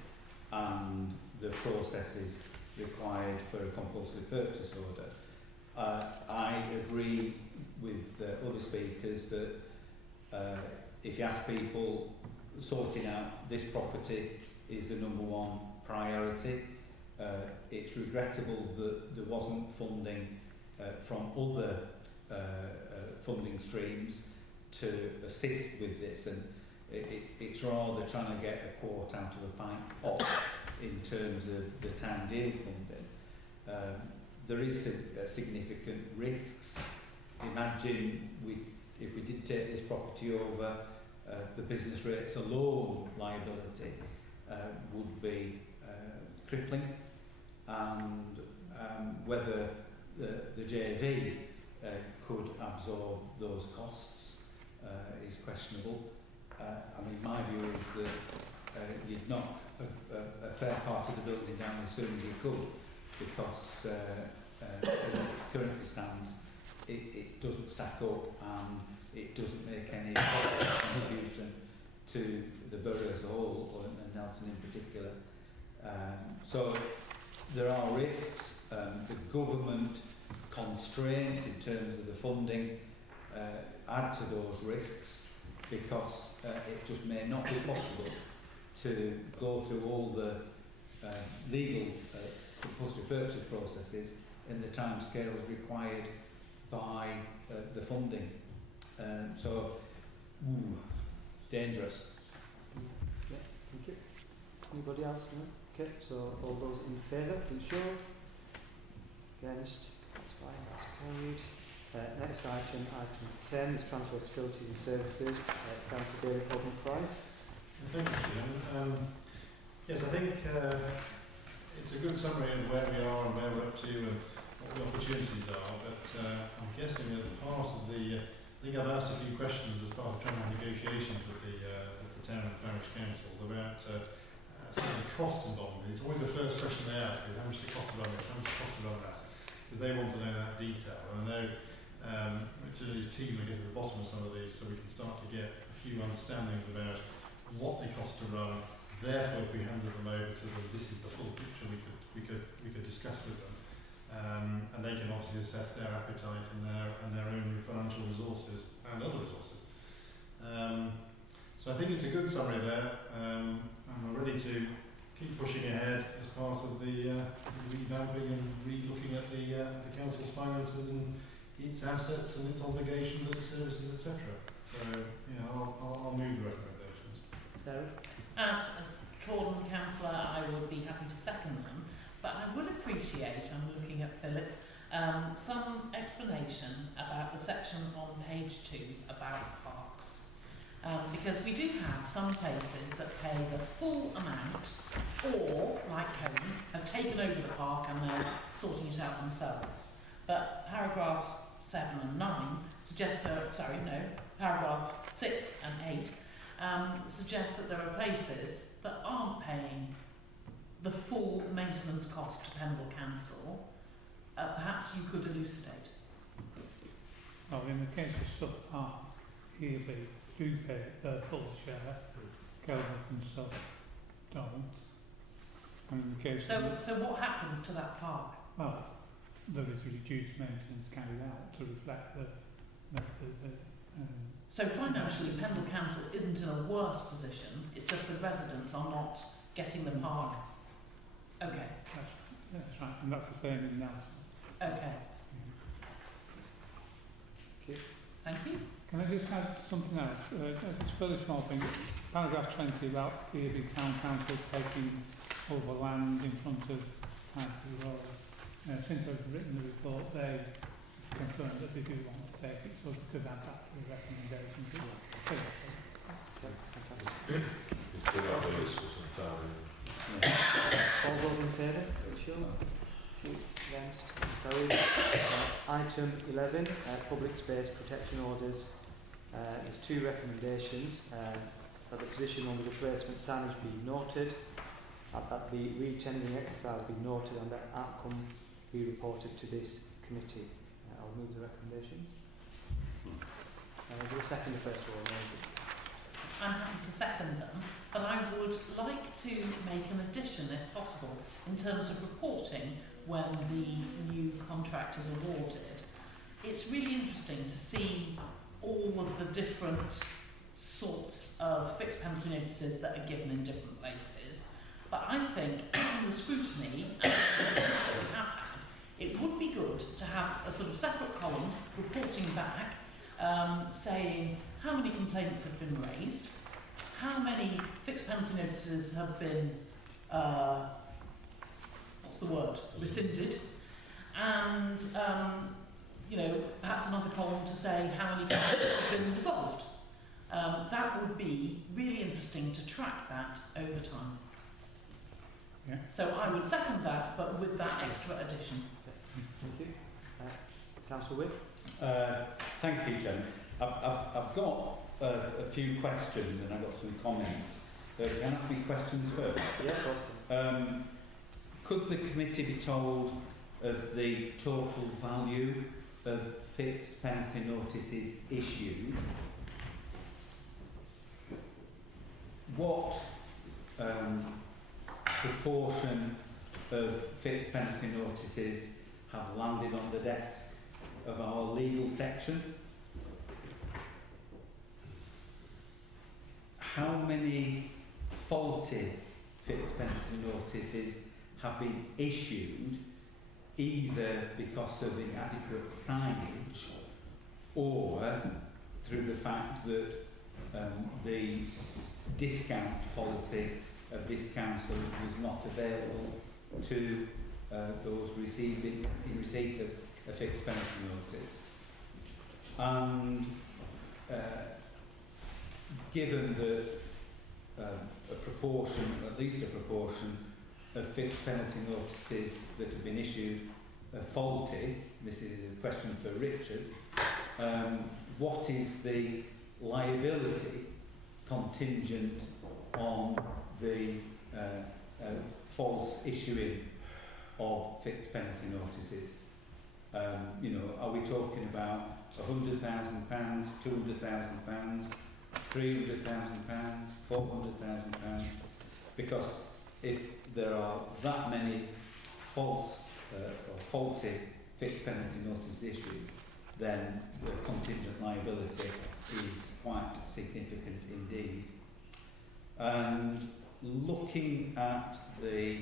and the processes required for a compulsory purchase order. I agree with other speakers that if you ask people sorting out this property is the number one priority. It's regrettable that there wasn't funding from other funding streams to assist with this, and it's rather trying to get a quart out of a pint pot in terms of the town deal funding. There is significant risks. Imagine if we did take this property over, the business rates alone liability would be crippling, and whether the JV could absorb those costs is questionable. I mean, my view is that you'd knock a fair part of the building down as soon as you could, because as it currently stands, it doesn't stack up and it doesn't make any contribution to the borough as a whole, and Nelson in particular. So there are risks. The government constraints in terms of the funding add to those risks, because it just may not be possible to go through all the legal compulsory purchase processes in the timescales required by the funding. Dangerous. Yeah, thank you. Anybody else? No? Okay, so all those in favour, please show. Against? That's fine, that's carried. Next item, item 10, is transfer of facilities and services. Councillor David Holden-Price. Thank you, Chairman. Yes, I think it's a good summary of where we are and where we're up to and what the opportunities are, but I'm guessing that part of the, I think I've asked a few questions as part of trying to have negotiations with the town and parish councils about some of the costs involved. It's always the first question they ask is how much does it cost to run this, how much does it cost to run that, because they want to know that detail. And I know Richard and his team are getting to the bottom of some of these, so we can start to get a few understandings about what they cost to run. Therefore, if we handed them over to them, this is the full picture we could discuss with them, and they can obviously assess their appetite and their own financial resources and other resources. So I think it's a good summary there, and we're ready to keep pushing ahead as part of the revamping and re-looking at the council's finances and its assets and its obligations and its services, etc. So yeah, I'll move the recommendations. Sarah? As a Trawden councillor, I would be happy to second them, but I would appreciate, I'm looking at Philip, some explanation about the section on page 2 about parks. Because we do have some places that pay the full amount, or, like Cohen, have taken over the park and they're sorting it out themselves. But paragraph 7 and 9 suggest that, paragraph 6 and 8 suggest that there are places that aren't paying the full maintenance cost to Pendle Council. Perhaps you could elucidate. Well, in the case of stuff park, here they do pay their full share, Kelvin and stuff don't. And in the case so what happens to that park? Well, there is reduced maintenance carried out to reflect the so financially, Pendle Council isn't in a worse position, it's just the residents are not getting the park. Okay. That's right, and that's the same in Nelson. Okay. Thank you. Can I just add something else? It's a fairly small thing. Paragraph 20 about PAB Town Council taking over land in front of Title Road. Since I've written the report, they confirmed that they do want to take it, so we could add that to the recommendations. It's been on the list for some time. All those in favour? Sure. Against? Carried. Item 11, public space protection orders. There's 2 recommendations. That the position on the replacement signage be noted, that the re-tendering exercise be noted, and that outcome be reported to this committee. I'll move the recommendations. We'll second the first one. I'm happy to second them, but I would like to make an addition, if possible, in terms of reporting when the new contract is awarded. It's really interesting to see all of the different sorts of fixed penalty notices that are given in different places. But I think, in the scrutiny and the evidence that we have had, it would be good to have a sort of separate column reporting back, saying how many complaints have been raised, how many fixed penalty notices have been, rescinded, and perhaps another column to say how many cases have been resolved. That would be really interesting to track that over time. Yeah. So I would second that, but with that extra addition. Thank you. Councillor Witt? Thank you, Jen. I've got a few questions and I've got some comments. Can you ask me questions first? Yeah, of course. Could the committee be told of the total value of fixed penalty notices issued? What proportion of fixed penalty notices have landed on the desk of our legal section? How many faulty fixed penalty notices have been issued either because of inadequate signage or through the fact that the discount policy of this council was not available to those in receipt of a fixed penalty notice? And given that a proportion, at least a proportion, of fixed penalty notices that have been issued are faulty, this is a question for Richard, what is the liability contingent on the false issuing of fixed penalty notices? Are we talking about £100,000, £200,000, £300,000, £400,000? Because if there are that many false or faulty fixed penalty notices issued, then the contingent liability is quite significant indeed. And looking at the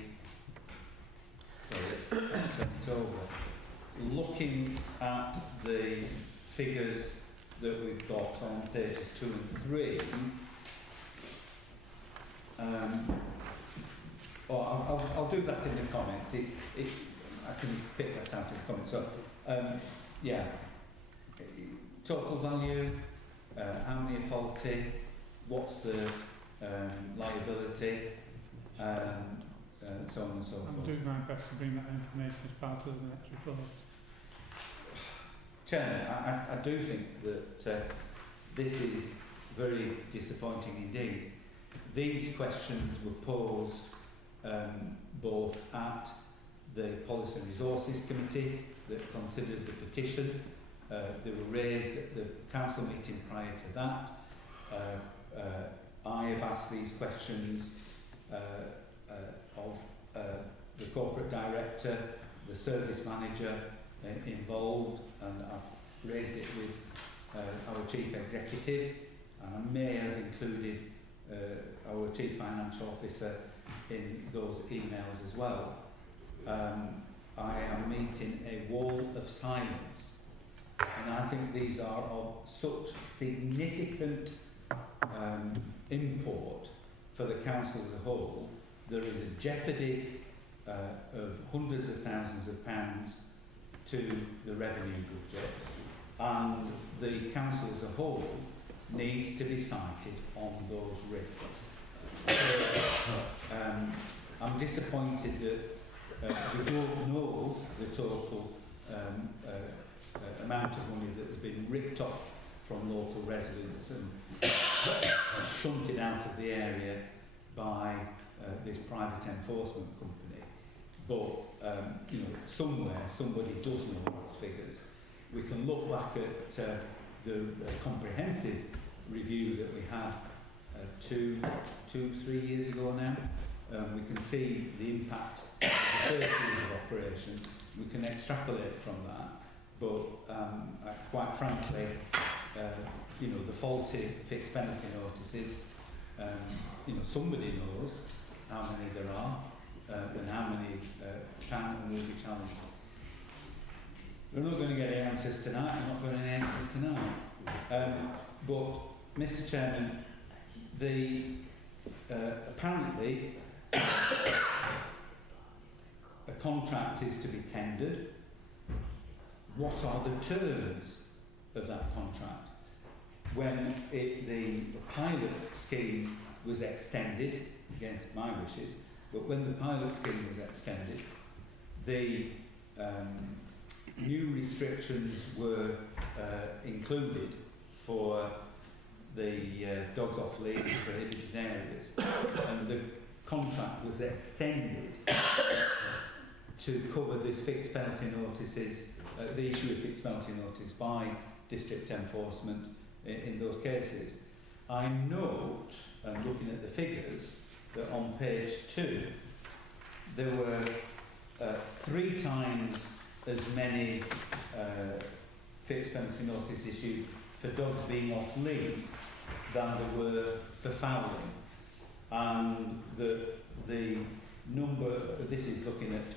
looking at the figures that we've got on pages 2 and 3, I'll do that in the comments. I can pick that out in the comments. So, total value, how many are faulty, what's the liability, so on and so forth. I'm doing my best to bring that information as part of the next report. Chairman, I do think that this is very disappointing indeed. These questions were posed both at the Policy and Resources Committee that considered the petition. They were raised at the council meeting prior to that. I have asked these questions of the corporate director, the service manager involved, and I've raised it with our chief executive, and I may have included our chief financial officer in those emails as well. I am meeting a wall of silence, and I think these are of such significant import for the council as a whole. There is a jeopardy of hundreds of thousands of pounds to the revenue budget, and the council as a whole needs to be cited on those risks. So, I'm disappointed that we don't know the total amount of money that has been ripped off from local residents and shunted out of the area by this private enforcement company. But somewhere somebody does know those figures. We can look back at the comprehensive review that we had 2-3 years ago now. We can see the impact of the first years of operation. We can extrapolate from that, but quite frankly, the faulty fixed penalty notices, somebody knows how many there are and how many can and will be challenged. We're not going to get any answers tonight. I'm not going to get any answers tonight. But, Mr. Chairman, apparently a contract is to be tendered. What are the terms of that contract? When the pilot scheme was extended, against my wishes, but when the pilot scheme was extended, the new restrictions were included for the dogs off lead prohibited areas, and the contract was extended to cover this fixed penalty notices, the issue of fixed penalty notice by district enforcement in those cases. I note, and looking at the figures, that on page 2 there were 3 times as many fixed penalty notices issued for dogs being off lead than there were for fouling, and the number, this is looking at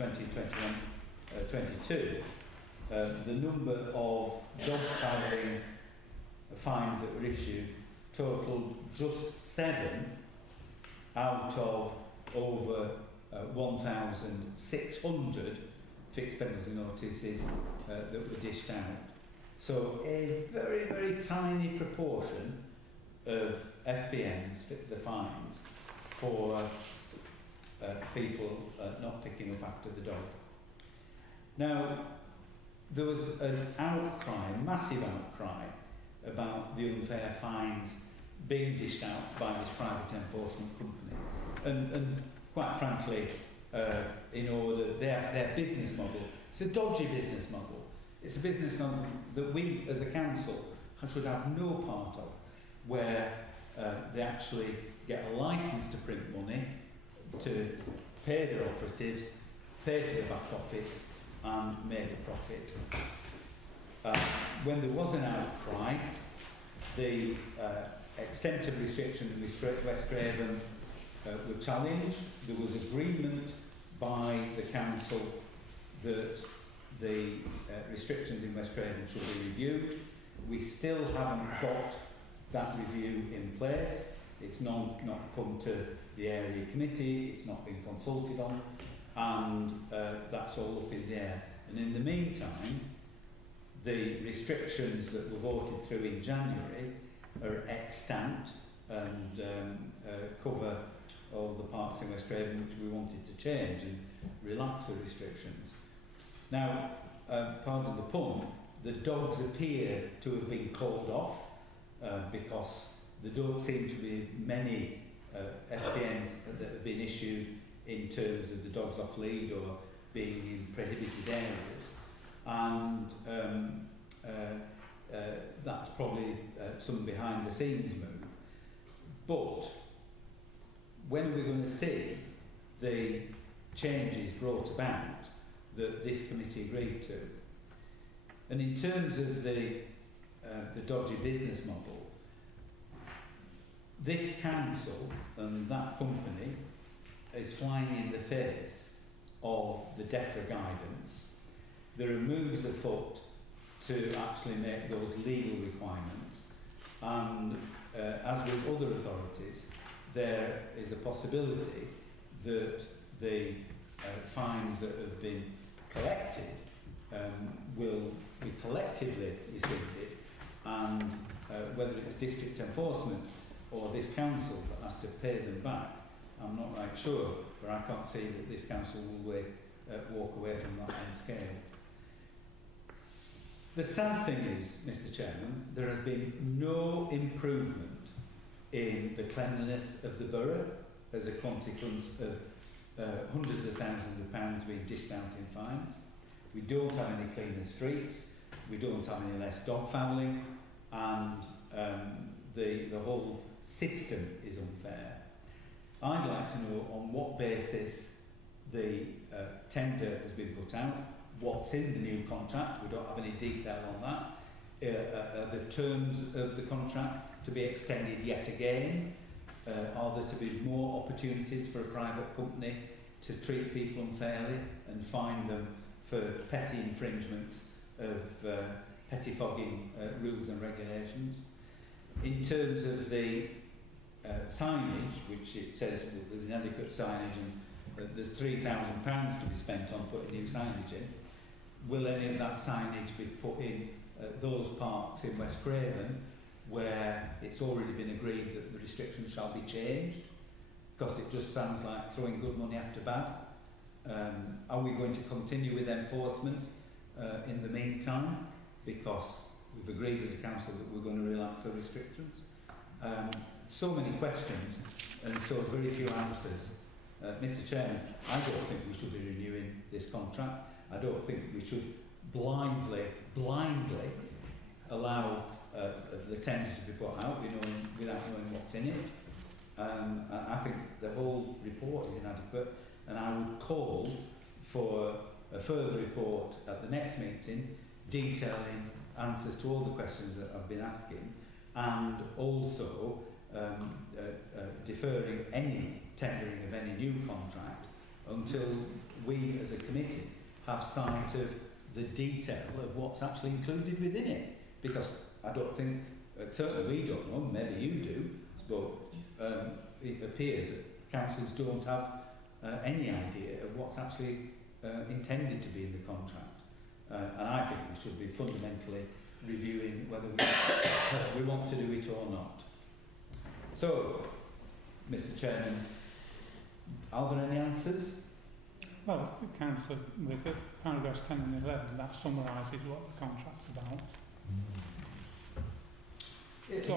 2021-22, the number of dog fouling fines that were issued totaled just 7 out of over 1,600 fixed penalty notices that were dished out. So a very, very tiny proportion of FPNs, the fines, for people not picking up after the dog. Now, there was an outcry, a massive outcry, about the unfair fines being dished out by this private enforcement company. And quite frankly, in order, their business model, it's a dodgy business model. It's a business model that we as a council should have no part of, where they actually get a licence to print money, to pay their operatives, pay for the back office and make a profit. When there was an outcry, the extent of restriction in West Craven were challenged. There was agreement by the council that the restrictions in West Craven should be reviewed. We still haven't got that review in place. It's not come to the area committee, it's not been consulted on, and that's all up in the air. And in the meantime, the restrictions that were voted through in January are extant and cover all the parks in West Craven which we wanted to change and relax the restrictions. Now, pardon the pun, the dogs appear to have been called off because there don't seem to be many FPNs that have been issued in terms of the dogs off lead or being in prohibited areas, and that's probably some behind the scenes move. But when we're going to see the changes brought about that this committee agreed to, and in terms of the dodgy business model, this council and that company is flying in the face of the DEFRA guidance. There are moves afoot to actually make those legal requirements, and as with other authorities, there is a possibility that the fines that have been collected will be collectively rescinded, and whether it's district enforcement or this council that has to pay them back, I'm not right sure, but I can't see that this council will walk away from that unscathed. The sad thing is, Mr. Chairman, there has been no improvement in the cleanliness of the borough as a consequence of hundreds of thousands of pounds being dished out in fines. We don't have any cleaner streets, we don't have any less dog fouling, and the whole system is unfair. I'd like to know on what basis the tender has been put out, what's in the new contract. We don't have any detail on that. the terms of the contract to be extended yet again? Are there to be more opportunities for a private company to treat people unfairly and fine them for petty infringements of pettifogging rules and regulations? In terms of the signage, which it says there's inadequate signage and there's £3,000 to be spent on putting new signage in, will any of that signage be put in those parks in West Craven where it's already been agreed that the restrictions shall be changed? Because it just sounds like throwing good money after bad. Are we going to continue with enforcement in the meantime? Because we've agreed as a council that we're going to relax the restrictions. So many questions and so very few answers. Mr. Chairman, I don't think we should be renewing this contract. I don't think we should blindly allow the tenders to be put out without knowing what's in it. I think the whole report is inadequate, and I would call for a further report at the next meeting detailing answers to all the questions that I've been asking, and also deferring any tendering of any new contract until we as a committee have sight of the detail of what's actually included within it. Because I don't think, certainly we don't know, maybe you do, but it appears that councils don't have any idea of what's actually intended to be in the contract. And I think we should be fundamentally reviewing whether we want to do it or not. So, Mr. Chairman, are there any answers? Well, Councillor, with paragraphs 10 and 11, that summarises what the contract's about. It's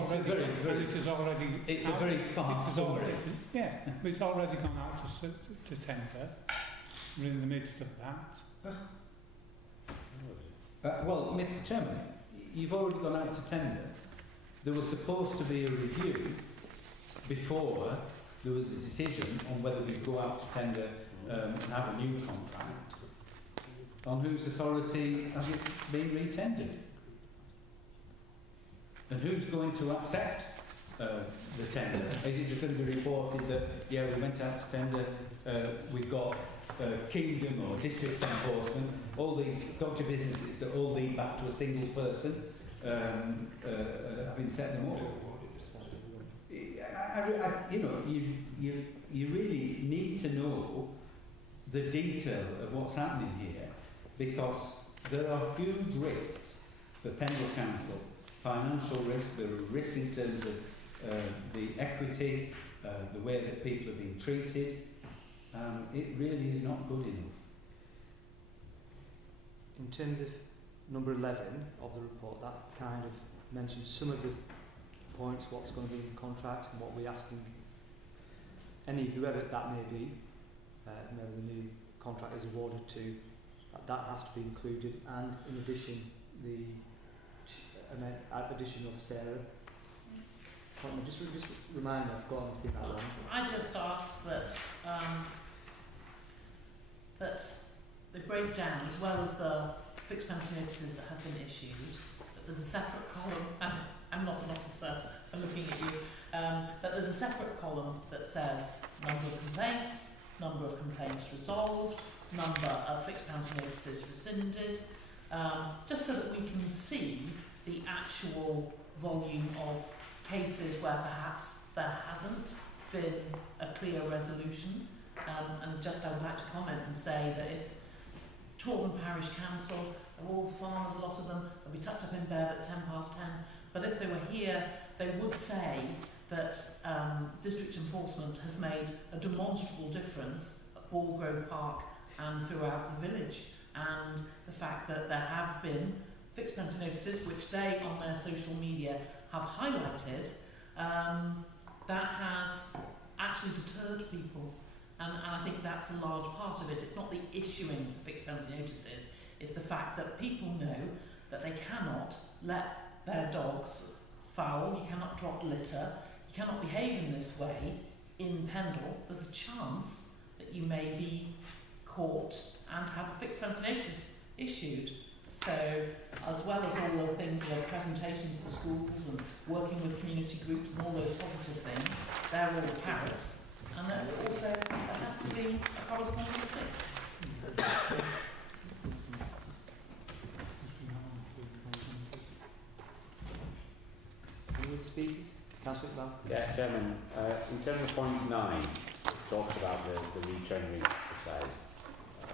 a very sparse summary. Yeah, but it's already gone out to tender. We're in the midst of that. Well, Mr. Chairman, you've already gone out to tender. There was supposed to be a review before there was a decision on whether we'd go out to tender and have a new contract. On whose authority has it been re-tendered? And who's going to accept the tender? Is it just going to be reported that, yeah, we went out to tender, we've got Kingdom or District Enforcement, all these dodgy businesses that all lead back to a single person have been setting them up? You really need to know the detail of what's happening here, because there are huge risks for Pendle Council. Financial risks, there are risks in terms of the equity, the way that people are being treated. It really is not good enough. In terms of number 11 of the report, that kind of mentions some of the points, what's going to be in the contract and what we're asking whoever that may be, whoever the new contract is awarded to, that has to be included, and in addition the addition of Sarah. Just remind me, I've forgotten to be that long. I just asked that that the breakdown, as well as the fixed penalty notices that have been issued, that there's a separate column. I'm not an officer, I'm looking at you. That there's a separate column that says number of complaints, number of complaints resolved, number of fixed penalty notices rescinded, just so that we can see the actual volume of cases where perhaps there hasn't been a clear resolution. And just I would like to comment and say that if Taunton Parish Council, they're all farmers, a lot of them, they'll be tucked up in bed at 10 past 10, but if they were here, they would say that district enforcement has made a demonstrable difference at Ballgrove Park and throughout the village, and the fact that there have been fixed penalty notices, which they on their social media have highlighted, that has actually deterred people. And I think that's a large part of it. It's not the issuing of fixed penalty notices, it's the fact that people know that they cannot let their dogs foul, you cannot drop litter, you cannot behave in this way in Pendle. There's a chance that you may be caught and have a fixed penalty notice issued. So as well as all the things like presentations to schools and working with community groups and all those positive things, they're all the carrots. And then also there has to be a corresponding stick. Any other speakers? Councillor Bell? Yeah, Chairman, in terms of point 9, it talks about the retraining exercise.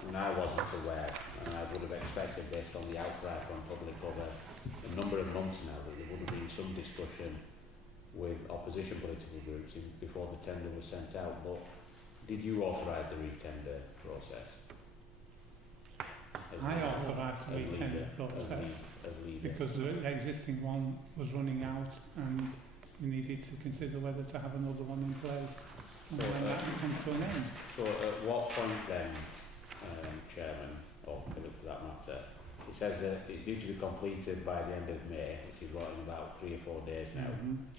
And I wasn't aware, and I would have expected, based on the outcry from public over a number of months now, that there would have been some discussion with opposition political groups before the tender was sent out. But did you authorise the re-tender process? I authorised the re-tender process because the existing one was running out and we needed to consider whether to have another one in place and when that would come to an end. So at what point then, Chairman, or Philip for that matter, it says that it's due to be completed by the end of May, which is what, in about 3 or 4 days now,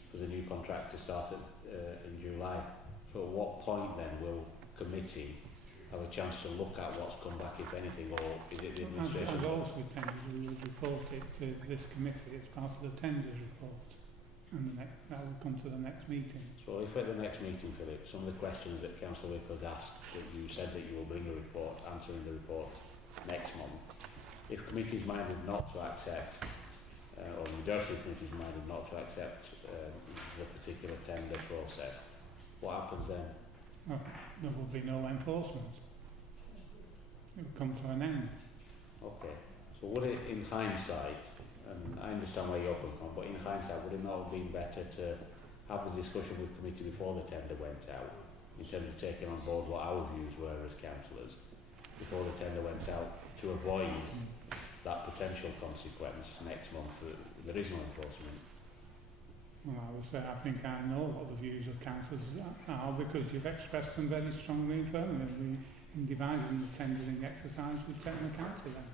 for the new contract to start in July. So at what point then will committee have a chance to look at what's come back, if anything, or is it the administration? As always with tenders, we would report it to this committee as part of the tenders report, and that will come to the next meeting. So if at the next meeting, Philip, some of the questions that Councillor Wick has asked, that you said that you will bring a report, answering the report next month, if committee's minded not to accept, or the majority of committee's minded not to accept the particular tender process, what happens then? Well, there will be no enforcement. It will come to an end. Okay. So would it, in hindsight, and I understand where you're coming from, but in hindsight, would it not have been better to have the discussion with committee before the tender went out, in terms of taking on board what our views were as councillors, before the tender went out, to avoid that potential consequence next month that there is no enforcement? Well, I would say I think I know what the views of councillors are, because you've expressed them very strongly and firmly. In devising the tendering exercise, we've taken account of them.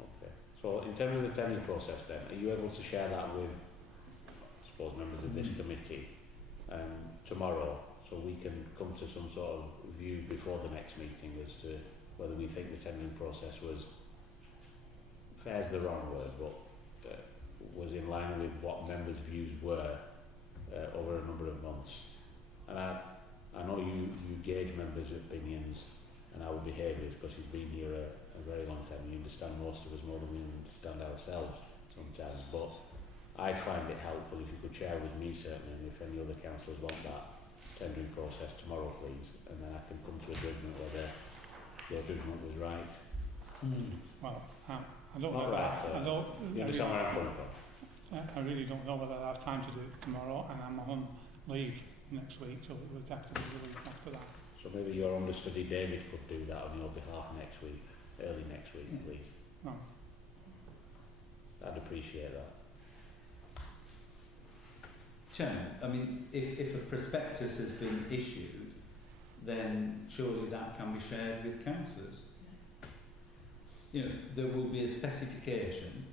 Okay. So in terms of the tendering process then, are you able to share that with, I suppose, members of this committee tomorrow, so we can come to some sort of view before the next meeting as to whether we think the tendering process was, fair is the wrong word, but was in line with what members' views were over a number of months. And I know you gauge members' opinions and our behaviours, because you've been here a very long time. You understand most of us more than we understand ourselves sometimes. But I'd find it helpful if you could share with me, certainly, and if any other councillors want that tendering process tomorrow, please, and then I can come to a judgment whether your judgment was right. Well, I don't Not know. right. I don't. You understand where I'm coming from? I really don't know whether I have time to do it tomorrow, and I'm on leave next week, so it would have to be the week after that. So maybe your understudy David could do that on your behalf next week, early next week, please. No. I'd appreciate that. Chairman, I mean, if a prospectus has been issued, then surely that can be shared with councillors. You know, there will be a specification.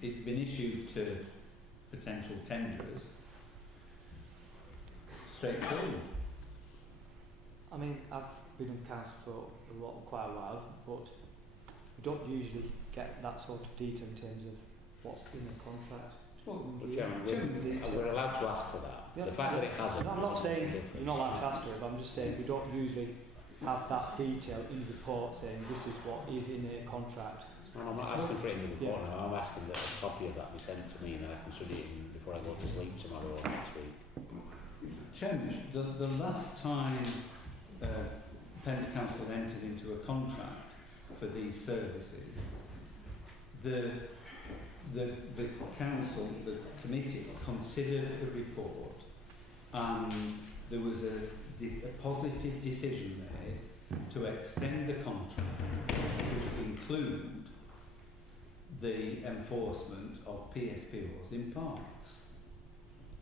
It's been issued to potential tenderers. Straightforward. I mean, I've been in council for quite a while, but we don't usually get that sort of detail in terms of what's in the contract. Well, Chairman, we're allowed to ask for that. Yeah, the fact that it hasn't. I'm not saying you're not allowed to ask for it, but I'm just saying we don't usually have that detail in the report saying this is what is in a contract. No, I'm not asking for it in the report now. I'm asking that a copy of that be sent to me and then I can study it before I go to sleep tomorrow or next week. Chairman, the last time Pendle Council entered into a contract for these services, the council, the committee, considered the report, and there was a positive decision made to extend the contract to include the enforcement of PSPOs in parks.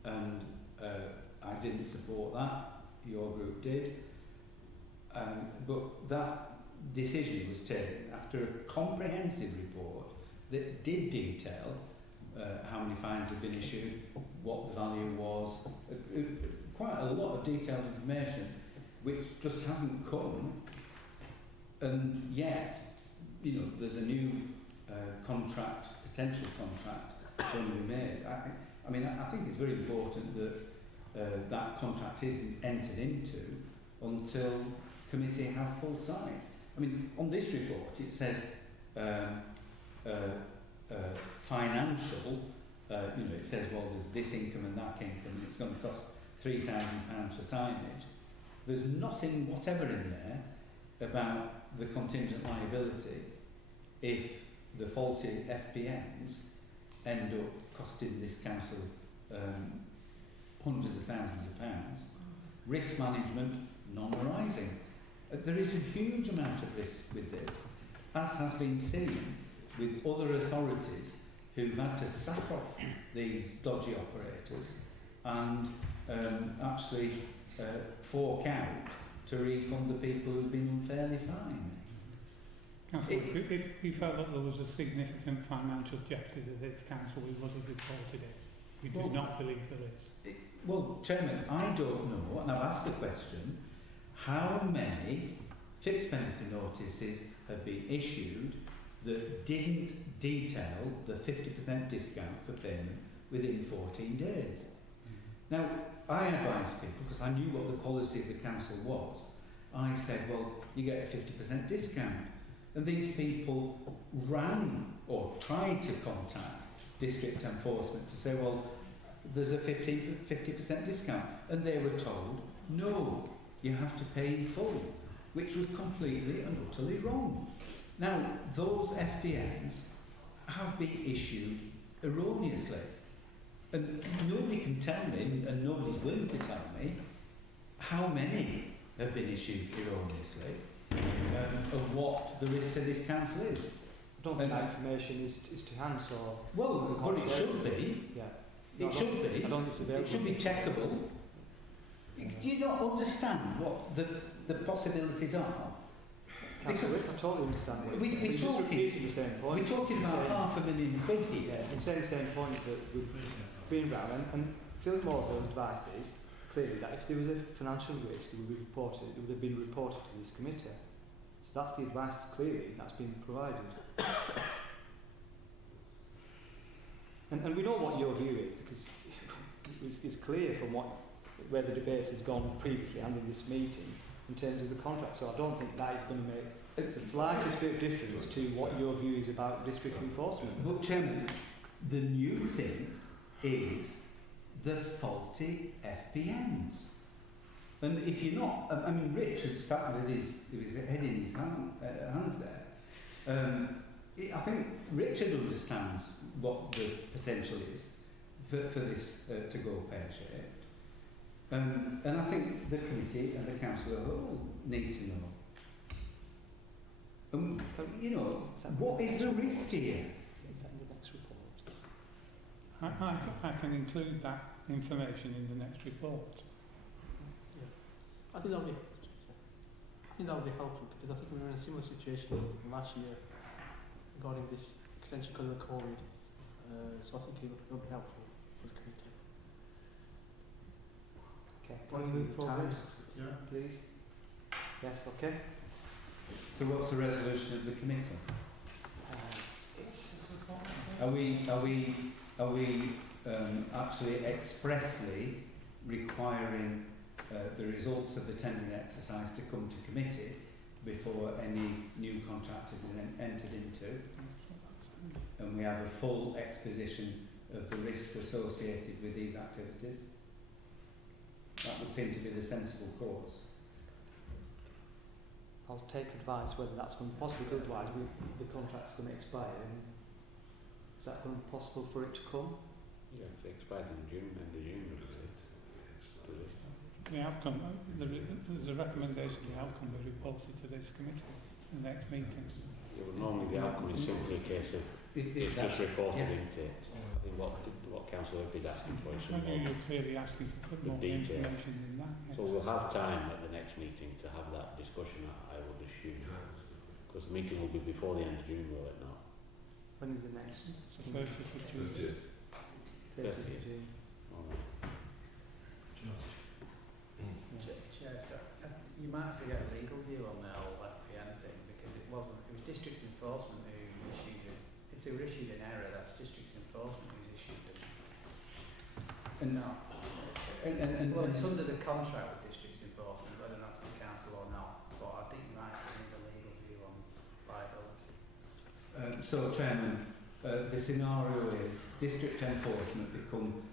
And I didn't support that, your group did, but that decision was taken after a comprehensive report that did detail how many fines had been issued, what the value was, quite a lot of detailed information which just hasn't come And yet, you know, there's a new contract, potential contract, going to be made. I mean, I think it's very important that that contract isn't entered into until committee have full sight. I mean, on this report it says financial, you know, it says, well, there's this income and that income and it's going to cost £3,000 for signage. There's nothing whatever in there about the contingent liability if the faulty FPNs end up costing this council hundreds of thousands of pounds. Risk management, non-arising. There is a huge amount of risk with this, as has been seen with other authorities who've had to sack off these dodgy operators and actually fork out to refund the people who've been unfairly fined. Councillor, if we felt that there was a significant financial jeopardy to this council, we would have reported it. We do not believe there is. Well, Chairman, I don't know, and I've asked the question, how many fixed penalty notices have been issued that didn't detail the 50% discount for payment within 14 days? Now, I advised people, because I knew what the policy of the council was, I said, well, you get a 50% discount. And these people ran or tried to contact district enforcement to say, well, there's a 50% discount. And they were told, no, you have to pay in full, which was completely and utterly wrong. Now, those FPNs have been issued erroneously. And nobody can tell me, and nobody's willing to tell me, how many have been issued erroneously and what the risk to this council is. I don't think that information is to hand, so... Well, what it should be. Yeah. It should be. I don't think it's available. It should be checkable. Do you not understand what the possibilities are? Because I totally understand this. We're talking the same point. We're talking about £500,000 here. We're saying the same points that we've been around, and Philip Moore's advice is clearly that if there was a financial risk, it would have been reported to this committee. So that's the advice clearly that's been provided. And we know what your view is, because it's clear from where the debate has gone previously and in this meeting in terms of the contract. So I don't think that is going to make the slightest bit of difference to what your view is about district enforcement. But Chairman, the new thing is the faulty FPNs. And if you're not, I mean, Richard started with his head in his hands there. I think Richard understands what the potential is for this to go pear-shaped. And I think the committee and the council all need to know. You know, what is the risk here? I can include that information in the next report. I think that'll be helpful, because I think we were in a similar situation last year regarding this extension because of the COVID. So I think it will be helpful for the committee. Okay, can we move forward, please? Yes, okay. So what's the resolution of the committee? Are we actually expressly requiring the results of the tendering exercise to come to committee before any new contract is entered into? And we have a full exposition of the risk associated with these activities? That would seem to be the sensible course. I'll take advice whether that's going to be possible. Otherwise, the contract's going to expire. And is that going to be possible for it to come? Yeah, it expires in June, end of June, does it? The outcome, there's a recommendation the outcome will be reported to this committee in the next meeting. Yeah, well, normally the outcome is simply a case of it's just reported into it. I think what Councillor Hope is asking for is some more you're clearly asking for more detail. information in that. Yes. So we'll have time at the next meeting to have that discussion, I would assume. Because the meeting will be before the end of June, will it not? When is the next? So 30th of June. 30th of June. All right. Chair, so you might have to get a legal view on the whole FPN thing, district enforcement who issued it. If they were issued in error, that's district enforcement who's issued them. And Well, it's under the contract with district enforcement, whether that's the council or not. But I think you might still need a legal view on liability. So, Chairman, the scenario is district enforcement become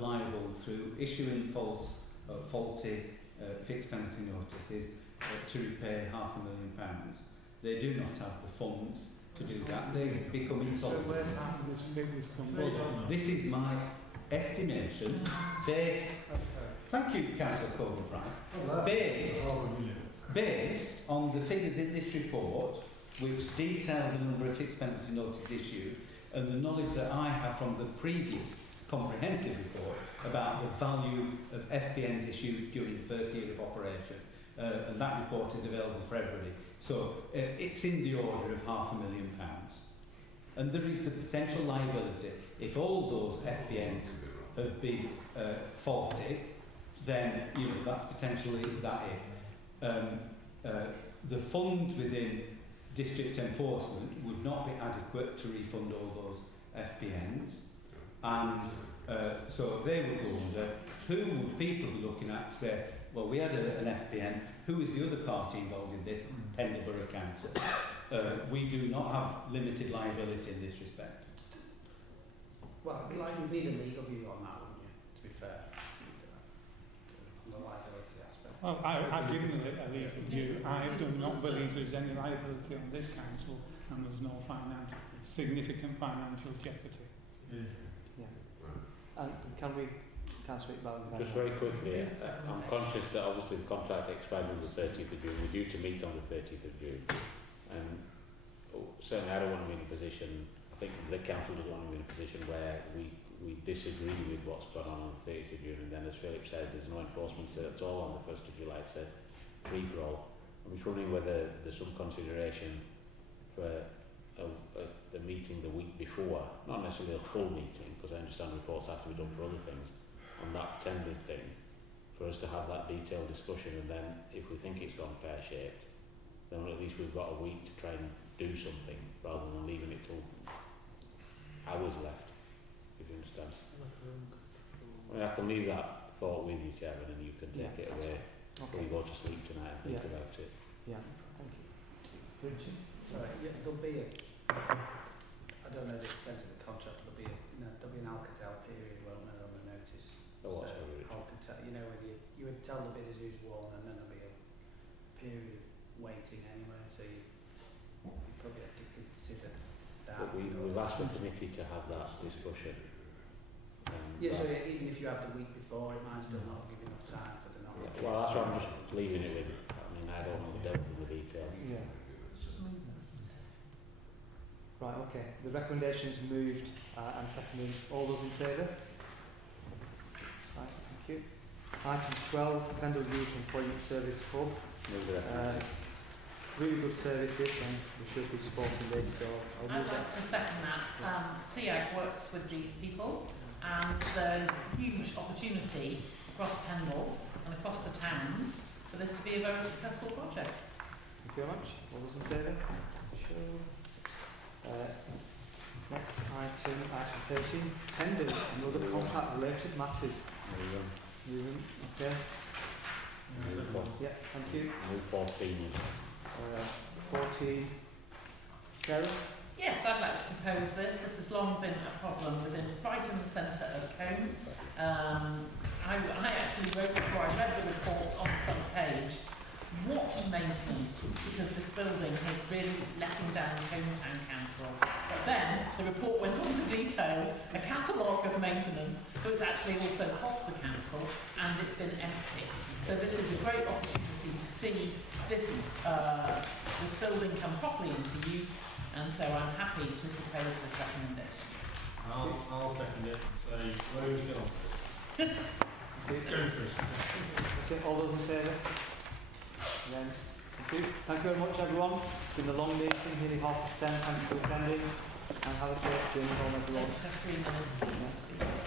liable through issuing faulty fixed penalty notices to repay £500,000. They do not have the funds to do that. They become insolvent. So where's that figures come Well, from? this is my estimation based. Thank you, Councillor Coleman-Price. Based on the figures in this report, which detail the number of fixed penalty notices issued, and the knowledge that I have from the previous comprehensive report about the value of FPNs issued during the first year of operation. And that report is available for everybody. So it's in the order of £500,000. And there is the potential liability. If all those FPNs have been faulty, then that's potentially that it. The funds within district enforcement would not be adequate to refund all those FPNs. And so they would go under. Who would people be looking at to say, well, we had an FPN, who is the other party involved in this? Pendle Borough Council. We do not have limited liability in this respect. Well, you need a legal view on that, wouldn't you, to be fair? On the liability aspect. Well, I've given it a legal view. I do not believe there's any liability on this council, and there's no significant financial jeopardy. And can we, Councillor Iqbal? Just very quickly, I'm conscious that obviously the contract expired on the 30th of June. We're due to meet on the 30th of June. And certainly I don't want to be in a position, I think the council doesn't want to be in a position where we disagree with what's gone on the 30th of June, and then as Philip said, there's no enforcement at all on the 1st of July. It's a free-for-all. I'm just wondering whether there's some consideration for the meeting the week before, not necessarily a full meeting, because I understand reports have to be done for other things, on that tender thing, for us to have that detailed discussion, and then if we think it's gone pear-shaped, then at least we've got a week to try and do something, rather than leaving it till hours left, if you understand. I mean, I can leave that thought with you, Chairman, and you can take it away before you go to sleep tonight and think about it. Yeah, thank you. Richard? Sorry, there'll be I don't know the extent of the contract, there'll be an Alcatel period, won't there, on the notice. Oh, what's so Alcatel, when you would tell the bidders who's won, and then there'll be a period of waiting anyway, so you probably have to consider that. But we've asked the committee to have that discussion. So even if you have the week before, it might still not give enough time for the knowledge. Well, that's why I'm just leaving it with. I mean, I don't know the devil in the detail. Yeah. Right, okay. The recommendation's moved and seconded. All those in favour? Right, thank you. Item 12, Pendle Youth Employment Service Hub. Really good service this, and we should be supporting this, so I'll I'd move like to second that. CIAG works with these people, and there's huge opportunity across Pendle and across the towns for this to be a very successful project. Thank you very much. All those in favour? Sure. Next item, item 13, tenders and other contract-related matters. Moving, okay. Yeah, thank you. Move 14. 14. Sarah? Yes, I'd like to propose this. This has long been a problem right in the centre of Combe. I actually wrote before I read the report on the front page what maintenance, because this building has really letting down Combe Town Council. But then the report went on to detail a catalogue of maintenance, so it's actually also cost the council, and it's been empty. So this is a great opportunity to see this building come properly into use, and so I'm happy to propose this recommendation. I'll second it and say, where would you get on? Go first. Okay, all those in favour? Yes. Thank you. Thank you very much, everyone. It's been a long meeting, nearly 10:30. Thank you for attending, and have a safe journey home, everyone. Extra 3 minutes.